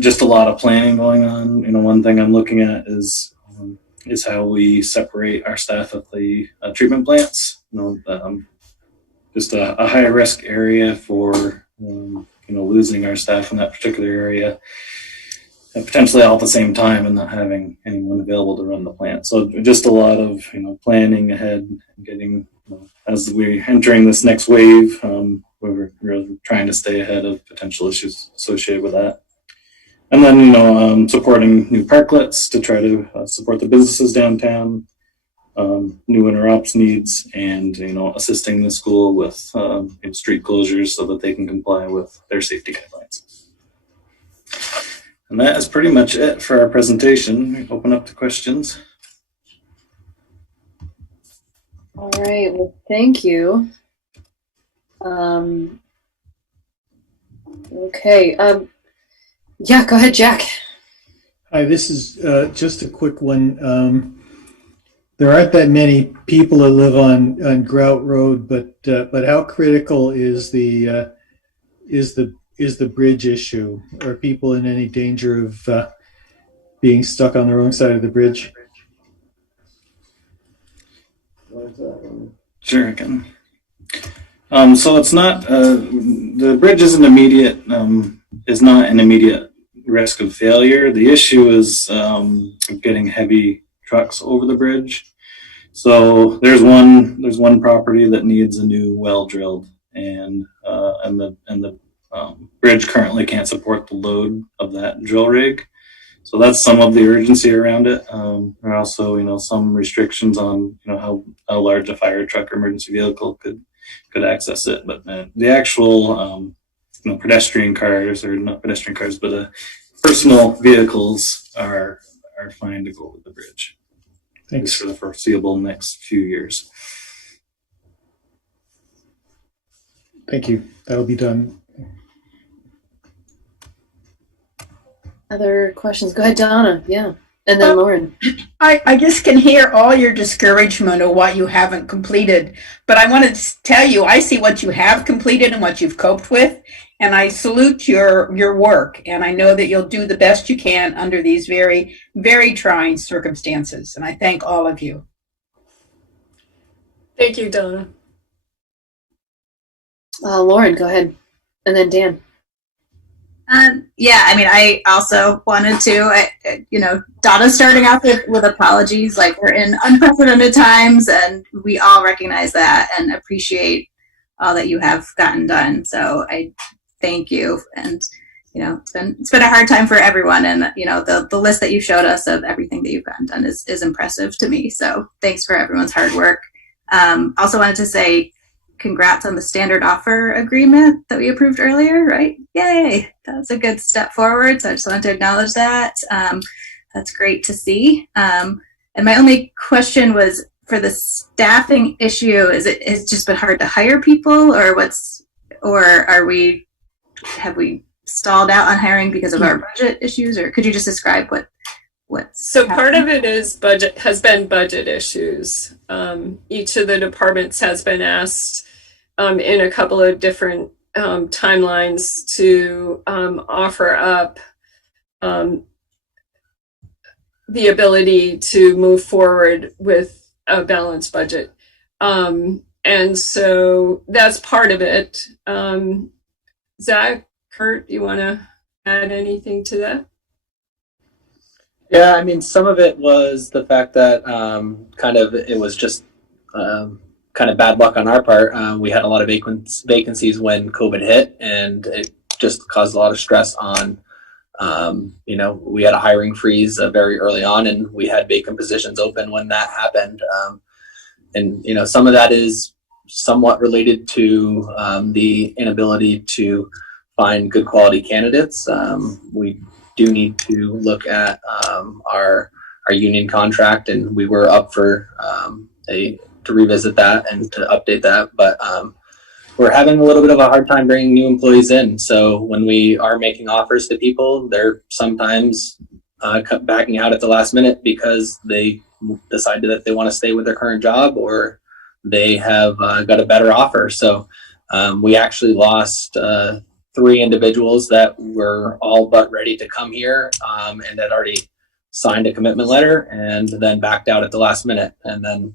Just a lot of planning going on. One thing I'm looking at is how we separate our staff at the treatment plants. Just a high risk area for losing our staff in that particular area, and potentially all at the same time, and not having anyone available to run the plant. So just a lot of planning ahead, getting as we're entering this next wave. We're really trying to stay ahead of potential issues associated with that. And then, supporting new parklets to try to support the businesses downtown, new interops needs, and, assisting the school with street closures so that they can comply with their safety guidelines. And that is pretty much it for our presentation. We open up to questions. All right. Well, thank you. Okay. Yeah, go ahead, Jack. Hi, this is just a quick one. There aren't that many people that live on Grout Road, but how critical is the bridge issue? Are people in any danger of being stuck on the wrong side of the bridge? Sure, I can. So it's not the bridge isn't immediate. Is not an immediate risk of failure. The issue is getting heavy trucks over the bridge. So there's one property that needs a new well drilled, and the bridge currently can't support the load of that drill rig. So that's some of the urgency around it. There are also, some restrictions on, how large a fire truck or emergency vehicle could access it. But the actual, pedestrian cars, or not pedestrian cars, but personal vehicles are fine to go over the bridge. Thanks. For the foreseeable next few years. Thank you. That'll be done. Other questions? Go ahead, Donna. Yeah. And then Lauren. I just can hear all your discouragement of what you haven't completed. But I want to tell you, I see what you have completed and what you've coped with. And I salute your work. And I know that you'll do the best you can under these very, very trying circumstances. And I thank all of you. Thank you, Donna. Lauren, go ahead. And then Dan. Yeah, I mean, I also wanted to, Donna's starting off with apologies. Like, we're in unprecedented times, and we all recognize that and appreciate all that you have gotten done. So I thank you. And, it's been a hard time for everyone. And, the list that you showed us of everything that you've gotten done is impressive to me. So thanks for everyone's hard work. Also wanted to say, congrats on the standard offer agreement that we approved earlier, right? Yay, that's a good step forward. So I just wanted to acknowledge that. That's great to see. And my only question was, for the staffing issue, it's just been hard to hire people, or have we stalled out on hiring because of our budget issues, or could you just describe what's So happening? part of it is has been budget issues. Each of the departments has been asked in a couple of different timelines to offer up the ability to move forward with a balanced budget. And so that's part of it. Zach, Kurt, you want to add anything to that? Yeah, I mean, some of it was the fact that it was just kind of bad luck on our part. We had a lot of vacancies when COVID hit, and it just caused a lot of stress on, we had a hiring freeze very early on, and we had vacant positions open when that happened. And some of that is somewhat related to the inability to find good quality candidates. We do need to look at our union contract, and we were up for to revisit that and to update that, but we're having a little bit of a hard time bringing new employees in. So when we are making offers to people, they're sometimes backing out at the last minute because they decided that they want to stay with their current job, or they have got a better offer. So we actually lost 3 individuals that were all but ready to come here and had already signed a commitment letter and then backed out at the last minute. And then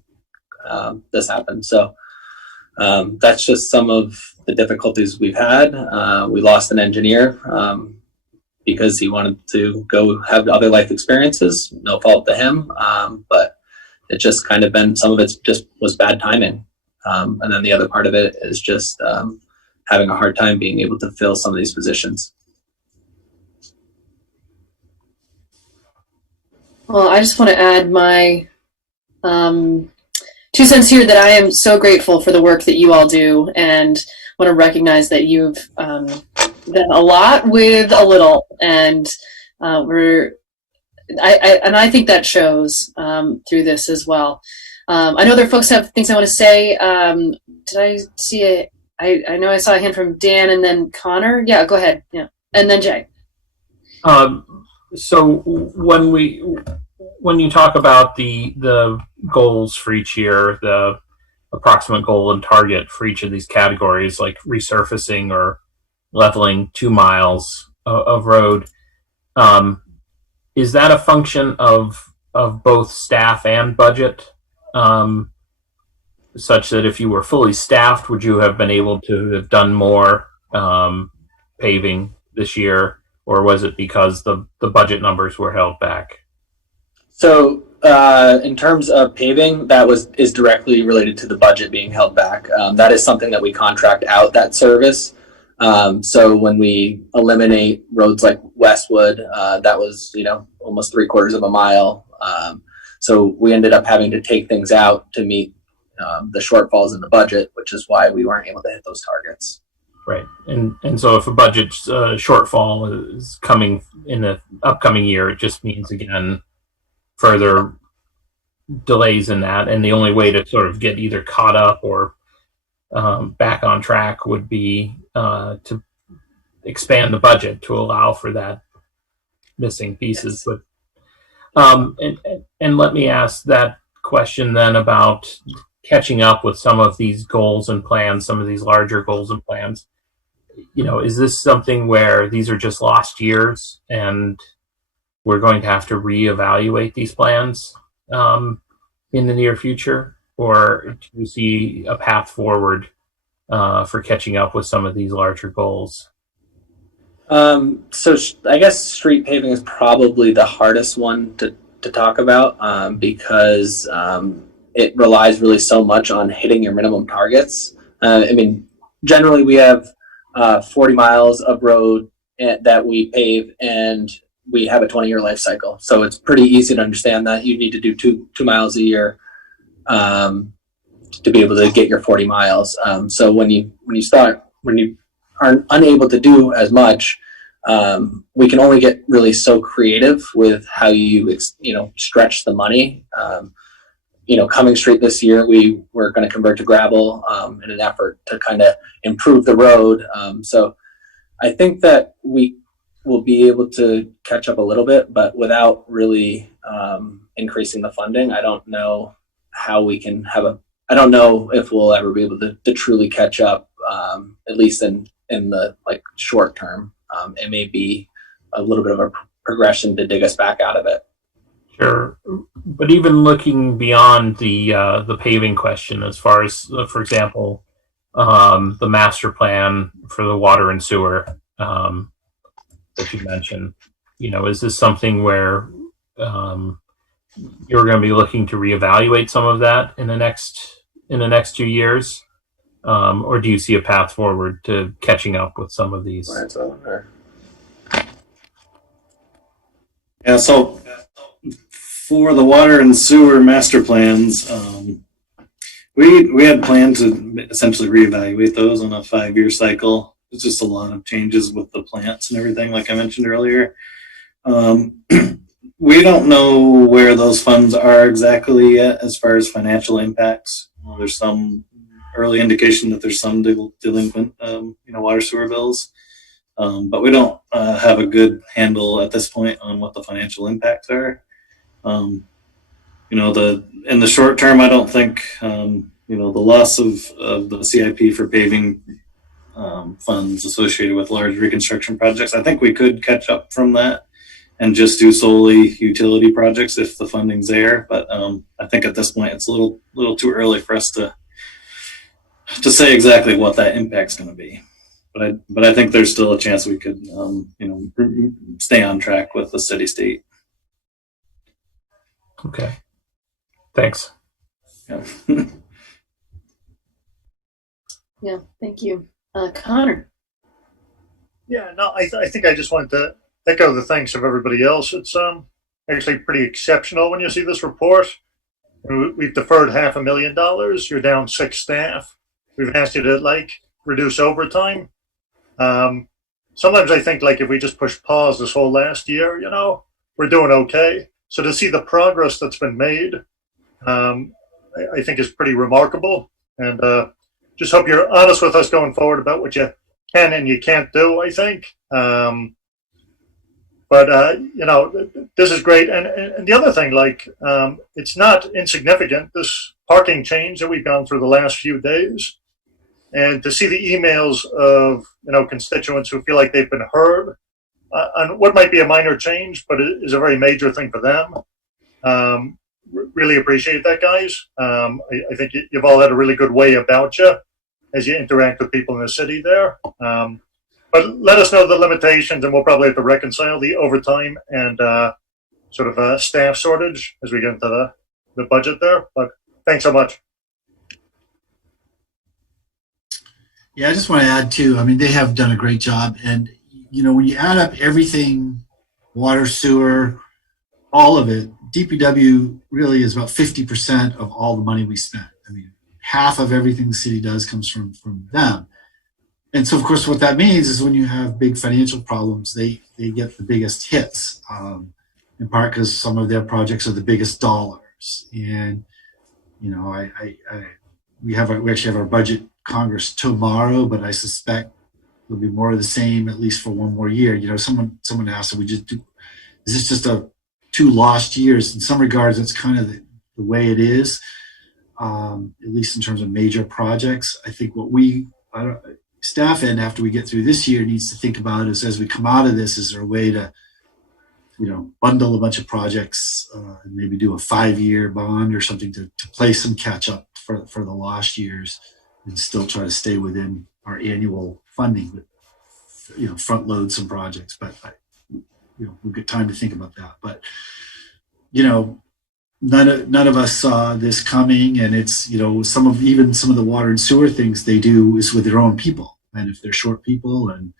this happened. So that's just some of the difficulties we've had. We lost an engineer because he wanted to go have other life experiences. No fault to him, but it just kind of been, some of it just was bad timing. And then the other part of it is just having a hard time being able to fill some of these positions. Well, I just want to add my 2 cents here that I am so grateful for the work that you all do, and want to recognize that you've done a lot with a little, and I think that shows through this as well. I know there are folks have things I want to say. Did I see it? I know I saw a hand from Dan and then Connor. Yeah, go ahead. Yeah, and then Jay. So when you talk about the goals for each year, the approximate goal and target for each of these categories, like resurfacing or leveling 2 miles of road, is that a function of both staff and budget? Such that if you were fully staffed, would you have been able to have done more paving this year, or was it because the budget numbers were held back? So in terms of paving, that is directly related to the budget being held back. That is something that we contract out, that service. So when we eliminate roads like Westwood, that was, almost 3/4 of a mile. So we ended up having to take things out to meet the shortfalls in the budget, which is why we weren't able to hit those targets. Right. And so if a budget shortfall is coming in the upcoming year, it just means, again, further delays in that. And the only way to sort of get either caught up or back on track would be to expand the budget to allow for that missing pieces. Yes. But and let me ask that question then about catching up with some of these goals and plans, some of these larger goals and plans. Is this something where these are just lost years and we're going to have to reevaluate these plans in the near future? Or do you see a path forward for catching up with some of these larger goals? So I guess street paving is probably the hardest one to talk about because it relies really so much on hitting your minimum targets. Generally we have 40 miles of road that we pave, and we have a 20-year life cycle. So it's pretty easy to understand that you need to do two miles a year to be able to get your 40 miles. So when you are unable to do as much, we can only get really so creative with how you stretch the money. Coming Street this year, we were going to convert to gravel in an effort to kind of improve the road. So I think that we will be able to catch up a little bit, but without really increasing the funding, I don't know how we can I don't know if we'll ever be able to truly catch up, at least in the short term. It may be a little bit of a progression to dig us back out of it. Sure, but even looking beyond the paving question, as far as, for example, the master plan for the water and sewer that you mentioned, is this something where you're going to be looking to reevaluate some of that in the next 2 years, or do you see a path forward to catching up with some of these? Yeah, so for the water and sewer master plans, we had planned to essentially reevaluate those on a 5-year cycle. It's just a lot of changes with the plants and everything, like I mentioned earlier. We don't know where those funds are exactly yet as far as financial impacts. There's some early indication that there's some delinquent, water sewer bills. But we don't have a good handle at this point on what the financial impacts are. In the short term, I don't think, the loss of the CIP for paving funds associated with large reconstruction projects, I think we could catch up from that and just do solely utility projects if the funding's there. But I think at this point, it's a little too early for us to say exactly what that impact's going to be. But I think there's still a chance we could, stay on track with the steady state. Okay. Thanks. Yeah. Yeah. Thank you, Connor. Yeah. No, I think I just wanted to echo the thanks of everybody else. It's actually pretty exceptional when you see this report. We've deferred $500,000. You're down 6 staff. We've asked you to reduce overtime. Sometimes I think if we just push pause this whole last year, we're doing okay. So to see the progress that's been made, I think is pretty remarkable. And just hope you're honest with us going forward about what you can and you can't do, I think. But this is great. And the other thing, it's not insignificant, this parking change that we've gone through the last few days. And to see the emails of, constituents who feel like they've been heard on what might be a minor change, but it is a very major thing for them. Really appreciate that, guys. I think you've all had a really good way about you as you interact with people in the city there. But let us know the limitations, and we'll probably have to reconcile the overtime and sort of staff shortage as we get into the budget there. But thanks so much. Yeah, I just want to add too, they have done a great job. And, when you add up everything, water, sewer, all of it, DPW really is about 50% of all the money we spend. Half of everything the city does comes from them. And so, of course, what that means is when you have big financial problems, they get the biggest hits, in part because some of their projects are the biggest dollars. And, we actually have our budget Congress tomorrow, but I suspect there'll be more of the same, at least for one more year. Someone asked, is this just two lost years? In some regards, that's kind of the way it is, at least in terms of major projects. I think what staff end after we get through this year needs to think about is, as we come out of this, is there a way to, bundle a bunch of projects and maybe do a 5-year bond or something to play some catch up for the lost years and still try to stay within our annual funding, but, front load some projects. But, we've got time to think about that. But, none of us saw this coming, and it's, some of the water and sewer things they do is with their own people. And if they're short people and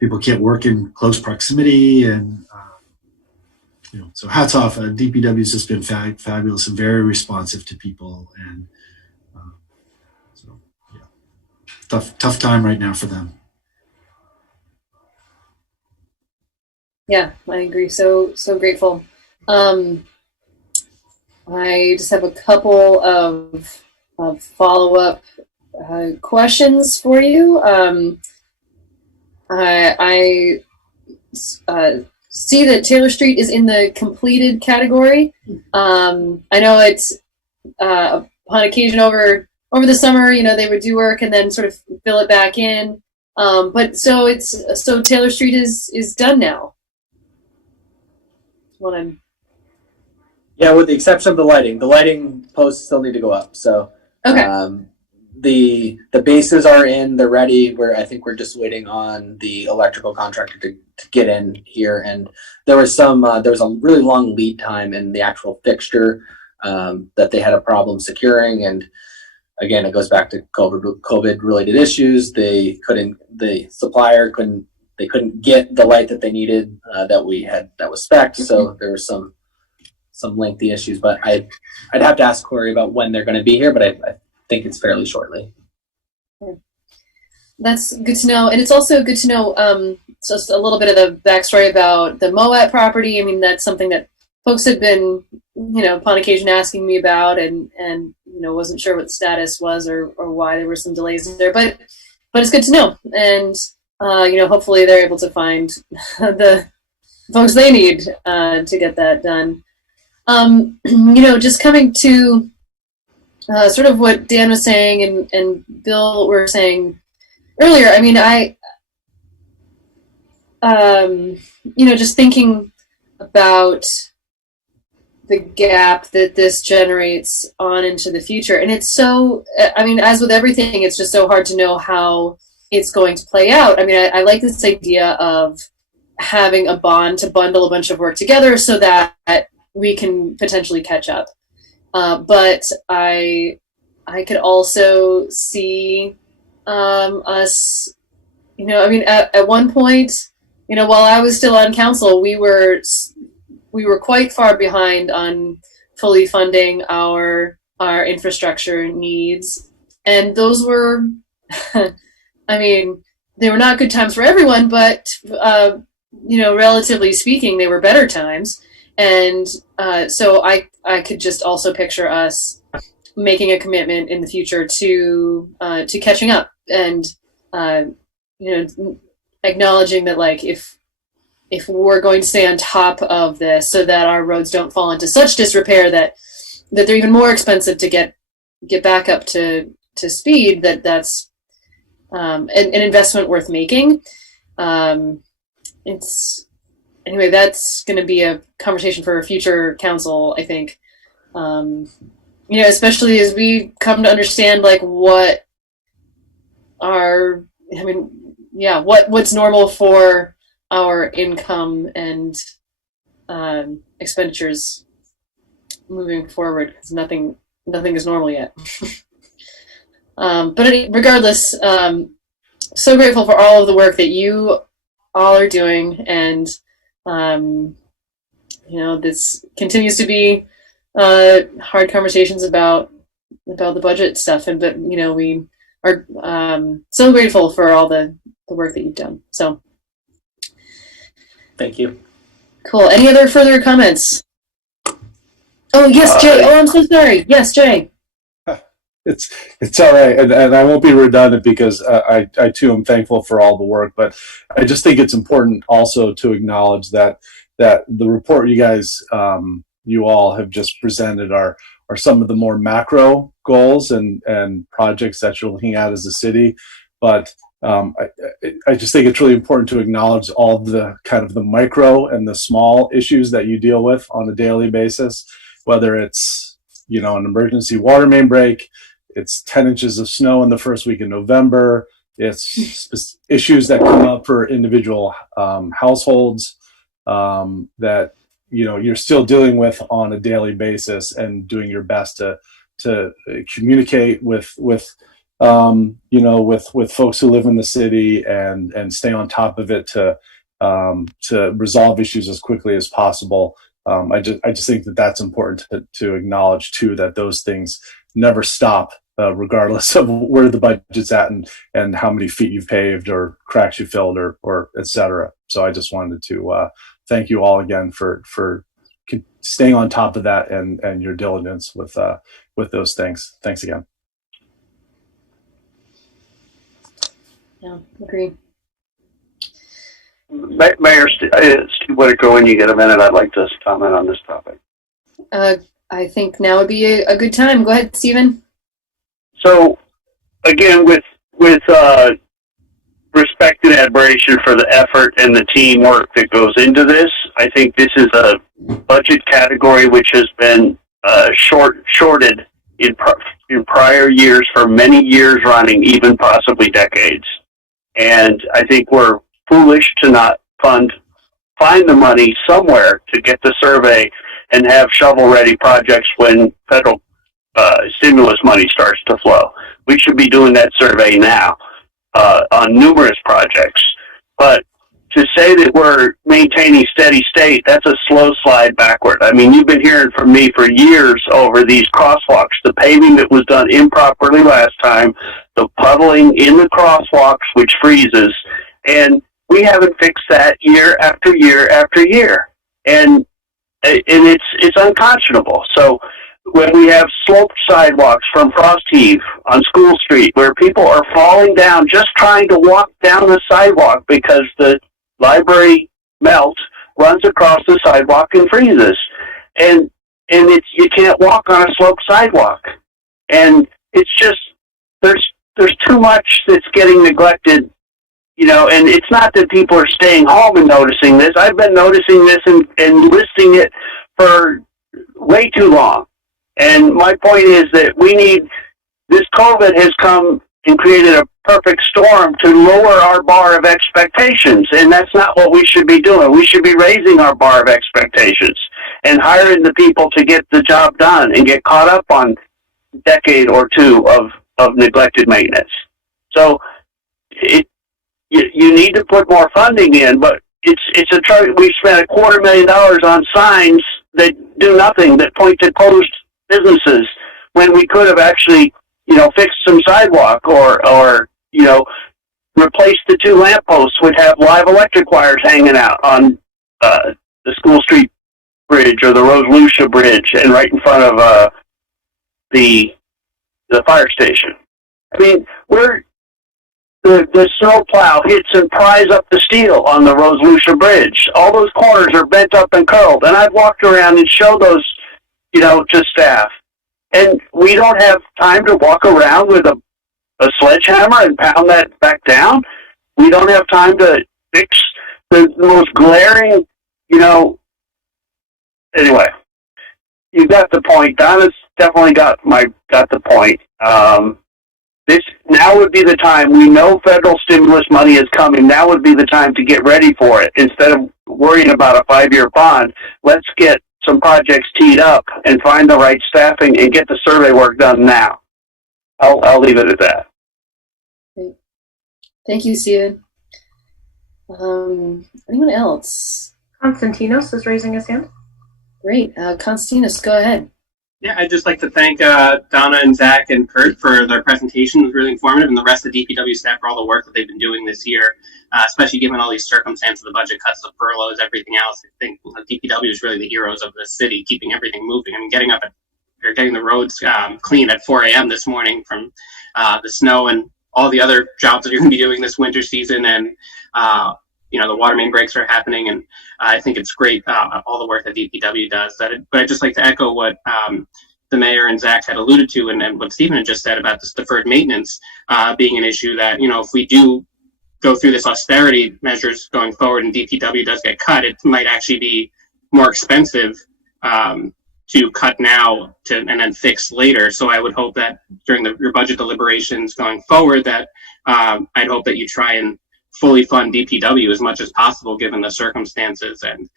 people can't work in close proximity, and so hats off. DPW has just been fabulous and very responsive to people, and so yeah, tough time right now for them. Yeah, I agree. So grateful. I just have a couple of follow-up questions for you. I see that Taylor Street is in the completed category. I know it's upon occasion over the summer, they would do work and then sort of fill it back in. But so Taylor Street is done now. Yeah, with the exception of the lighting posts still need to go up. So okay. The bases are in, they're ready. I think we're just waiting on the electrical contractor to get in here. And there was a really long lead time in the actual fixture that they had a problem securing. And again, it goes back to COVID related issues. The supplier couldn't get the light that they needed that was spec'd. So there was some lengthy issues, but I'd have to ask Corey about when they're going to be here, but I think it's fairly shortly. That's good to know. And it's also good to know just a little bit of the backstory about the Moet property. That's something that folks had been, upon occasion asking me about, and wasn't sure what the status was or why there were some delays there, but it's good to know. And, hopefully they're able to find the folks they need to get that done. Just coming to sort of what Dan was saying and Bill were saying earlier, just thinking about the gap that this generates on into the future. And it's so, as with everything, it's just so hard to know how it's going to play out. I like this idea of having a bond to bundle a bunch of work together so that we can potentially catch up. But I could also see us, at one point, while I was still on council, we were we were quite far behind on fully funding our infrastructure needs, and those were, I mean, they were not good times for everyone, but relatively speaking, they were better times. And so I could just also picture us making a commitment in the future to catching up, and acknowledging that, like, if we're going to stay on top of this so that our roads don't fall into such disrepair that they're even more expensive to get back up to speed, that's an investment worth making. Anyway, that's going to be a conversation for a future council, I think. Especially as we come to understand, like, what's normal for our income and expenditures moving forward, because nothing is normal yet. But regardless, so grateful for all of the work that you all are doing, and this continues to be hard conversations about the budget stuff, but we are so grateful for all the work that you've done. So thank you. Cool. Any other further comments? Oh yes, Jay. Oh, I'm so sorry. Yes, Jay. It's all right, and I won't be redundant, because I too am thankful for all the work, but I just think it's important also to acknowledge that the report you guys you all have just presented are some of the more macro goals and projects that you're looking at as a city, but I just think it's really important to acknowledge all the kind of the micro and the small issues that you deal with on a daily basis, whether it's an emergency water main break, it's 10 inches of snow in the first week of November, it's issues that come up for individual households that you're still dealing with on a daily basis, and doing your best to communicate with folks who live in the city and stay on top of it to resolve issues as quickly as possible. I just think that that's important to acknowledge too, that those things never stop, regardless of where the budget's at and how many feet you've paved or cracks you filled or et cetera. So I just wanted to thank you all again for staying on top of that and your diligence with those things. Thanks again. Yeah, agree. Mayor Steve Whitaker, when you get a minute, I'd like to comment on this topic. I think now would be a good time. Go ahead, Stephen. So, again, with respect and admiration for the effort and the teamwork that goes into this, I think this is a budget category which has been shorted in prior years for many years running, even possibly decades. And I think we're foolish to not find the money somewhere to get the survey and have shovel-ready projects when federal stimulus money starts to flow. We should be doing that survey now on numerous projects. But to say that we're maintaining steady state, that's a slow slide backward. I mean, you've been hearing from me for years over these crosswalks, the paving that was done improperly last time, the puddling in the crosswalks, which freezes, and we haven't fixed that year after year after year. And it's unconscionable. So when we have sloped sidewalks from frost heave on School Street, where people are falling down just trying to walk down the sidewalk because the library melt runs across the sidewalk and freezes, and you can't walk on a sloped sidewalk, and it's just there's too much that's getting neglected. And it's not that people are staying home and noticing this. I've been noticing this and listing it for way too long. And my point is that this COVID has come and created a perfect storm to lower our bar of expectations. And that's not what we should be doing. We should be raising our bar of expectations and hiring the people to get the job done and get caught up on a decade or two of neglected maintenance. So you need to put more funding in, but we spent $250,000 on signs that do nothing, that point to closed businesses, when we could have actually, fixed some sidewalk or replaced the 2 lampposts, would have live electric wires hanging out on the School Street Bridge or the Rose Lucia Bridge, and right in front of the fire station. I mean, the snowplow hits and pries up the steel on the Rose Lucia Bridge. All those corners are bent up and curled, and I've walked around and showed those, to staff. And we don't have time to walk around with a sledgehammer and pound that back down. We don't have time to fix the most glaring, Anyway, you got the point. Donna's definitely got the point. This now would be the time. We know federal stimulus money is coming. Now would be the time to get ready for it. Instead of worrying about a 5-year bond, let's get some projects teed up and find the right staffing and get the survey work done now. I'll leave it at that. Great. Thank you, Stephen. Anyone else? Konstantinos is raising his hand. Great. Konstantinos, go ahead. Yeah, I'd just like to thank Donna and Zach and Kurt for their presentation. It was really informative, and the rest of the DPW staff for all the work that they've been doing this year, especially given all these circumstances, the budget cuts, the furloughs, everything else. I think DPW is really the heroes of the city, keeping everything moving. I mean, getting the roads clean at 4 a.m. this morning from the snow and all the other jobs that you're going to be doing this winter season, and the water main breaks are happening, and I think it's great, all the work that DPW does. But I'd just like to echo what the mayor and Zach had alluded to, and what Stephen had just said about this deferred maintenance being an issue that, if we do go through this austerity measures going forward and DPW does get cut, it might actually be more expensive to cut now and then fix later. So I would hope that during your budget deliberations going forward that I'd hope that you try and fully fund DPW as much as possible given the circumstances. And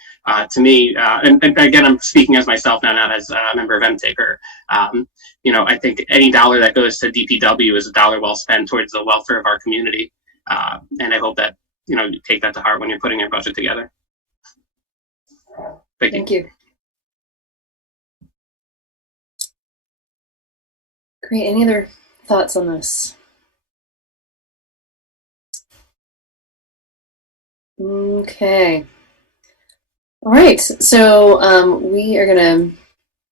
to me, and again, I'm speaking as myself now, not as a member of MTaker. I think any dollar that goes to DPW is a dollar well spent towards the welfare of our community. And I hope that, you take that to heart when you're putting your budget together. Thank you. Great. Any other thoughts on this? Okay. All right. So we are going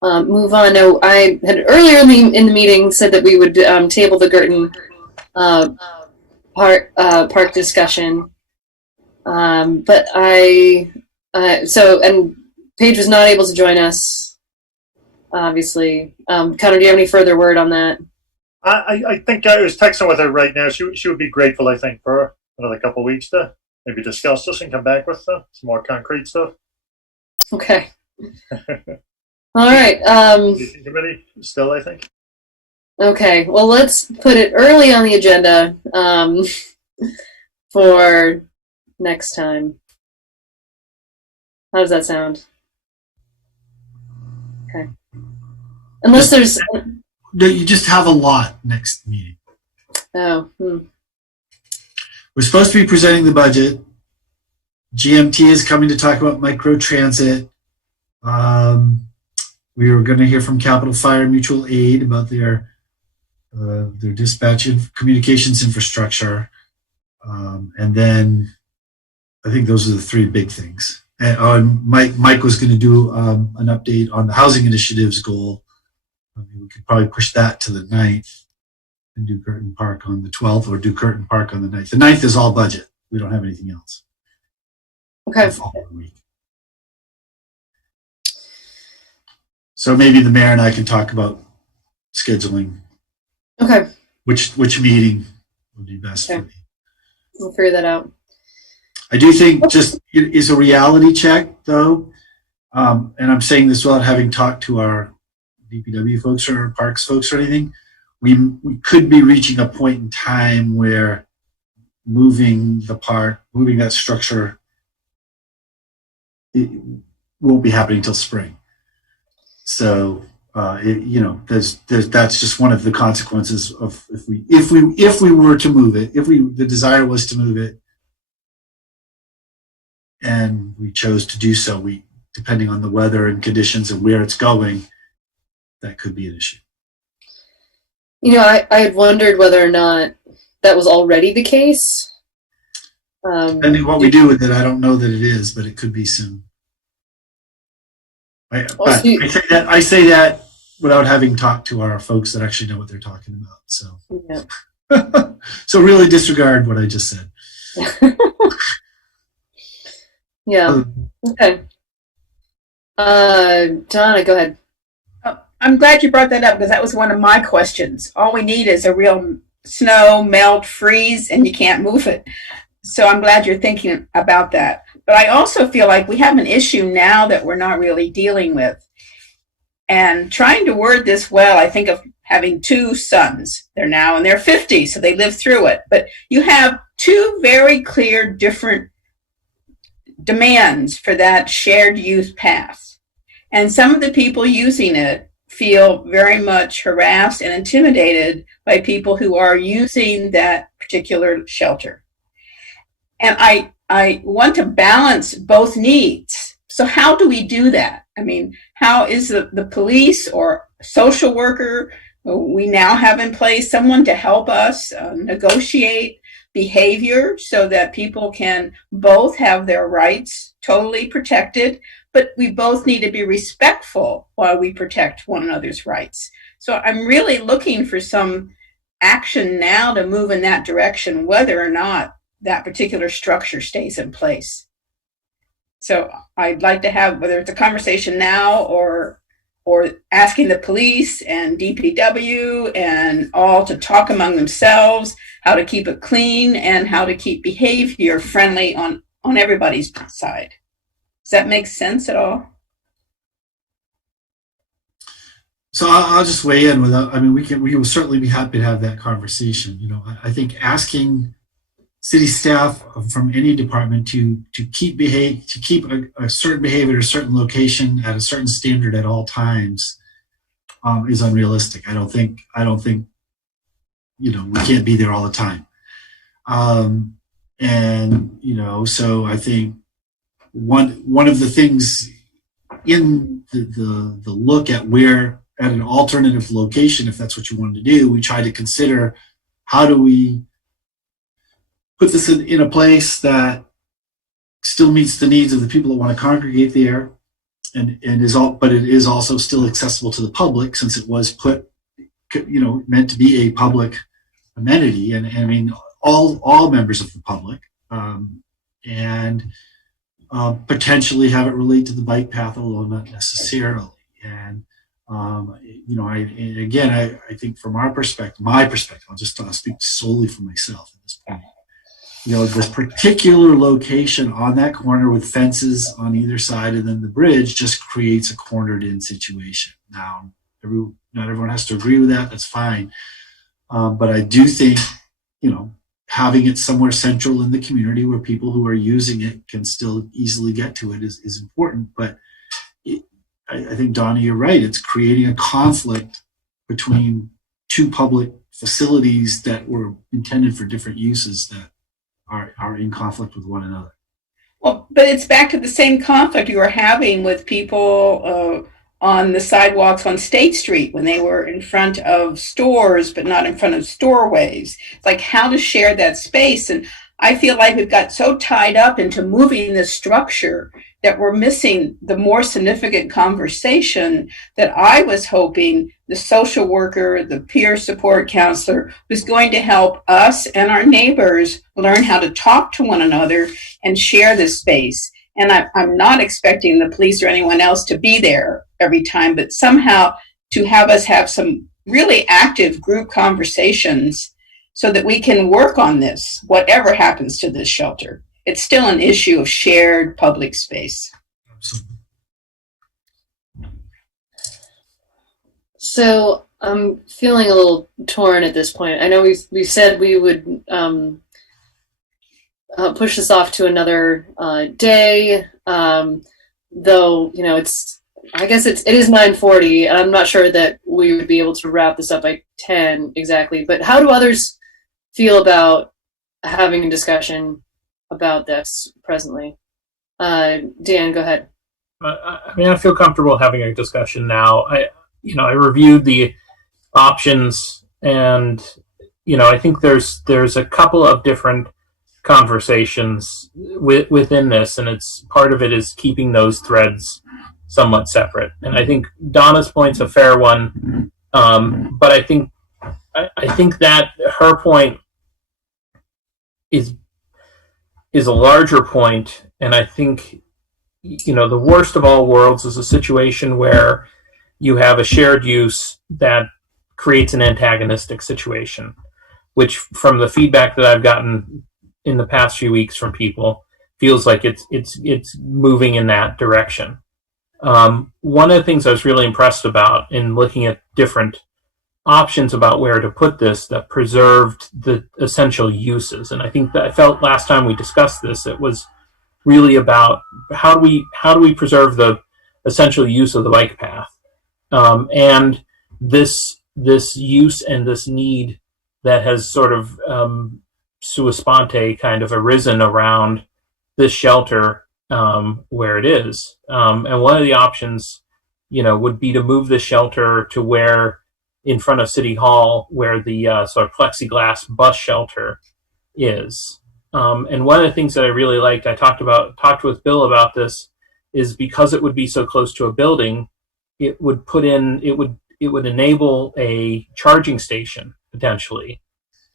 to move on. Now, I had earlier in the meeting said that we would table the Girton park discussion, but and Paige was not able to join us. Obviously, Connor, do you have any further word on that? I think I was texting with her right now. She would be grateful, I think, for another couple of weeks to maybe discuss this and come back with some more concrete stuff. Okay. All right. Committee still, I think. Okay. Well, let's put it early on the agenda for next time. How does that sound? Okay. Unless there's... No, you just have a lot next meeting. Oh. We're supposed to be presenting the budget. GMT is coming to talk about microtransit. We were going to hear from Capital Fire Mutual Aid about their dispatch and communications infrastructure. And then I think those are the 3 big things. And Mike was going to do an update on the housing initiatives goal. I mean, we could probably push that to the 9th and do Curtin Park on the 12th, or do Curtin Park on the 9th. The 9th is all budget. We don't have anything else. Okay. So maybe the mayor and I can talk about scheduling. Okay. Which meeting would be best for me. We'll figure that out. I do think just is a reality check, though, and I'm saying this without having talked to our DPW folks or parks folks or anything. We could be reaching a point in time where moving that structure, it won't be happening until spring. So that's just one of the consequences of if we were to move it. If the desire was to move it, and we chose to do so. Depending on the weather and conditions and where it's going, that could be an issue. I had wondered whether or not that was already the case. Depending on what we do with it, I don't know that it is, but it could be soon. I say that without having talked to our folks that actually know what they're talking about. So, yeah. So really disregard what I just said. Yeah. Okay. Donna, go ahead. I'm glad you brought that up because that was one of my questions. All we need is a real snow, melt, freeze, and you can't move it. So I'm glad you're thinking about that. But I also feel like we have an issue now that we're not really dealing with. And trying to word this well, I think of having two sons. They're now in their 50s, so they lived through it. But you have two very clear, different demands for that shared use path. And some of the people using it feel very much harassed and intimidated by people who are using that particular shelter. And I want to balance both needs. So how do we do that? I mean, how is the police or social worker we now have in place someone to help us negotiate behavior so that people can both have their rights totally protected, but we both need to be respectful while we protect one another's rights. So I'm really looking for some action now to move in that direction, whether or not that particular structure stays in place. So I'd like to have, whether it's a conversation now or asking the police and DPW and all to talk among themselves, how to keep it clean and how to keep behavior friendly on everybody's side. Does that make sense at all? So I'll just weigh in without, I mean, we will certainly be happy to have that conversation. I think asking city staff from any department to keep a certain behavior at a certain location at a certain standard at all times is unrealistic. I don't think we can't be there all the time. So I think one of the things in the look at at an alternative location, if that's what you wanted to do, we try to consider how do we put this in a place that still meets the needs of the people that want to congregate there, but it is also still accessible to the public since it was meant to be a public amenity, and I mean all members of the public, and potentially have it relate to the bike path, although not necessarily. And I think from my perspective, I'll speak solely for myself at this point. This particular location on that corner with fences on either side and then the bridge just creates a cornered-in situation. Now, not everyone has to agree with that. That's fine. But I do think, having it somewhere central in the community where people who are using it can still easily get to it is important. But I think, Donna, you're right. It's creating a conflict between two public facilities that were intended for different uses that are in conflict with one another. Well, but it's back to the same conflict you were having with people on the sidewalks on State Street when they were in front of stores, but not in front of storeways. It's like how to share that space. And I feel like we've got so tied up into moving the structure that we're missing the more significant conversation that I was hoping the social worker, the peer support counselor was going to help us and our neighbors learn how to talk to one another and share this space. And I'm not expecting the police or anyone else to be there every time, but somehow to have us have some really active group conversations so that we can work on this, whatever happens to this shelter. It's still an issue of shared public space. Absolutely. So I'm feeling a little torn at this point. I know we said we would push this off to another day, though I guess it is 9:40, and I'm not sure that we would be able to wrap this up by 10 exactly. But how do others feel about having a discussion about this presently? Dan, go ahead. I mean, I feel comfortable having a discussion now. I reviewed the options, and I think there's a couple of different conversations within this, and it's part of it is keeping those threads somewhat separate. And I think Donna's point's a fair one, but I think that her point is a larger point, and I think the worst of all worlds is a situation where you have a shared use that creates an antagonistic situation, which from the feedback that I've gotten in the past few weeks from people feels like it's moving in that direction. One of the things I was really impressed about in looking at different options about where to put this that preserved the essential uses, and I think that I felt last time we discussed this, it was really about how do we preserve the essential use of the bike path, and this use and this need that has sort of sua sponte kind of arisen around this shelter where it is, and one of the options would be to move the shelter to where in front of City Hall where the sort of plexiglass bus shelter is. And one of the things that I really liked, I talked with Bill about this, is because it would be so close to a building, it would enable a charging station potentially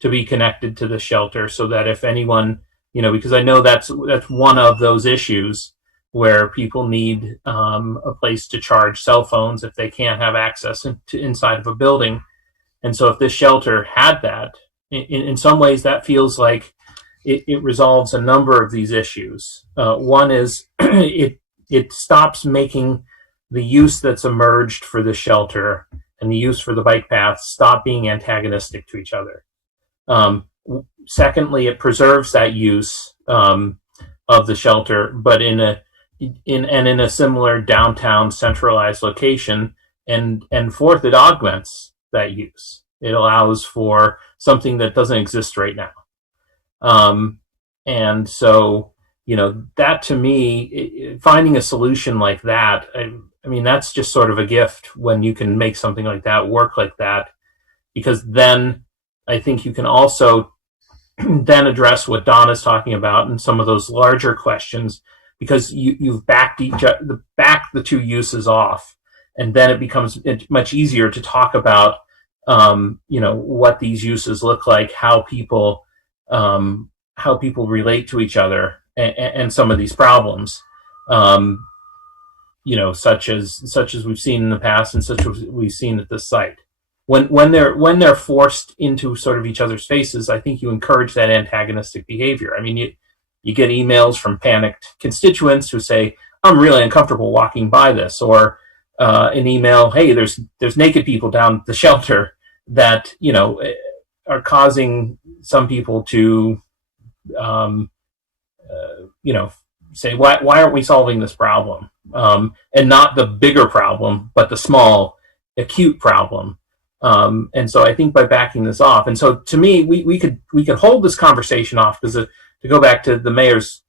to be connected to the shelter, so that if anyone, because I know that's one of those issues where people need a place to charge cell phones if they can't have access to inside of a building. And so if this shelter had that, in some ways that feels like it resolves a number of these issues. One is it stops making the use that's emerged for the shelter and the use for the bike path stop being antagonistic to each other. Secondly, it preserves that use of the shelter, but in a similar downtown centralized location. And fourth, it augments that use. It allows for something that doesn't exist right now. And so, that to me, finding a solution like that, I mean, that's just sort of a gift when you can make something like that work like that, because then I think you can also address what Donna's talking about and some of those larger questions, because you've backed the two uses off, and then it becomes much easier to talk about, what these uses look like, how people relate to each other, and some of these problems, such as we've seen in the past and such as we've seen at this site. When they're forced into sort of each other's faces, I think you encourage that antagonistic behavior. I mean, you get emails from panicked constituents who say, "I'm really uncomfortable walking by this," or an email, "Hey, there's naked people down the shelter that are causing some people to say, why aren't we solving this problem?" And not the bigger problem, but the small acute problem. And so I think by backing this off, and so to me, we could hold this conversation off, because to go back to the mayor's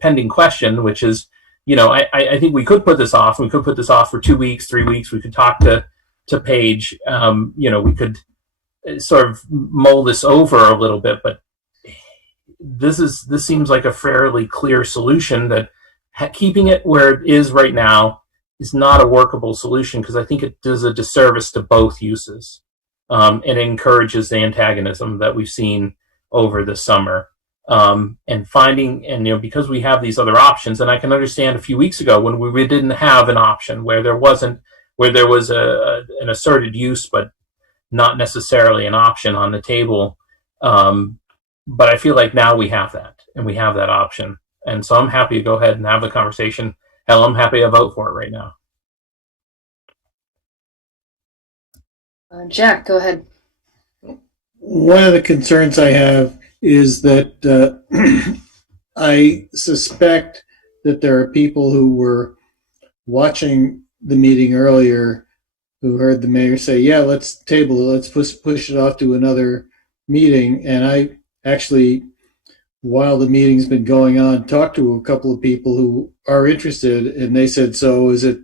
pending question, which is, I think we could put this off. We could put this off for 2 weeks, 3 weeks. We could talk to Paige. We could sort of mull this over a little bit, but this seems like a fairly clear solution that keeping it where it is right now is not a workable solution, because I think it does a disservice to both uses. And encourages the antagonism that we've seen over the summer. Because we have these other options, and I can understand a few weeks ago when we didn't have an option, where there was an asserted use, but not necessarily an option on the table. But I feel like now we have that, and we have that option. And so I'm happy to go ahead and have the conversation. Hell, I'm happy to vote for it right now. Jack, go ahead. One of the concerns I have is that I suspect that there are people who were watching the meeting earlier who heard the mayor say, "Yeah, let's table it, let's push it off to another meeting." And I actually while the meeting's been going on, talked to a couple of people who are interested, and they said, so is it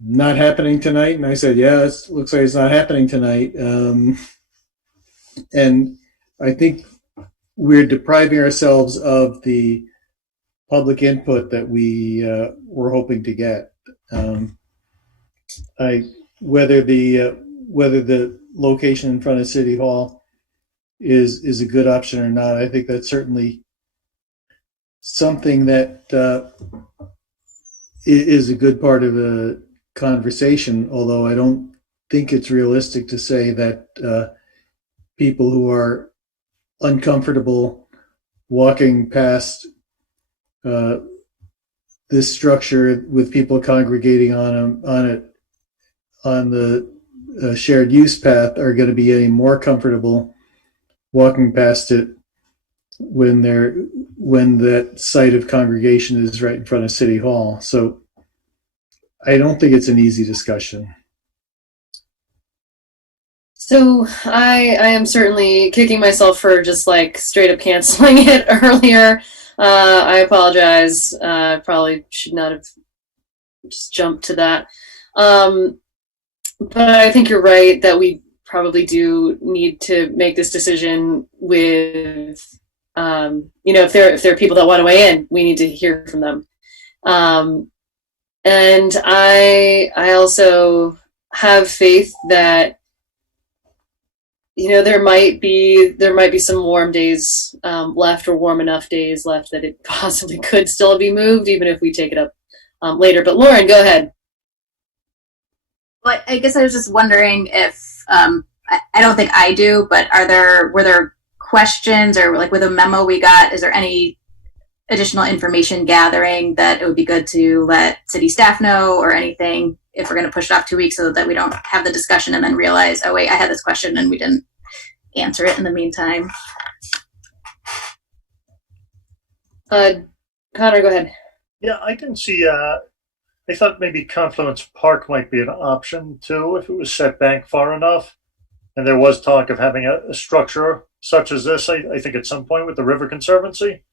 not happening tonight? And I said, yeah, it looks like it's not happening tonight. And I think we're depriving ourselves of the public input that we were hoping to get. Whether the location in front of City Hall is a good option or not, I think that's certainly something that is a good part of the conversation, although I don't think it's realistic to say that people who are uncomfortable walking past this structure with people congregating on the shared use path are going to be any more comfortable walking past it when that site of congregation is right in front of City Hall. So I don't think it's an easy discussion. So I am certainly kicking myself for just like straight up canceling it earlier. I apologize. Probably should not have just jumped to that. But I think you're right that we probably do need to make this decision with, if there are people that want to weigh in, we need to hear from them. And I also have faith that, there might be some warm days left, or warm enough days left that it possibly could still be moved, even if we take it up later. But Lauren, go ahead. Well, I guess I was just wondering if I don't think I do, but were there questions, or like with a memo we got, is there any additional information gathering that it would be good to let city staff know, or anything, if we're going to push it off 2 weeks so that we don't have the discussion and then realize, oh wait, I had this question and we didn't answer it in the meantime? Connor, go ahead. Yeah, I can see, I thought maybe Confluence Park might be an option too, if it was set back far enough. And there was talk of having a structure such as this, I think at some point with the River Conservancy.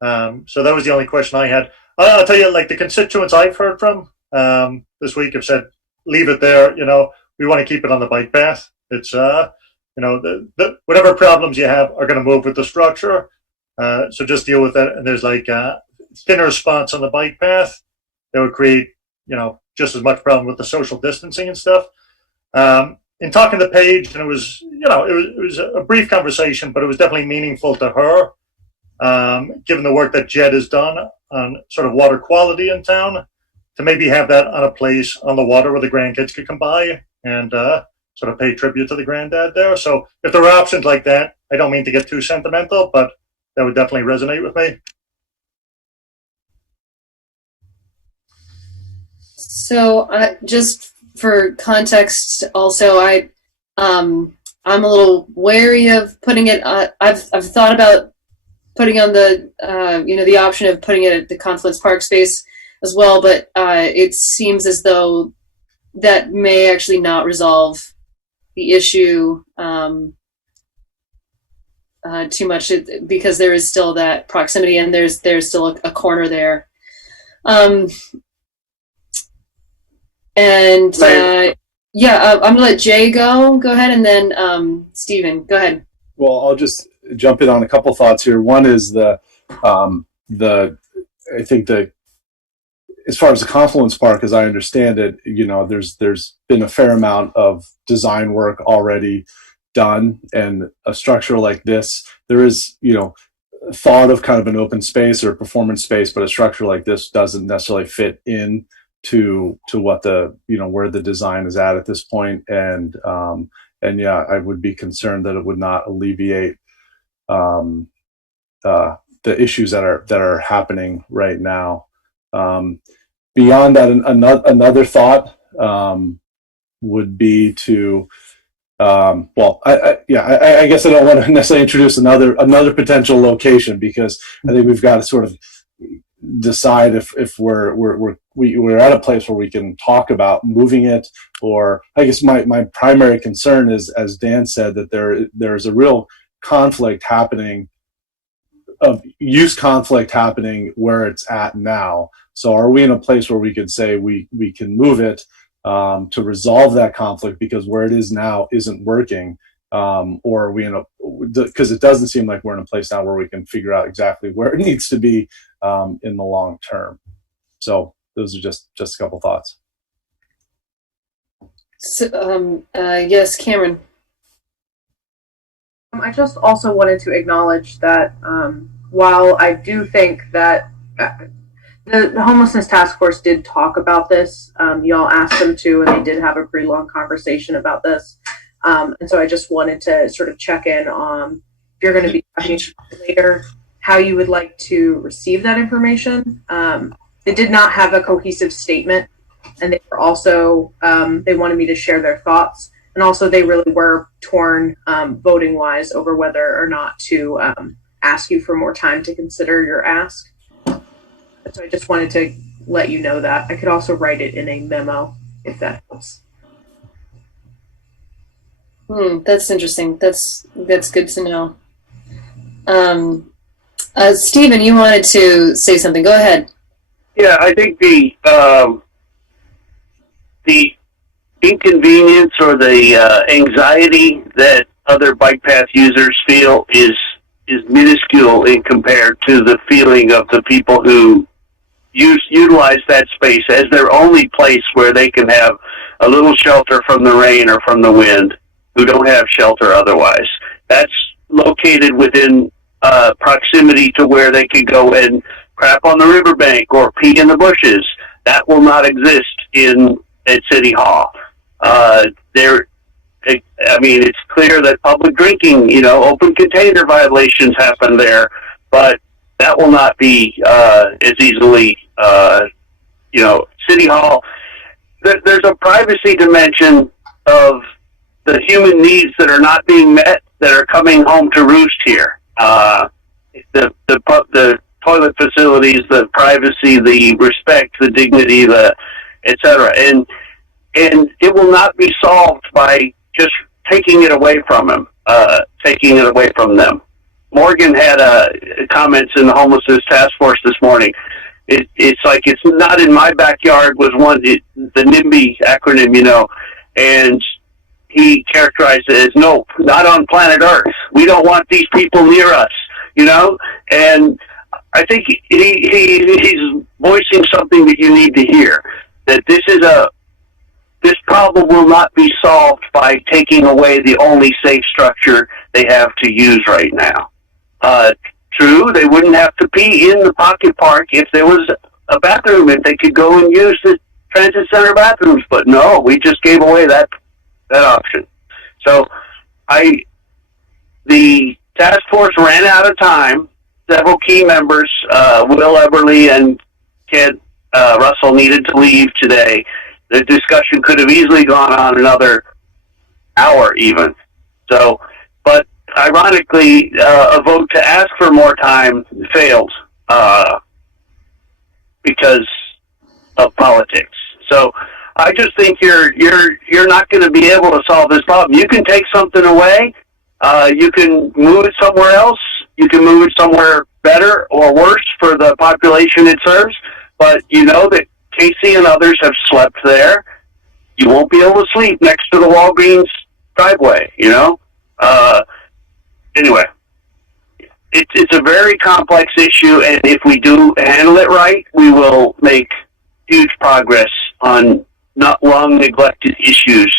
So that was the only question I had. I'll tell you, like the constituents I've heard from this week have said, leave it there. We want to keep it on the bike path. It's, whatever problems you have are going to move with the structure. So just deal with that. And there's like thinner spots on the bike path that would create, just as much problem with the social distancing and stuff. In talking to Paige, and it was a brief conversation, but it was definitely meaningful to her. Given the work that Jed has done on sort of water quality in town, to maybe have that on a place on the water where the grandkids could come by and sort of pay tribute to the granddad there. So if there are options like that, I don't mean to get too sentimental, but that would definitely resonate with me. So just for context, also, I'm a little wary of putting it. I've thought about putting on the the option of putting it at the Confluence Park space as well, but it seems as though that may actually not resolve the issue too much, because there is still that proximity, and there's still a corner there. I'm gonna let Jay go ahead, and then Stephen, go ahead. Well, I'll just jump in on a couple thoughts here. One is I think as far as the Confluence Park, as I understand it, there's been a fair amount of design work already done, and a structure like this, there is, thought of kind of an open space or a performance space, but a structure like this doesn't necessarily fit in to what where the design is at this point. And yeah, I would be concerned that it would not alleviate the issues that are happening right now. Beyond that, another thought would be to I guess I don't want to necessarily introduce another potential location, because I think we've got to sort of decide if we're at a place where we can talk about moving it, or I guess my primary concern is, as Dan said, that there's a real conflict happening of use conflict happening where it's at now. So are we in a place where we could say we can move it to resolve that conflict because where it is now isn't working? Or are we in a, because it doesn't seem like we're in a place now where we can figure out exactly where it needs to be in the long term. So those are just a couple thoughts. So, yes, Cameron. I just also wanted to acknowledge that while I do think that the homelessness task force did talk about this, y'all asked them to, and they did have a pretty long conversation about this. And so I just wanted to sort of check in on if you're going to be talking later, how you would like to receive that information. They did not have a cohesive statement, and they were also, they wanted me to share their thoughts. And also they really were torn voting wise over whether or not to ask you for more time to consider your ask. So I just wanted to let you know that. I could also write it in a memo if that helps. That's interesting. That's good to know. Stephen, you wanted to say something. Go ahead. Yeah, I think the inconvenience or the anxiety that other bike path users feel is minuscule in compared to the feeling of the people who utilize that space as their only place where they can have a little shelter from the rain or from the wind, who don't have shelter otherwise. That's located within proximity to where they could go and crap on the riverbank or pee in the bushes. That will not exist at City Hall. It's clear that public drinking, open container violations happen there, but that will not be as easily, City Hall. There's a privacy dimension of the human needs that are not being met that are coming home to roost here. The toilet facilities, the privacy, the respect, the dignity, et cetera. And it will not be solved by just taking it away from them. Morgan had comments in the homelessness task force this morning. It's like it's not in my backyard was the NIMBY acronym, and he characterized it as nope, not on planet Earth. We don't want these people near us, and I think he's voicing something that you need to hear, that this problem will not be solved by taking away the only safe structure they have to use right now. True, they wouldn't have to pee in the pocket park if there was a bathroom, if they could go and use the transit center bathrooms, but no, we just gave away that option. So the task force ran out of time. Several key members, Will Eberly and Ked Russell, needed to leave today. The discussion could have easily gone on another hour even. So, but ironically, a vote to ask for more time failed because of politics. So I just think you're not going to be able to solve this problem. You can take something away. You can move it somewhere else. You can move it somewhere better or worse for the population it serves. But you know that Casey and others have slept there. You won't be able to sleep next to the Walgreens driveway, Anyway, it's a very complex issue, and if we do handle it right, we will make huge progress on not long neglected issues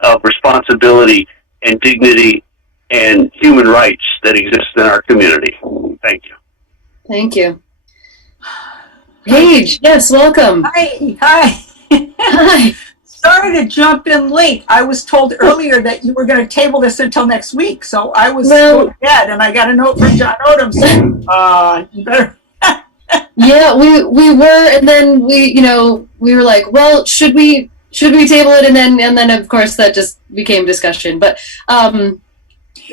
of responsibility and dignity and human rights that exist in our community. Thank you. Thank you. Paige, yes, welcome. Hi. Hi. Sorry to jump in late. I was told earlier that you were going to table this until next week, so I was going to bed, and I got a note from John Odom saying, you better. Yeah, we were, and then we were like, well, should we table it, and then of course that just became discussion. But go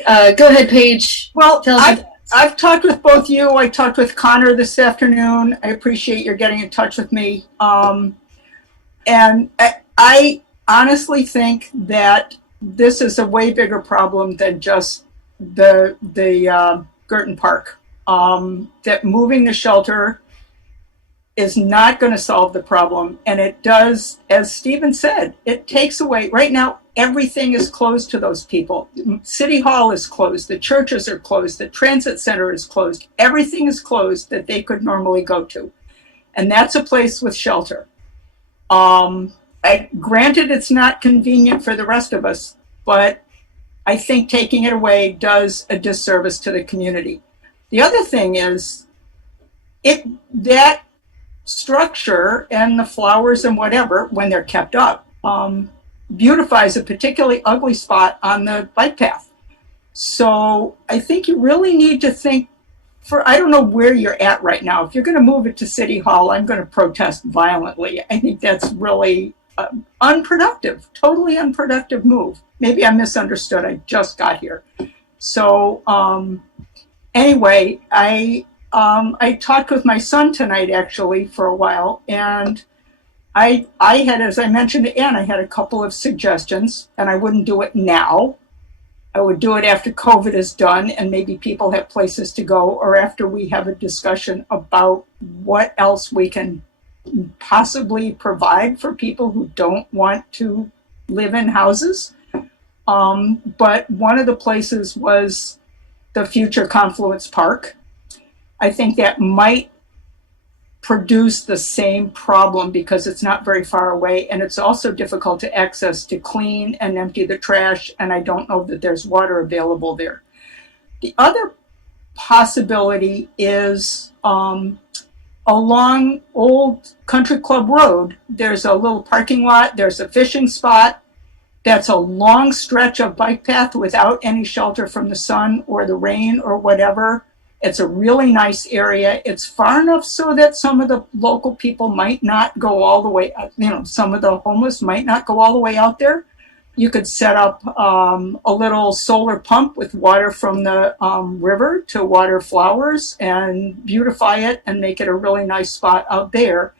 ahead, Paige. Well, I've talked with both you. I talked with Connor this afternoon. I appreciate your getting in touch with me. And I honestly think that this is a way bigger problem than just the Girton Park. that moving the shelter is not going to solve the problem. And it does, as Stephen said, it takes away, right now, everything is closed to those people. City Hall is closed, the churches are closed, the transit center is closed, everything is closed that they could normally go to. And that's a place with shelter. Granted, it's not convenient for the rest of us, but I think taking it away does a disservice to the community. The other thing is, that structure and the flowers and whatever, when they're kept up, beautifies a particularly ugly spot on the bike path. So I think you really need to think I don't know where you're at right now. If you're going to move it to City Hall, I'm going to protest violently. I think that's really unproductive, totally unproductive move. Maybe I misunderstood. I just got here. So anyway, I talked with my son tonight, actually, for a while, and I had, as I mentioned to Ann, I had a couple of suggestions, and I wouldn't do it now. I would do it after COVID is done and maybe people have places to go, or after we have a discussion about what else we can possibly provide for people who don't want to live in houses. But one of the places was the future Confluence Park. I think that might produce the same problem because it's not very far away, and it's also difficult to access to clean and empty the trash, and I don't know that there's water available there. The other possibility is along Old Country Club Road, there's a little parking lot, there's a fishing spot. That's a long stretch of bike path without any shelter from the sun or the rain or whatever. It's a really nice area. It's far enough so that some of the local people might not go all the way, some of the homeless might not go all the way out there. You could set up a little solar pump with water from the river to water flowers and beautify it and make it a really nice spot out there.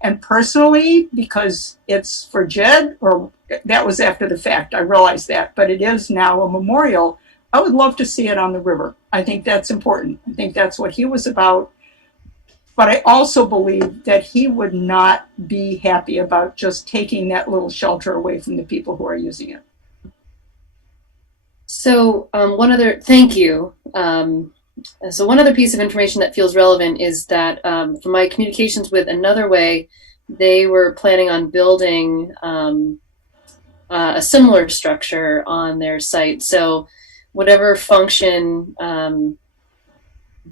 And personally, because it's for Jed, or that was after the fact, I realized that, but it is now a memorial, I would love to see it on the river. I think that's important. I think that's what he was about. But I also believe that he would not be happy about just taking that little shelter away from the people who are using it. So thank you. So one other piece of information that feels relevant is that from my communications with Another Way, they were planning on building a similar structure on their site. So whatever function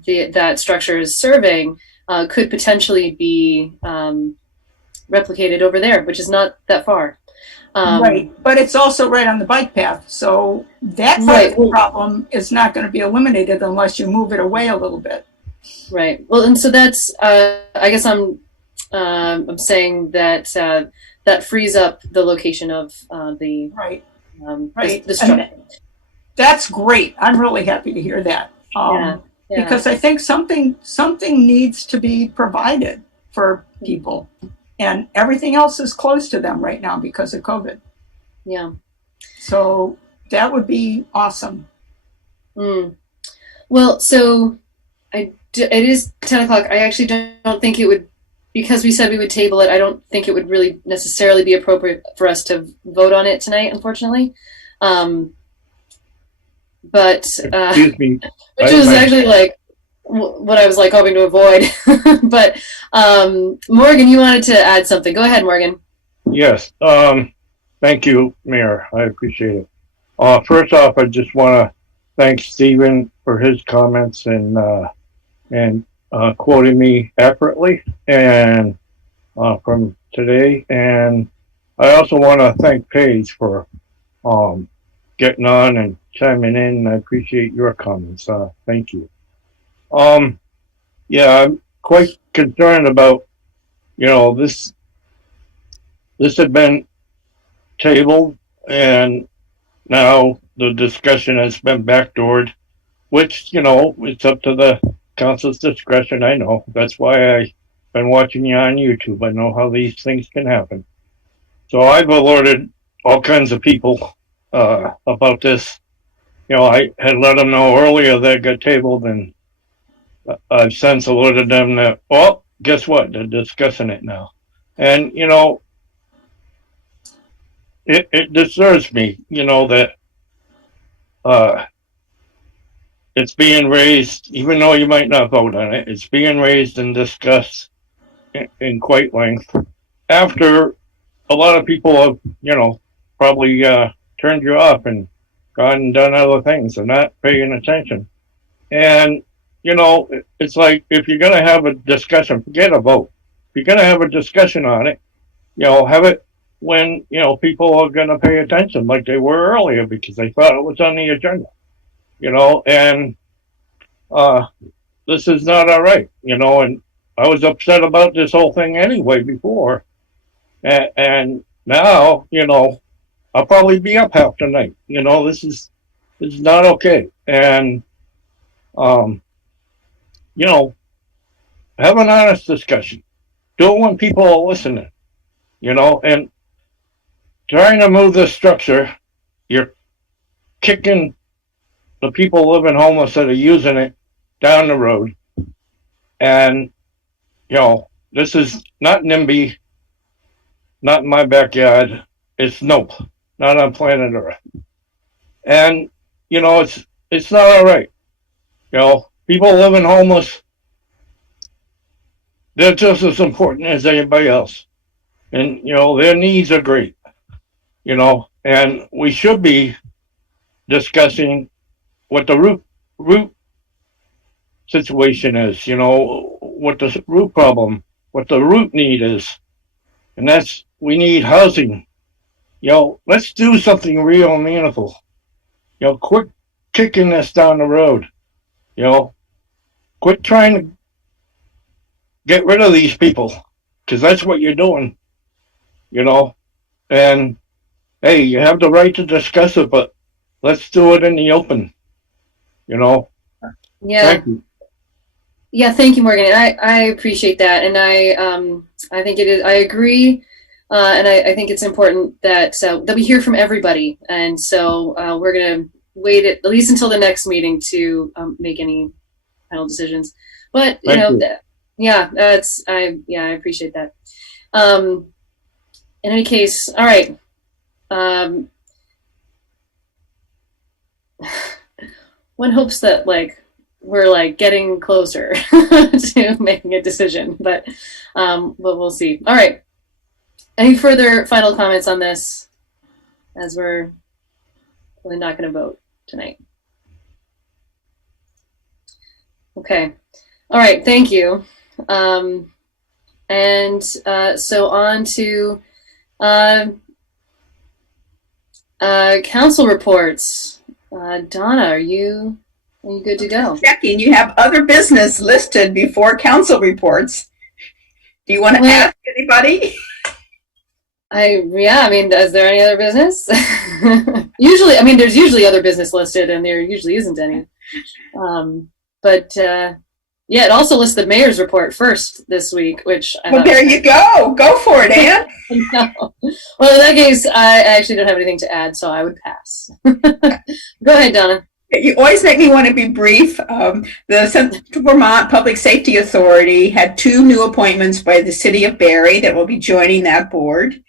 that structure is serving could potentially be replicated over there, which is not that far. Right, but it's also right on the bike path. So that part of the problem is not going to be eliminated unless you move it away a little bit. Right. Well, and so that's, I guess I'm saying that that frees up the location of the the structure. That's great. I'm really happy to hear that. Because I think something needs to be provided for people, and everything else is closed to them right now because of COVID. Yeah. So that would be awesome. Well, so it is 10 o'clock. I actually don't think it would, because we said we would table it, I don't think it would really necessarily be appropriate for us to vote on it tonight, unfortunately. But excuse me, which was actually like what I was like hoping to avoid. But Morgan, you wanted to add something. Go ahead, Morgan. Yes. Thank you, Mayor. I appreciate it. First off, I just want to thank Stephen for his comments and quoting me accurately and from today. And I also want to thank Paige for getting on and chiming in. I appreciate your comments. Thank you. Yeah, I'm quite concerned about, this had been tabled and now the discussion has been backdoored, which, it's up to the council's discretion. I know. That's why I've been watching you on YouTube. I know how these things can happen. So I've alerted all kinds of people about this. I had let them know earlier that it got tabled, and I've since alerted them that, well, guess what? They're discussing it now. And, you know, it disturbs me, you know, that it's being raised, even though you might not vote on it, it's being raised and discussed in quite length after a lot of people have, you know, probably turned you off and gone and done other things and not paying attention. And, you know, it's like if you're going to have a discussion, forget a vote. If you're going to have a discussion on it, you know, have it when, you know, people are going to pay attention like they were earlier because they thought it was on the agenda, you know, and this is not all right, you know, and I was upset about this whole thing anyway before. And now, you know, I'll probably be up half the night. You know, this is not okay. And, you know, have an honest discussion. Do it when people are listening, you know, and trying to move this structure, you're kicking the people living homeless that are using it down the road. And, you know, this is not NIMBY, not in my backyard. It's nope, not on planet Earth. And, you know, it's not all right. You know, people living homeless, they're just as important as anybody else. And, you know, their needs are great, you know, and we should be discussing what the root situation is, you know, what the root problem, what the root need is. And that's, we need housing. You know, let's do something real and meaningful. You know, quit kicking this down the road. You know, quit trying to get rid of these people, because that's what you're doing, you know. And, hey, you have the right to discuss it, but let's do it in the open, you know. Yeah. Thank you. Yeah, thank you, Morgan. I appreciate that, and I think it is. I agree, and I think it's important that that we hear from everybody. And so we're gonna wait at least until the next meeting to make any final decisions. But you know, yeah, I appreciate that. In any case, all right. One hopes that we're getting closer to making a decision, but we'll see. All right. Any further final comments on this, as we're really not going to vote tonight? Okay. All right. Thank you. And so on to council reports. Donna, are you good to go? Checking. You have other business listed before council reports. Do you want to ask anybody? Yeah, I mean, is there any other business? Usually, I mean, there's usually other business listed, and there usually isn't any. But yeah, it also lists the mayor's report first this week, which well, there you go. Go for it, Ann. No. Well, in that case, I actually don't have anything to add, so I would pass. Go ahead, Donna. You always make me want to be brief. The Central Vermont Public Safety Authority had 2 new appointments by the city of Barrie that will be joining that board.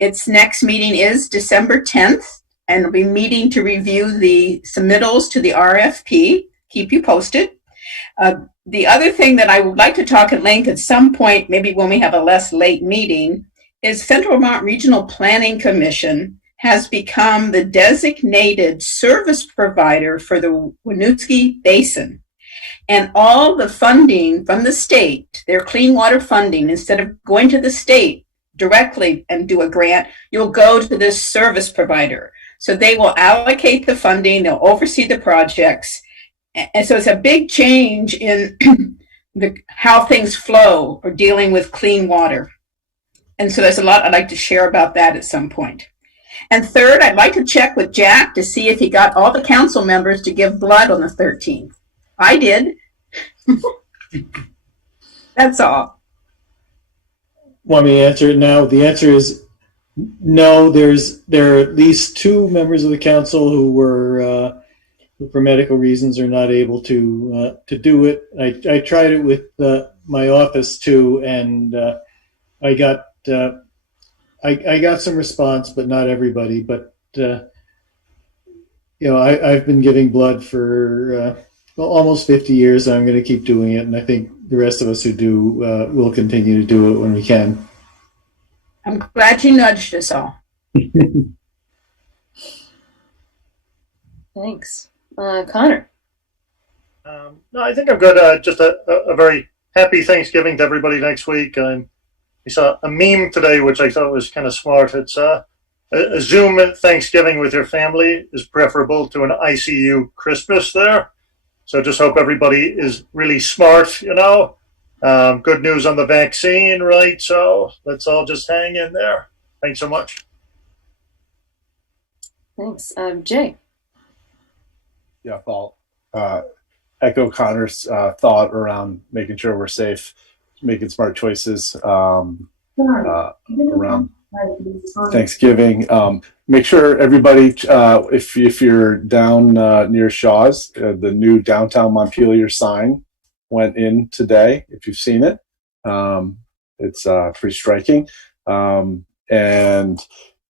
Its next meeting is December 10th, and it'll be meeting to review the submittals to the RFP. Keep you posted. The other thing that I would like to talk at length at some point, maybe when we have a less late meeting, is Central Vermont Regional Planning Commission has become the designated service provider for the Winooski Basin. And all the funding from the state, their clean water funding, instead of going to the state directly and do a grant, you'll go to this service provider. So they will allocate the funding, they'll oversee the projects. And so it's a big change in how things flow or dealing with clean water. And so there's a lot I'd like to share about that at some point. And third, I'd like to check with Jack to see if he got all the council members to give blood on the 13th. I did. That's all. Want me to answer it now? The answer is no. There are at least 2 members of the council who for medical reasons are not able to do it. I tried it with my office too, and I got some response, but not everybody. But I've been giving blood for almost 50 years. I'm going to keep doing it, and I think the rest of us who do will continue to do it when we can. I'm glad you nudged us all. Thanks. Connor. No, I think I'm good. Just a very happy Thanksgiving to everybody next week. I saw a meme today, which I thought was kind of smart. It's a Zoom Thanksgiving with your family is preferable to an ICU Christmas there. So just hope everybody is really smart, Good news on the vaccine, right? So let's all just hang in there. Thanks so much. Thanks. Jay. Yeah, Paul. Echo Connor's thought around making sure we're safe, making smart choices around Thanksgiving. Make sure everybody, if you're down near Shaw's, the new downtown Montpelier sign went in today. If you've seen it, it's pretty striking. And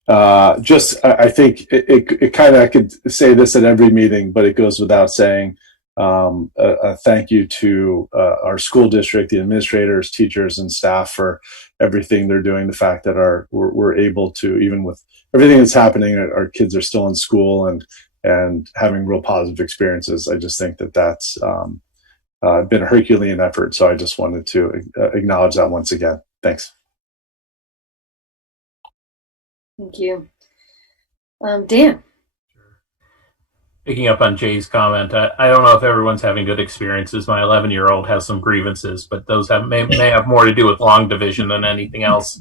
I think it kind of, I could say this at every meeting, but it goes without saying. A thank you to our school district, the administrators, teachers, and staff for everything they're doing. The fact that we're able to, even with everything that's happening, our kids are still in school and having real positive experiences. I just think that's been a Herculean effort. So I just wanted to acknowledge that once again. Thanks. Thank you. Dan. Picking up on Jay's comment, I don't know if everyone's having good experiences. My 11-year-old has some grievances, but those may have more to do with long division than anything else.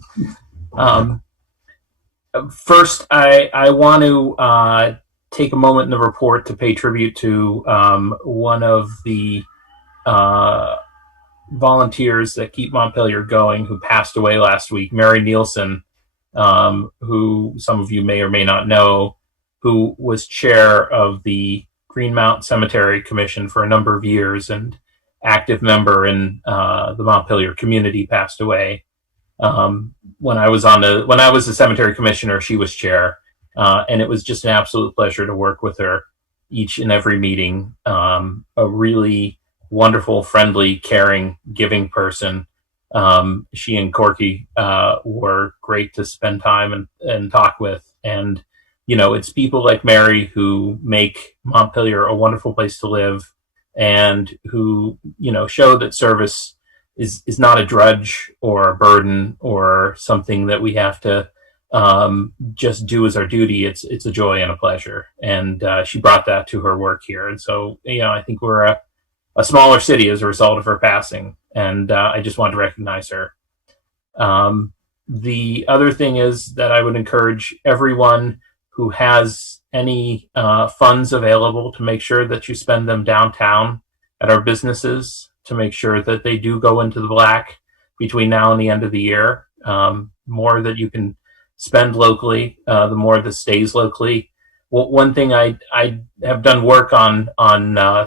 First, I want to take a moment in the report to pay tribute to one of the volunteers that keep Montpelier going, who passed away last week, Mary Nielsen, who some of you may or may not know, who was chair of the Greenmount Cemetery Commission for a number of years and active member in the Montpelier community, passed away. When I was a cemetery commissioner, she was chair, and it was just an absolute pleasure to work with her each and every meeting. A really wonderful, friendly, caring, giving person. She and Corky were great to spend time and talk with. And it's people like Mary who make Montpelier a wonderful place to live, and who, show that service is not a drudge or a burden or something that we have to just do as our duty. It's a joy and a pleasure. And she brought that to her work here. And so, I think we're a smaller city as a result of her passing. And I just wanted to recognize her. The other thing is that I would encourage everyone who has any funds available to make sure that you spend them downtown at our businesses, to make sure that they do go into the black between now and the end of the year. More that you can spend locally, the more that stays locally. Well, one thing I have done work on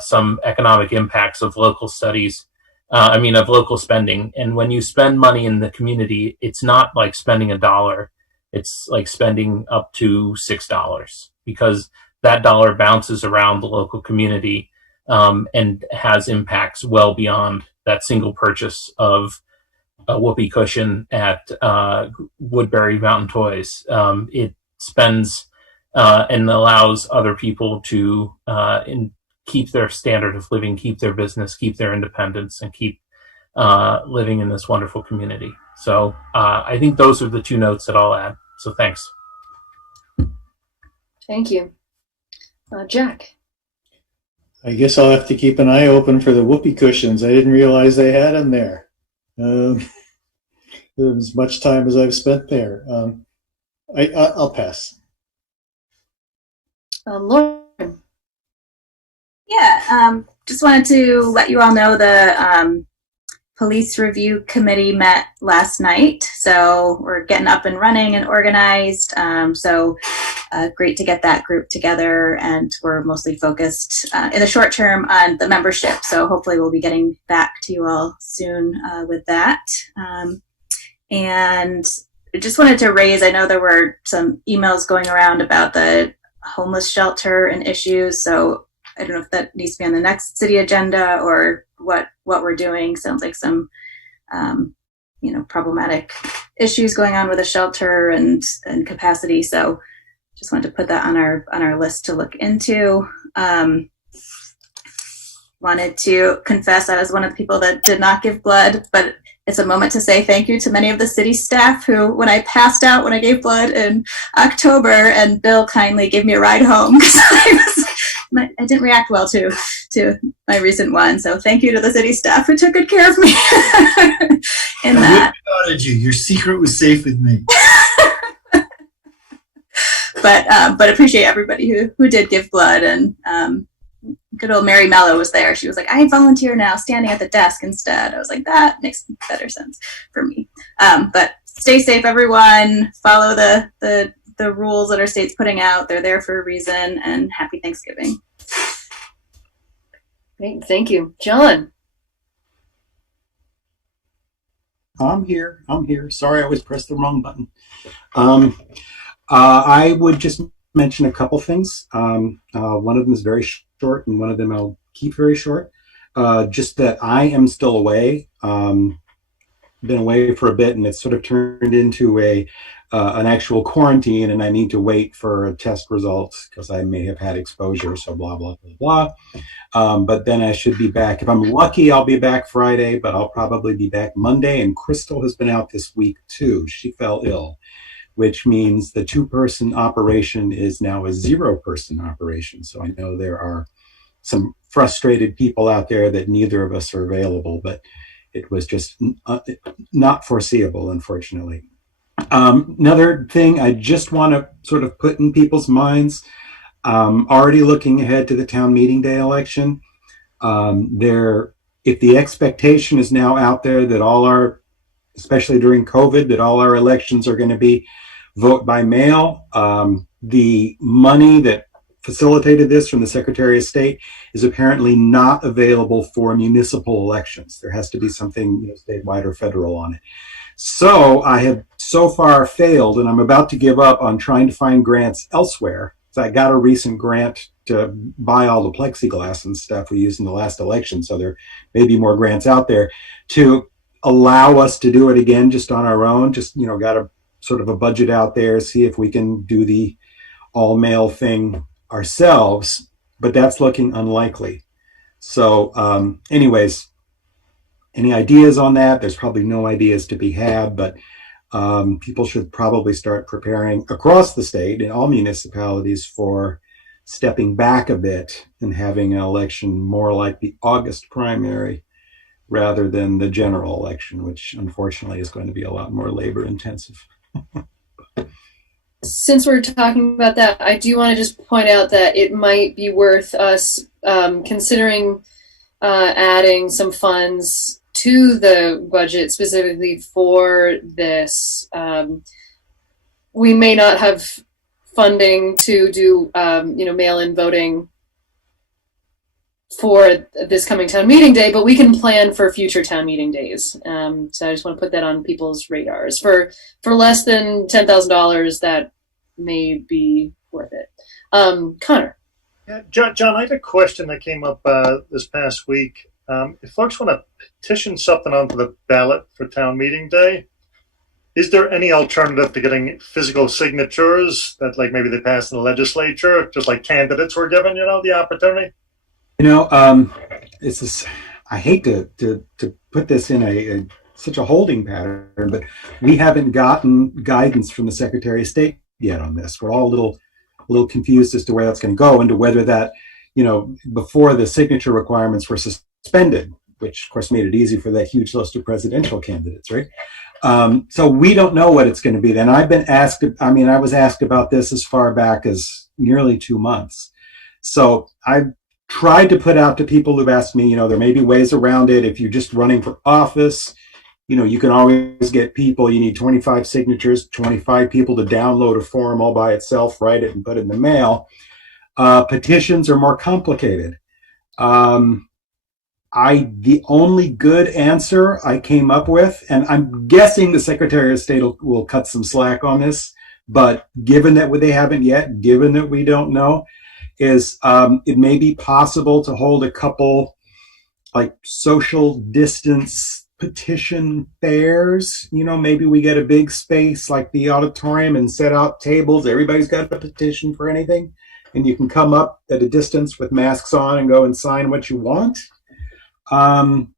some economic impacts of local studies, of local spending. And when you spend money in the community, it's not like spending $1. It's like spending up to $6, because that dollar bounces around the local community and has impacts well beyond that single purchase of a whoopee cushion at Woodbury Mountain Toys. It spends and allows other people to keep their standard of living, keep their business, keep their independence, and keep living in this wonderful community. So I think those are the two notes that I'll add. So thanks. Thank you. Jack. I guess I'll have to keep an eye open for the whoopee cushions. I didn't realize they had them there. As much time as I've spent there. I'll pass. Lauren. Yeah, just wanted to let you all know the Police Review Committee met last night, so we're getting up and running and organized. So great to get that group together, and we're mostly focused in the short term on the membership. So hopefully we'll be getting back to you all soon with that. And I just wanted to raise, I know there were some emails going around about the homeless shelter and issues, so I don't know if that needs to be on the next city agenda or what we're doing. Sounds like some problematic issues going on with the shelter and capacity. So just wanted to put that on our list to look into. Wanted to confess I was one of the people that did not give blood, but it's a moment to say thank you to many of the city staff who, when I passed out when I gave blood in October, and Bill kindly gave me a ride home because I didn't react well to my recent one. So thank you to the city staff who took good care of me in that. I doubted you. Your secret was safe with me. But appreciate everybody who did give blood, and good old Mary Mello was there. She was like, I volunteer now, standing at the desk instead. I was like, that makes better sense for me. But stay safe, everyone. Follow the rules that our state's putting out. They're there for a reason, and happy Thanksgiving. Great, thank you. John. I'm here. Sorry, I always pressed the wrong button. I would just mention a couple things. One of them is very short, and one of them I'll keep very short. Just that I am still away. Been away for a bit, and it's sort of turned into an actual quarantine, and I need to wait for test results because I may have had exposure. So blah blah blah blah. But then I should be back. If I'm lucky, I'll be back Friday, but I'll probably be back Monday. And Crystal has been out this week too. She fell ill, which means the 2-person operation is now a 0-person operation. So I know there are some frustrated people out there that neither of us are available, but it was just not foreseeable, unfortunately. Another thing I just want to sort of put in people's minds, already looking ahead to the town meeting day election, if the expectation is now out there that especially during COVID, that all our elections are going to be vote by mail. The money that facilitated this from the Secretary of State is apparently not available for municipal elections. There has to be something statewide or federal on it. So I have so far failed, and I'm about to give up on trying to find grants elsewhere. So I got a recent grant to buy all the plexiglass and stuff we used in the last election. So there may be more grants out there to allow us to do it again just on our own. Just, got a sort of a budget out there, see if we can do the all mail thing ourselves, but that's looking unlikely. So anyways, any ideas on that? There's probably no ideas to be had, but people should probably start preparing across the state in all municipalities for stepping back a bit and having an election more like the August primary rather than the general election, which unfortunately is going to be a lot more labor intensive. Since we're talking about that, I do want to just point out that it might be worth us considering adding some funds to the budget specifically for this. We may not have funding to do, mail-in voting for this coming town meeting day, but we can plan for future town meeting days. So I just want to put that on people's radars. For less than $10,000, that may be worth it. Connor. Yeah, John, I had a question that came up this past week. If folks want to petition something onto the ballot for town meeting day, is there any alternative to getting physical signatures that, like, maybe they passed in the legislature, just like candidates were given, the opportunity? It's this, I hate to put this in such a holding pattern, but we haven't gotten guidance from the Secretary of State yet on this. We're all a little confused as to where that's going to go and to whether that, before the signature requirements were suspended, which of course made it easy for that huge list of presidential candidates, right? So we don't know what it's going to be then. I've been asked, I was asked about this as far back as nearly 2 months. So I've tried to put out to people who've asked me, there may be ways around it. If you're just running for office, you can always get people. You need 25 signatures, 25 people to download a form all by itself, write it, and put it in the mail. Petitions are more complicated. The only good answer I came up with, and I'm guessing the Secretary of State will cut some slack on this, but given that they haven't yet, given that we don't know, is it may be possible to hold a couple like social distance petition fairs. Maybe we get a big space like the auditorium and set out tables. Everybody's got a petition for anything, and you can come up at a distance with masks on and go and sign what you want. I'm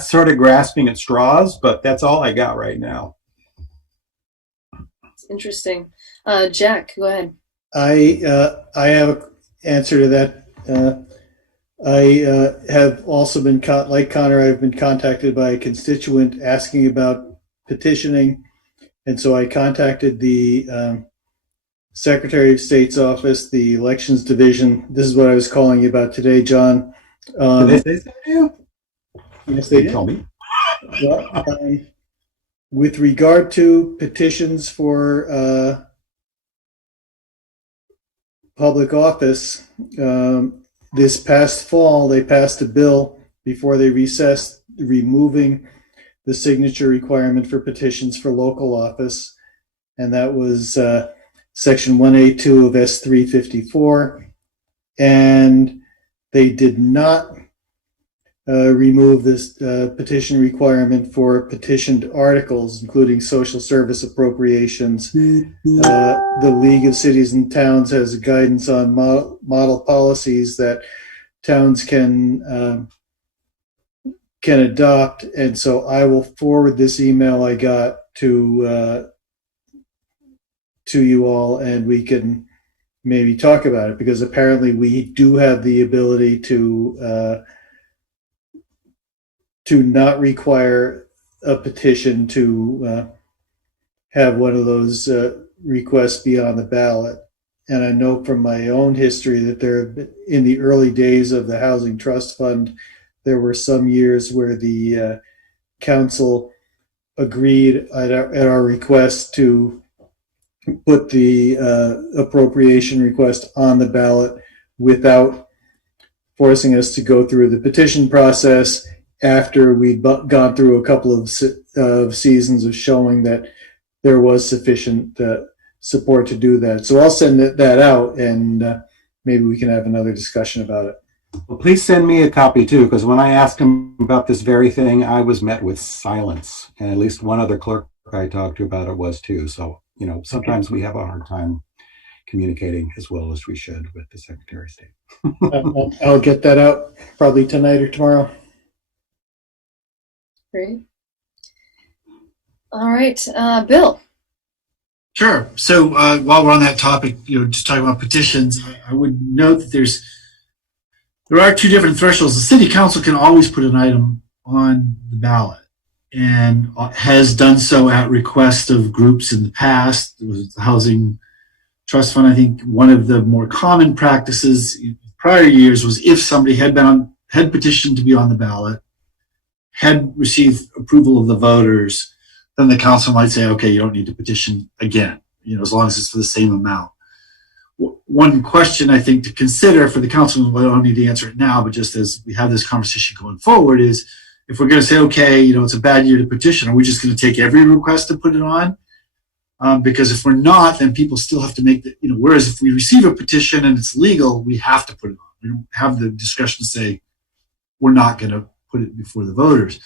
sort of grasping at straws, but that's all I got right now. It's interesting. Jack, go ahead. I have an answer to that. I have also been, like Connor, I've been contacted by a constituent asking about petitioning. And so I contacted the Secretary of State's office, the elections division. This is what I was calling you about today, John. Did they say so to you? Yes, they told me. Well, with regard to petitions for public office, this past fall, they passed a bill before they recessed, removing the signature requirement for petitions for local office. And that was Section 1A2 of S354. And they did not remove this petition requirement for petitioned articles, including social service appropriations. The League of Cities and Towns has guidance on model policies that towns can adopt, and so I will forward this email I got to you all, and we can maybe talk about it, because apparently we do have the ability to not require a petition to have one of those requests be on the ballot. And I know from my own history that in the early days of the Housing Trust Fund, there were some years where the council agreed at our request to put the appropriation request on the ballot without forcing us to go through the petition process, after we'd gone through a couple of seasons of showing that there was sufficient support to do that. So I'll send that out, and maybe we can have another discussion about it. Well, please send me a copy too, because when I asked him about this very thing, I was met with silence, and at least one other clerk I talked to about it was too. So, sometimes we have a hard time communicating as well as we should with the Secretary of State. I'll get that out probably tonight or tomorrow. Great. All right, Bill. Sure. So while we're on that topic, just talking about petitions, I would note that there are two different thresholds. The city council can always put an item on the ballot, and has done so at request of groups in the past. It was the Housing Trust Fund. I think one of the more common practices in prior years was if somebody had petitioned to be on the ballot, had received approval of the voters, then the council might say, okay, you don't need to petition again, as long as it's for the same amount. One question I think to consider for the council, we don't need to answer it now, but just as we have this conversation going forward, is if we're going to say, okay, it's a bad year to petition, are we just going to take every request to put it on? Because if we're not, then people still have to make whereas if we receive a petition and it's legal, we have to put it on. We don't have the discretion to say, we're not going to put it before the voters.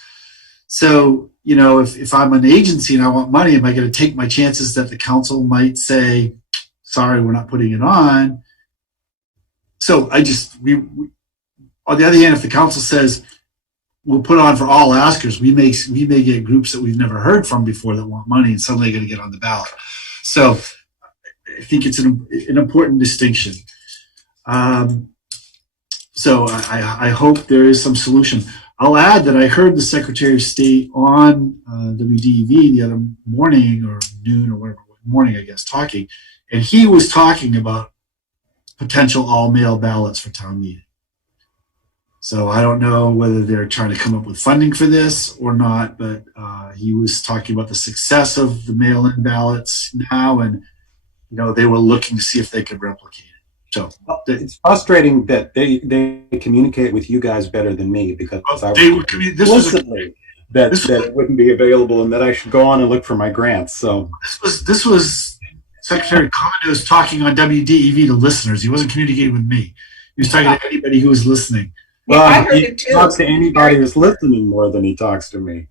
So, if I'm an agency and I want money, am I going to take my chances that the council might say, sorry, we're not putting it on? So on the other hand, if the council says, we'll put it on for all askers, we may get groups that we've never heard from before that want money and suddenly going to get on the ballot. So I think it's an important distinction. So I hope there is some solution. I'll add that I heard the Secretary of State on WDEV the other morning or noon or whatever morning, I guess, talking, and he was talking about potential all-mail ballots for town meeting. So I don't know whether they're trying to come up with funding for this or not, but he was talking about the success of the mail-in ballots now, and they were looking to see if they could replicate it. So it's frustrating that they communicate with you guys better than me, because I that it wouldn't be available and that I should go on and look for my grants. So this was Secretary Condos talking on WDEV to listeners. He wasn't communicating with me. He was talking to anybody who was listening. Well, I heard it too. He talks to anybody who's listening more than he talks to me.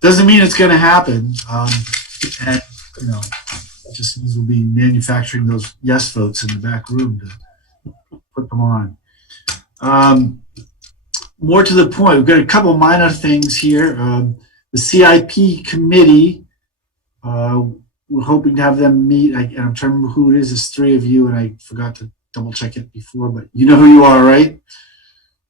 Doesn't mean it's going to happen. And it just means we'll be manufacturing those yes votes in the back room to put them on. More to the point, we've got a couple minor things here. The CIP committee, we're hoping to have them meet. I'm trying to remember who it is. It's 3 of you, and I forgot to double check it before, but you know who you are, right?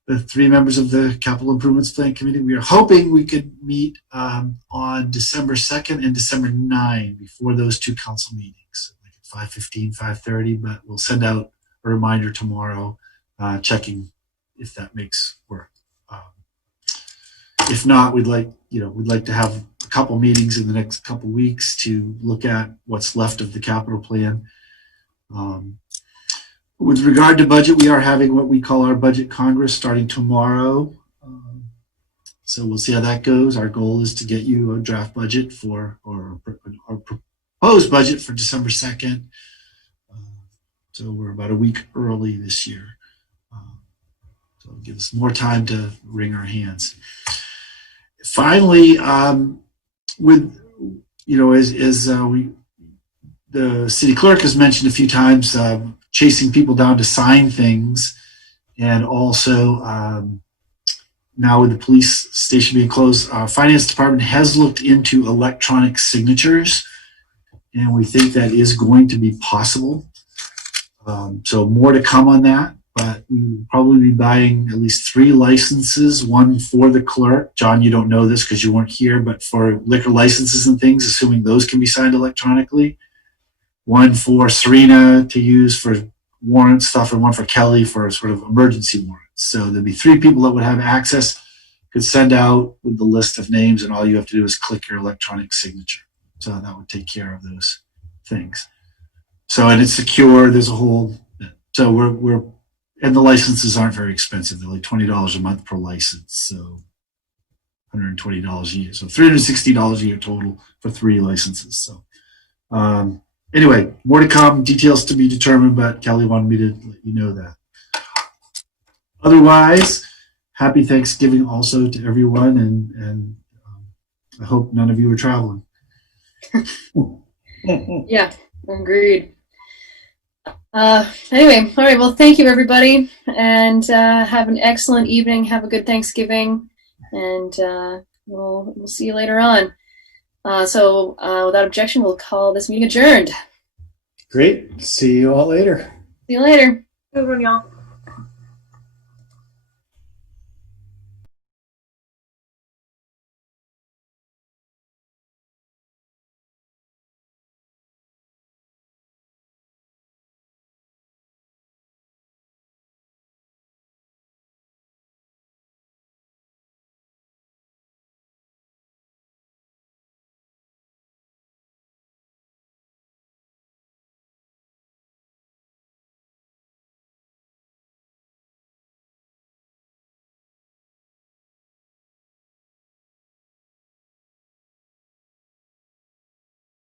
The 3 members of the Capital Improvements Plan Committee. We are hoping we could meet on December 2nd and December 9 before those 2 council meetings, like at 5:15, 5:30, but we'll send out a reminder tomorrow, checking if that makes work. If not, we'd like to have a couple meetings in the next couple weeks to look at what's left of the capital plan. With regard to budget, we are having what we call our budget congress starting tomorrow. So we'll see how that goes. Our goal is to get you a draft budget or proposed budget for December 2nd. So we're about a week early this year. So it'll give us more time to wring our hands. Finally, the city clerk has mentioned a few times, chasing people down to sign things, and also now with the police station being closed, our finance department has looked into electronic signatures, and we think that is going to be possible. So more to come on that, but we will probably be buying at least 3 licenses, 1 for the clerk. John, you don't know this because you weren't here, but for liquor licenses and things, assuming those can be signed electronically. 1 for Serena to use for warrant stuff, and 1 for Kelly for sort of emergency warrants. So there'd be 3 people that would have access, could send out with the list of names, and all you have to do is click your electronic signature. So that would take care of those things. So, and it's secure. There's a whole, so and the licenses aren't very expensive. They're like $20 a month per license. So $120 a year. So $360 a year total for 3 licenses. So, anyway, more to come, details to be determined, but Kelly wanted me to let you know that. Otherwise, happy Thanksgiving also to everyone, and I hope none of you are traveling. Yeah, agreed. Anyway, all right, well, thank you, everybody, and have an excellent evening. Have a good Thanksgiving, and we'll see you later on. So without objection, we'll call this meeting adjourned. Great. See you all later. See you later. Good one, y'all.